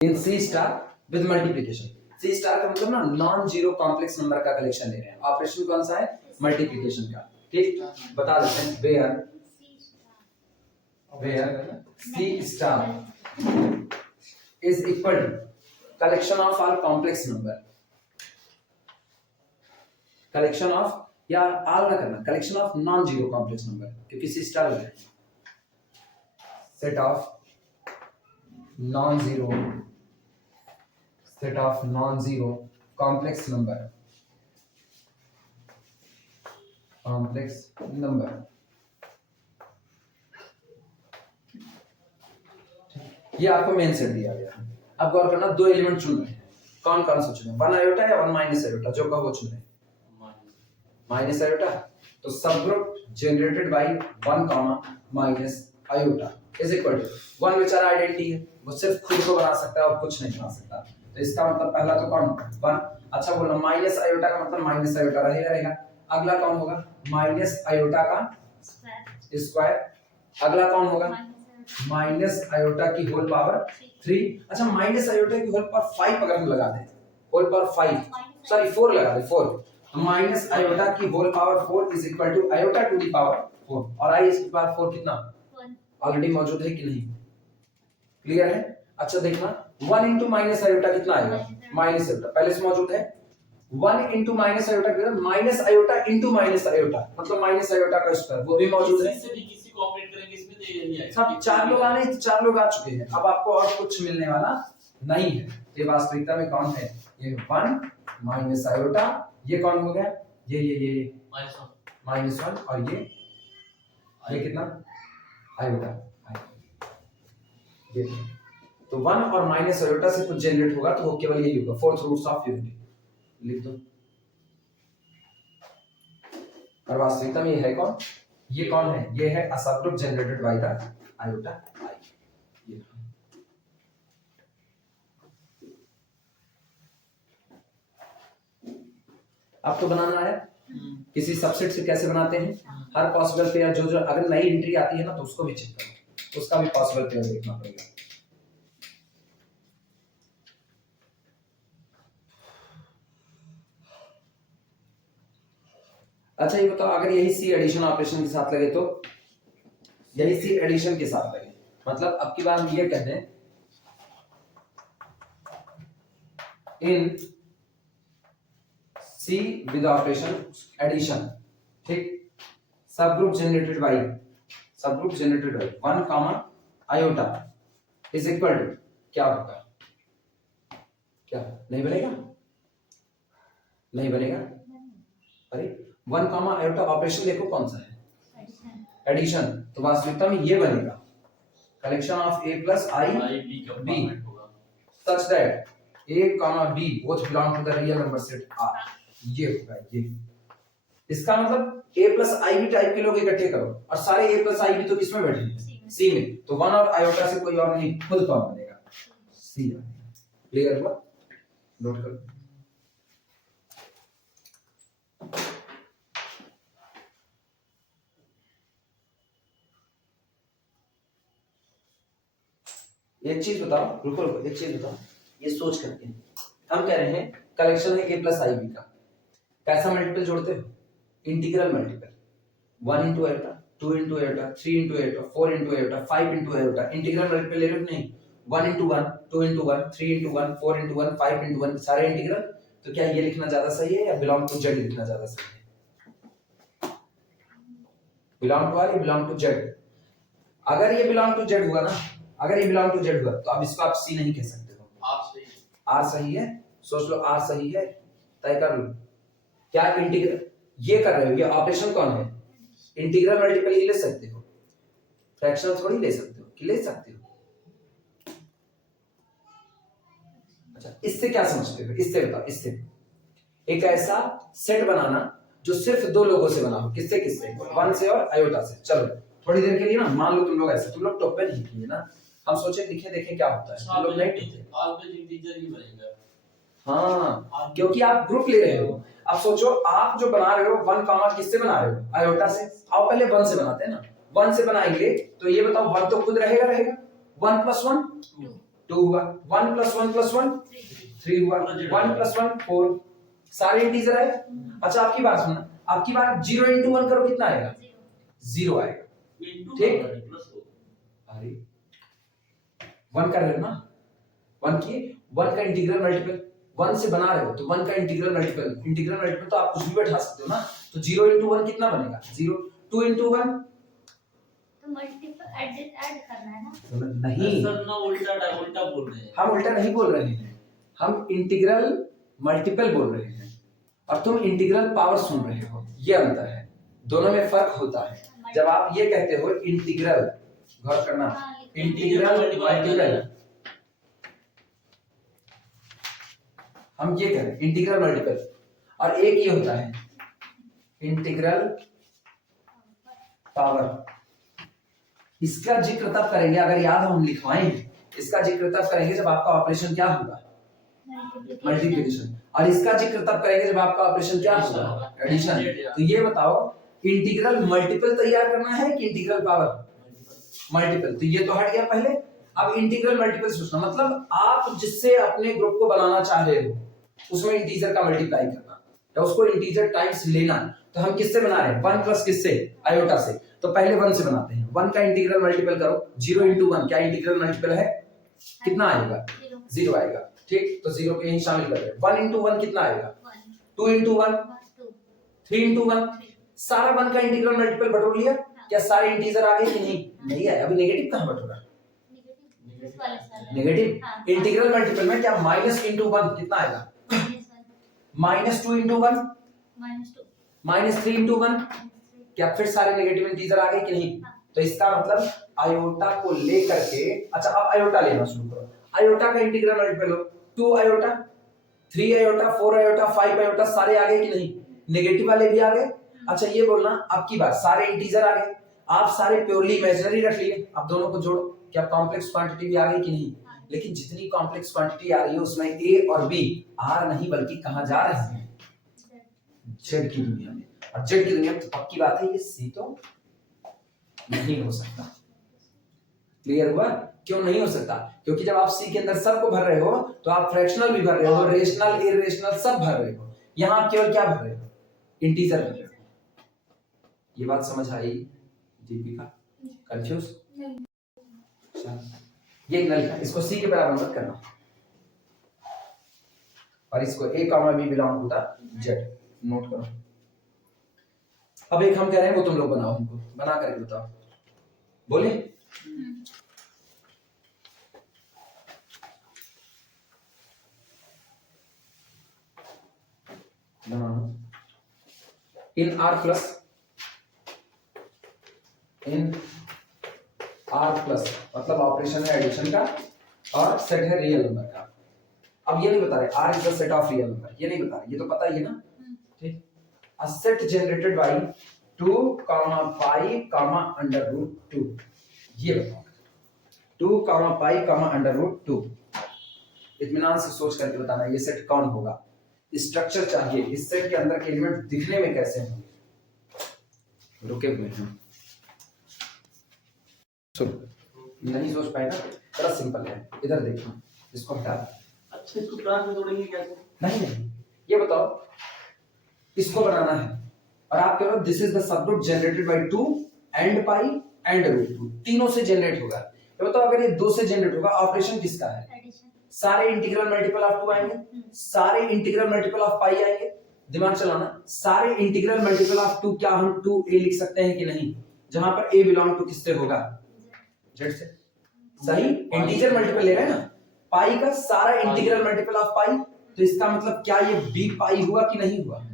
इन C star with multiplication. C star का मतलब ना नॉन जीरो कॉम्प्लेक्स नंबर का कलेक्शन ले रहे हैं। ऑपरेशन कौन सा है? मल्टीप्लिकेशन का। ठीक, बता देते हैं। Where C star is equal to collection of all complex number, collection of, या all ना करना, collection of non zero complex number, क्योंकि C स्टार है set of non zero complex number ये आपको मेन सेट दिया गया है। अब गौर करना, दो एलिमेंट चुन रहे हैं, कौन कौन सा चुने? 1 आयोटा या 1 माइनस आयोटा, जो कहो वो चुन रहे हैं। माइनस आयोटा, तो सब group generated by 1 minus iota is equal to 1 बेचारा आइडेंटिटी है, वो सिर्फ खुद को बना सकता है और कुछ नहीं बना सकता। तो इसका मतलब पहला तो कौन? 1। अच्छा बोलना, माइनस आयोटा का मतलब माइनस आयोटा रहेगा। अगला कौन होगा? माइनस आयोटा का स्क्वायर। अगला कौन होगा? माइनस आयोटा की होल पावर 3। अच्छा, माइनस आयोटा की होल पावर 5 अगर हम लगा दें, होल पावर 5 सॉरी 4 लगा दें, 4, तो माइनस आयोटा की whole power 4 is equal to iota to the power 4। और आई इसकी पावर 4 कितना ऑलरेडी मौजूद है कि नहीं? क्लियर है? अच्छा देखना, 1 इंटू माइनस आयोटा कितना आएगा? माइनस आयोटा पहले से मौजूद है। 1 इंटू माइनस आयोटा कितना? Minus iota into minus iota, मतलब माइनस आयोटा का स्क्वायर, वो भी मौजूद है। किसी को ऑपरेट करेंगे इसमें तो ये नहीं आएगा। सब 4 लोग आने, 4 लोग आ चुके हैं, अब आपको और कुछ मिलने वाला नहीं है। ये वास्तविकता में कौन है? ये 1 माइनस आयोटा, ये कौन हो गया? ये माइनस 1, और ये कितना? आयोटा। ये तो 1 और माइनस आयोटा से कुछ जनरेट होगा तो वो केवल यही होगा, फोर्थ रूट्स ऑफ यूनिटी लिख दो। और वास्तविकता में ये है कौन? ये कौन है? ये है a subgroup generated by the iota i. ये अब तो बनाना है किसी सबसेट से कैसे बनाते हैं, हर पॉसिबल पेयर जो जो अगर नई एंट्री आती है ना तो उसको भी चेक करो, उसका भी पॉसिबल पेयर देखना पड़ेगा। अच्छा ये बताओ, अगर यही सी एडिशन ऑपरेशन के साथ लगे तो, यही सी एडिशन के साथ लगे, मतलब अब की बार हम ये कहते हैं in C with operation addition, ठीक, sub group generated by 1 comma iota is equal to क्या होगा? क्या नहीं बनेगा? नहीं बनेगा। अरे 1 कॉमा आयोटा ऑपरेशन देखो कौन सा है? एडिशन। तो वास्तविकता में ये बनेगा collection of a plus i b such that a comma b both belong to the real number set R। ये होगा ये। इसका मतलब a प्लस i भी टाइप के लोग इकट्ठे करो, और सारे a प्लस i भी तो किसमें बैठे हैं? C में। तो 1 और आयोटा से कोई और नहीं, खुद कौन बनेगा? C। क्लियर हुआ? नोट करो। एक चीज बताओ, रुको एक चीज बताओ, ये सोच करके हम कह रहे हैं कलेक्शन है a प्लस आई बी का, कैसा मल्टीपल जोड़ते हो? Integral multiple. 1 into iota, 2 into iota, 3 into iota, 4 into iota, 5 into iota, integral multiple ले रहे हो नहीं? 1 into 1, 2 into 1, 3 into 1, 4 into 1, 5 into 1, सारे इंटीग्रल। तो क्या ये लिखना ज्यादा सही है या बिलोंग टू जेड लिखना ज्यादा सही है? बिलोंग टू आर या बिलोंग टू जेड? अगर ये बिलोंग टू जेड हुआ ना अगर ए बिलोंग टू जेड हुआ तो अब इसको आप सी नहीं कह सकते हो। आप सही आर सही है, सोच लो आर सही है, तय कर लो। क्या इंटीग्रल ये कर रहे हो, ये ऑपरेशन कौन है? इंटीग्रल मल्टीपल ही ले सकते हो, फ्रैक्शन थोड़ी ले सकते हो, कि ले सकते हो। अच्छा इससे क्या समझते हो? इससे बताओ, इससे एक ऐसा सेट बनाना जो सिर्फ दो लोगों से बना हो। किससे किससे? वन से और आयोटा से। चलो थोड़ी देर के लिए ना मान लो तुम लोग ऐसे, तुम लोग टॉप पे नहीं किए ना, हम सोचे लिखे देखें क्या होता है, तुम लोग नहीं लिखे। ऑलवेज इंटीजर ही बनेगा। हाँ क्योंकि आप ग्रुप ले रहे हो। अब सोचो आप जो बना रहे हो 1 कॉमा किससे बना रहे हो? आयोटा से। आओ पहले 1 से बनाते हैं ना। 1 से बनाएंगे तो ये बताओ 1 तो खुद रहेगा, 1 + 1 2 हुआ, 1 + 1 + 1 3 हुआ, 1 + 1 4, सारे इंटीजर आए। अच्छा आपकी बात सुनना, आपकी बात 0 × 1 करो कितना आएगा? 0 आएगा। ठीक? अरे 1 कर रहे हो ना, 1 की 1 का इंटीग्रल मल्टीपल 1 से बना रहे हो तो 1 का इंटीग्रल मल्टीपल तो आप कुछ भी बैठा सकते हो ना। तो 0 × 1 कितना बनेगा? 0। 2 × 1 तो मल्टीपल ऐड करना है ना। नहीं सर ना उल्टा बोल रहे हैं। हम उल्टा नहीं बोल रहे हैं, हम इंटीग्रल मल्टीपल बोल रहे हैं और तुम इंटीग्रल पावर सुन रहे हो। ये अंतर है, दोनों में फर्क होता है। जब आप ये कहते हो इंटीग्रल, गौर करना, इंटीग्रल मल्टीपल, हम ये कह रहे हैं इंटीग्रल मल्टीपल, और एक ये होता है इंटीग्रल पावर। इसका जिक्र तब करेंगे, अगर याद हो हम लिखवाएं, इसका जिक्र तब करेंगे जब आपका ऑपरेशन क्या होगा? मल्टीप्लिकेशन। और इसका जिक्र तब करेंगे जब आपका ऑपरेशन क्या होगा? एडिशन। तो ये बताओ इंटीग्रल मल्टीपल तैयार करना है कि इंटीग्रल पावर? मल्टीपल। तो ये तो हट गया पहले। अब इंटीग्रल मल्टीपल सोचना, मतलब आप जिससे अपने ग्रुप को बनाना चाह रहे हो उसमें इंटीजर का मल्टीप्लाई करना या उसको इंटीजर टाइम्स लेना। तो हम किससे बना रहे हैं? 1 प्लस किससे? आयोटा से। तो पहले 1 से बनाते हैं। 1 का इंटीग्रल मल्टीपल करो, 0 × 1 क्या इंटीग्रल मल्टीपल है? कितना आएगा? 0 आएगा। ठीक, तो 0 के यहीं शामिल कर रहे हैं। 1 × 1 कितना आएगा? 2 × 1 3 × 1, सारा 1 का इंटीग्रल मल्टीपल बटोर लिया। क्या सारे इंटीजर आ गए कि नहीं? नहीं आए। अभी नेगेटिव कहां बटोरा? नेगेटिव। इंटीग्रल मल्टीपल में क्या माइनस × 1 कितना आएगा? -2 × 1 -3 × 1, क्या फिर सारे नेगेटिव इंटीजर आ गए कि नहीं? तो इसका मतलब आयोटा को लेकर के, अच्छा अब आयोटा लेना शुरू करो। आयोटा का इंटीग्रल मल्टीपल लो, 2 आयोटा 3 आयोटा 4 आयोटा 5 आयोटा सारे आ गए कि नहीं? नेगेटिव वाले भी आ गए। अच्छा ये बोलना आपकी बात, सारे इंटीजर आ गए, आप सारे प्योरली इमेजिनरी रख लिए, अब दोनों को जोड़ो, क्या कॉम्प्लेक्स क्वांटिटी भी आ गई कि नहीं? लेकिन जितनी कॉम्प्लेक्स क्वांटिटी आ रही है उसमें ए और बी आर नहीं बल्कि कहां जा रहे हैं? जेड की दुनिया में। और जेड की दुनिया में तो पक्की बात है ये सी तो नहीं हो सकता। क्लियर हुआ? क्यों नहीं हो सकता? क्योंकि जब आप सी के अंदर सब को भर रहे हो तो आप फ्रैक्शनल भी भर रहे हो, रेशनल इरेशनल सब भर रहे हो। यहां आप केवल क्या भर रहे हो? इंटीजर भर रहे हो। ये बात समझ आई दीपिका? कंफ्यूज? ये नल का, इसको सी के बराबर मत करना और इसको a comma b belong to the Z note करो। अब एक हम कह रहे हैं वो तुम लोग बनाओ, हमको बना करके बताओ। बोले इन आर प्लस मतलब ऑपरेशन है एडिशन का और सेट है रियल नंबर का। अब ये नहीं बता रहे R is the set of real number, ये नहीं बता रहे, ये तो पता ही है ना। ठीक, अ सेट जनरेटेड बाय 2, 5, √2, ये बताओ 2, pi, √2। इत्मीनान से सोच करके बताना ये सेट कौन होगा। स्ट्रक्चर चाहिए, इस सेट के अंदर के एलिमेंट दिखने में कैसे होंगे। रुके हुए हैं, सुनो, नहीं सोच पाएगा, बड़ा सिंपल है। इधर देखो, इसको हटा। अच्छा इसको क्लास में तोड़ेंगे कैसे? नहीं, ये बताओ इसको बनाना है और आप कह रहे हो this is the subgroup generated bye 2 and pi and √2, तीनों से जनरेट होगा। ये बताओ अगर ये 2 से जनरेट होगा, ऑपरेशन किसका है? सारे इंटीग्रल मल्टीपल ऑफ 2 आएंगे, सारे इंटीग्रल मल्टीपल ऑफ पाई आएंगे। दिमाग चलाना, सारे इंटीग्रल मल्टीपल ऑफ 2 क्या हम 2a लिख सकते हैं कि नहीं? जहां पर a बिलोंग टू किससे होगा? जेड से। सही, इंटीजर मल्टीपल ले रहे हैं ना, पाई का सारा इंटीग्रल मल्टीपल ऑफ पाई, तो इसका मतलब क्या ये b पाई हुआ कि नहीं हुआ।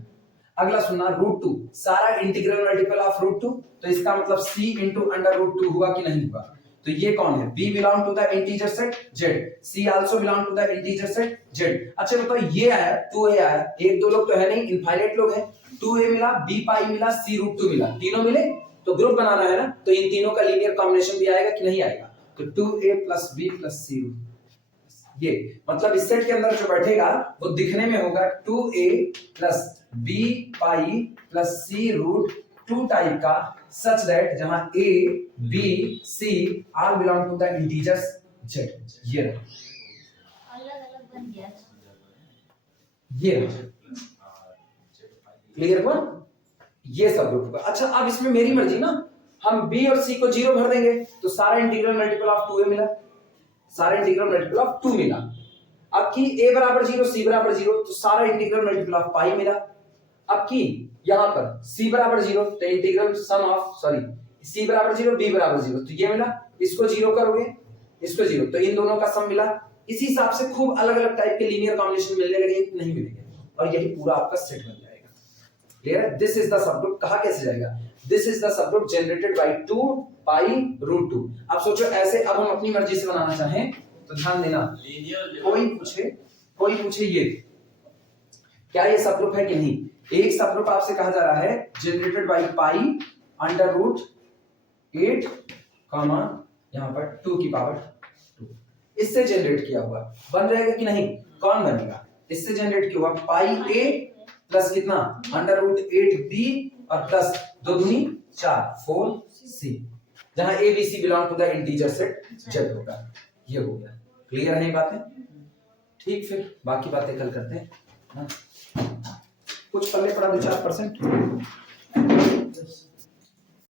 अगला सुनना, √2 सारा इंटीग्रल मल्टीपल ऑफ √2, तो इसका मतलब c इंटू अंडर √2 हुआ कि नहीं हुआ। तो ये कौन है, b belong to the integer set z, c also belong to the integer set z। अच्छा बताओ ये आया 2a आया, एक दो लोग तो है नहीं, इनफाइनाइट लोग हैं, 2a मिला, b पाई मिला, c √2 मिला, तीनों मिले तो ग्रुप बनाना है ना, तो इन तीनों का लीनियर कॉम्बिनेशन भी आएगा कि नहीं आएगा। तो 2a plus b plus c, ये मतलब इस सेट के अंदर जो बैठेगा वो दिखने में होगा 2a plus b pi plus c √2 type का, सच दैट जहां a b c all belong to the integers z। ये अलग अलग बन गया। ये क्लियर हुआ, ये सब ग्रुप का। अच्छा अब इसमें मेरी मर्जी ना, हम b और c को 0 भर देंगे तो सारा इंटीग्रल मल्टीपल ऑफ 2a मिला, सारा इंटीग्रल मल्टीपल ऑफ 2 मिला। अब की a बराबर 0 c बराबर 0 तो सारा इंटीग्रल मल्टीपल ऑफ पाई मिला। अब की यहां पर c बराबर 0 तो इंटीग्रल सम ऑफ c बराबर 0 b बराबर 0 तो ये मिला, इसको 0 करोगे इसको 0 तो इन दोनों का सम मिला। इसी हिसाब से खूब अलग अलग टाइप के लीनियर कॉम्बिनेशन मिलने लगे नहीं मिलेंगे, और यही पूरा आपका सेट बन जाएगा। क्लियर है, दिस इज द सबग्रुप। कहा कैसे जाएगा, this is the subgroup generated bye 2 पाई √2। अब सोचो ऐसे अब हम अपनी मर्जी से बनाना चाहें तो ध्यान देना, कोई पूछे ये क्या ये सबग्रुप है कि नहीं। एक सबग्रुप आपसे कहा जा रहा है generated by pi under √8 comma यहां पर 2 की पावर 2, इससे जनरेट किया हुआ बन जाएगा कि नहीं, कौन बनेगा, इससे जनरेट किया हुआ पाई a प्लस कितना अंडर √8b और प्लस 2 दूनी 4 4c, जहां a b c belong to the integer set z होगा। ये हो गया, क्लियर है ये बातें। ठीक, फिर बाकी बातें कल करते हैं ना। कुछ पल्ले पड़ा 2-4%।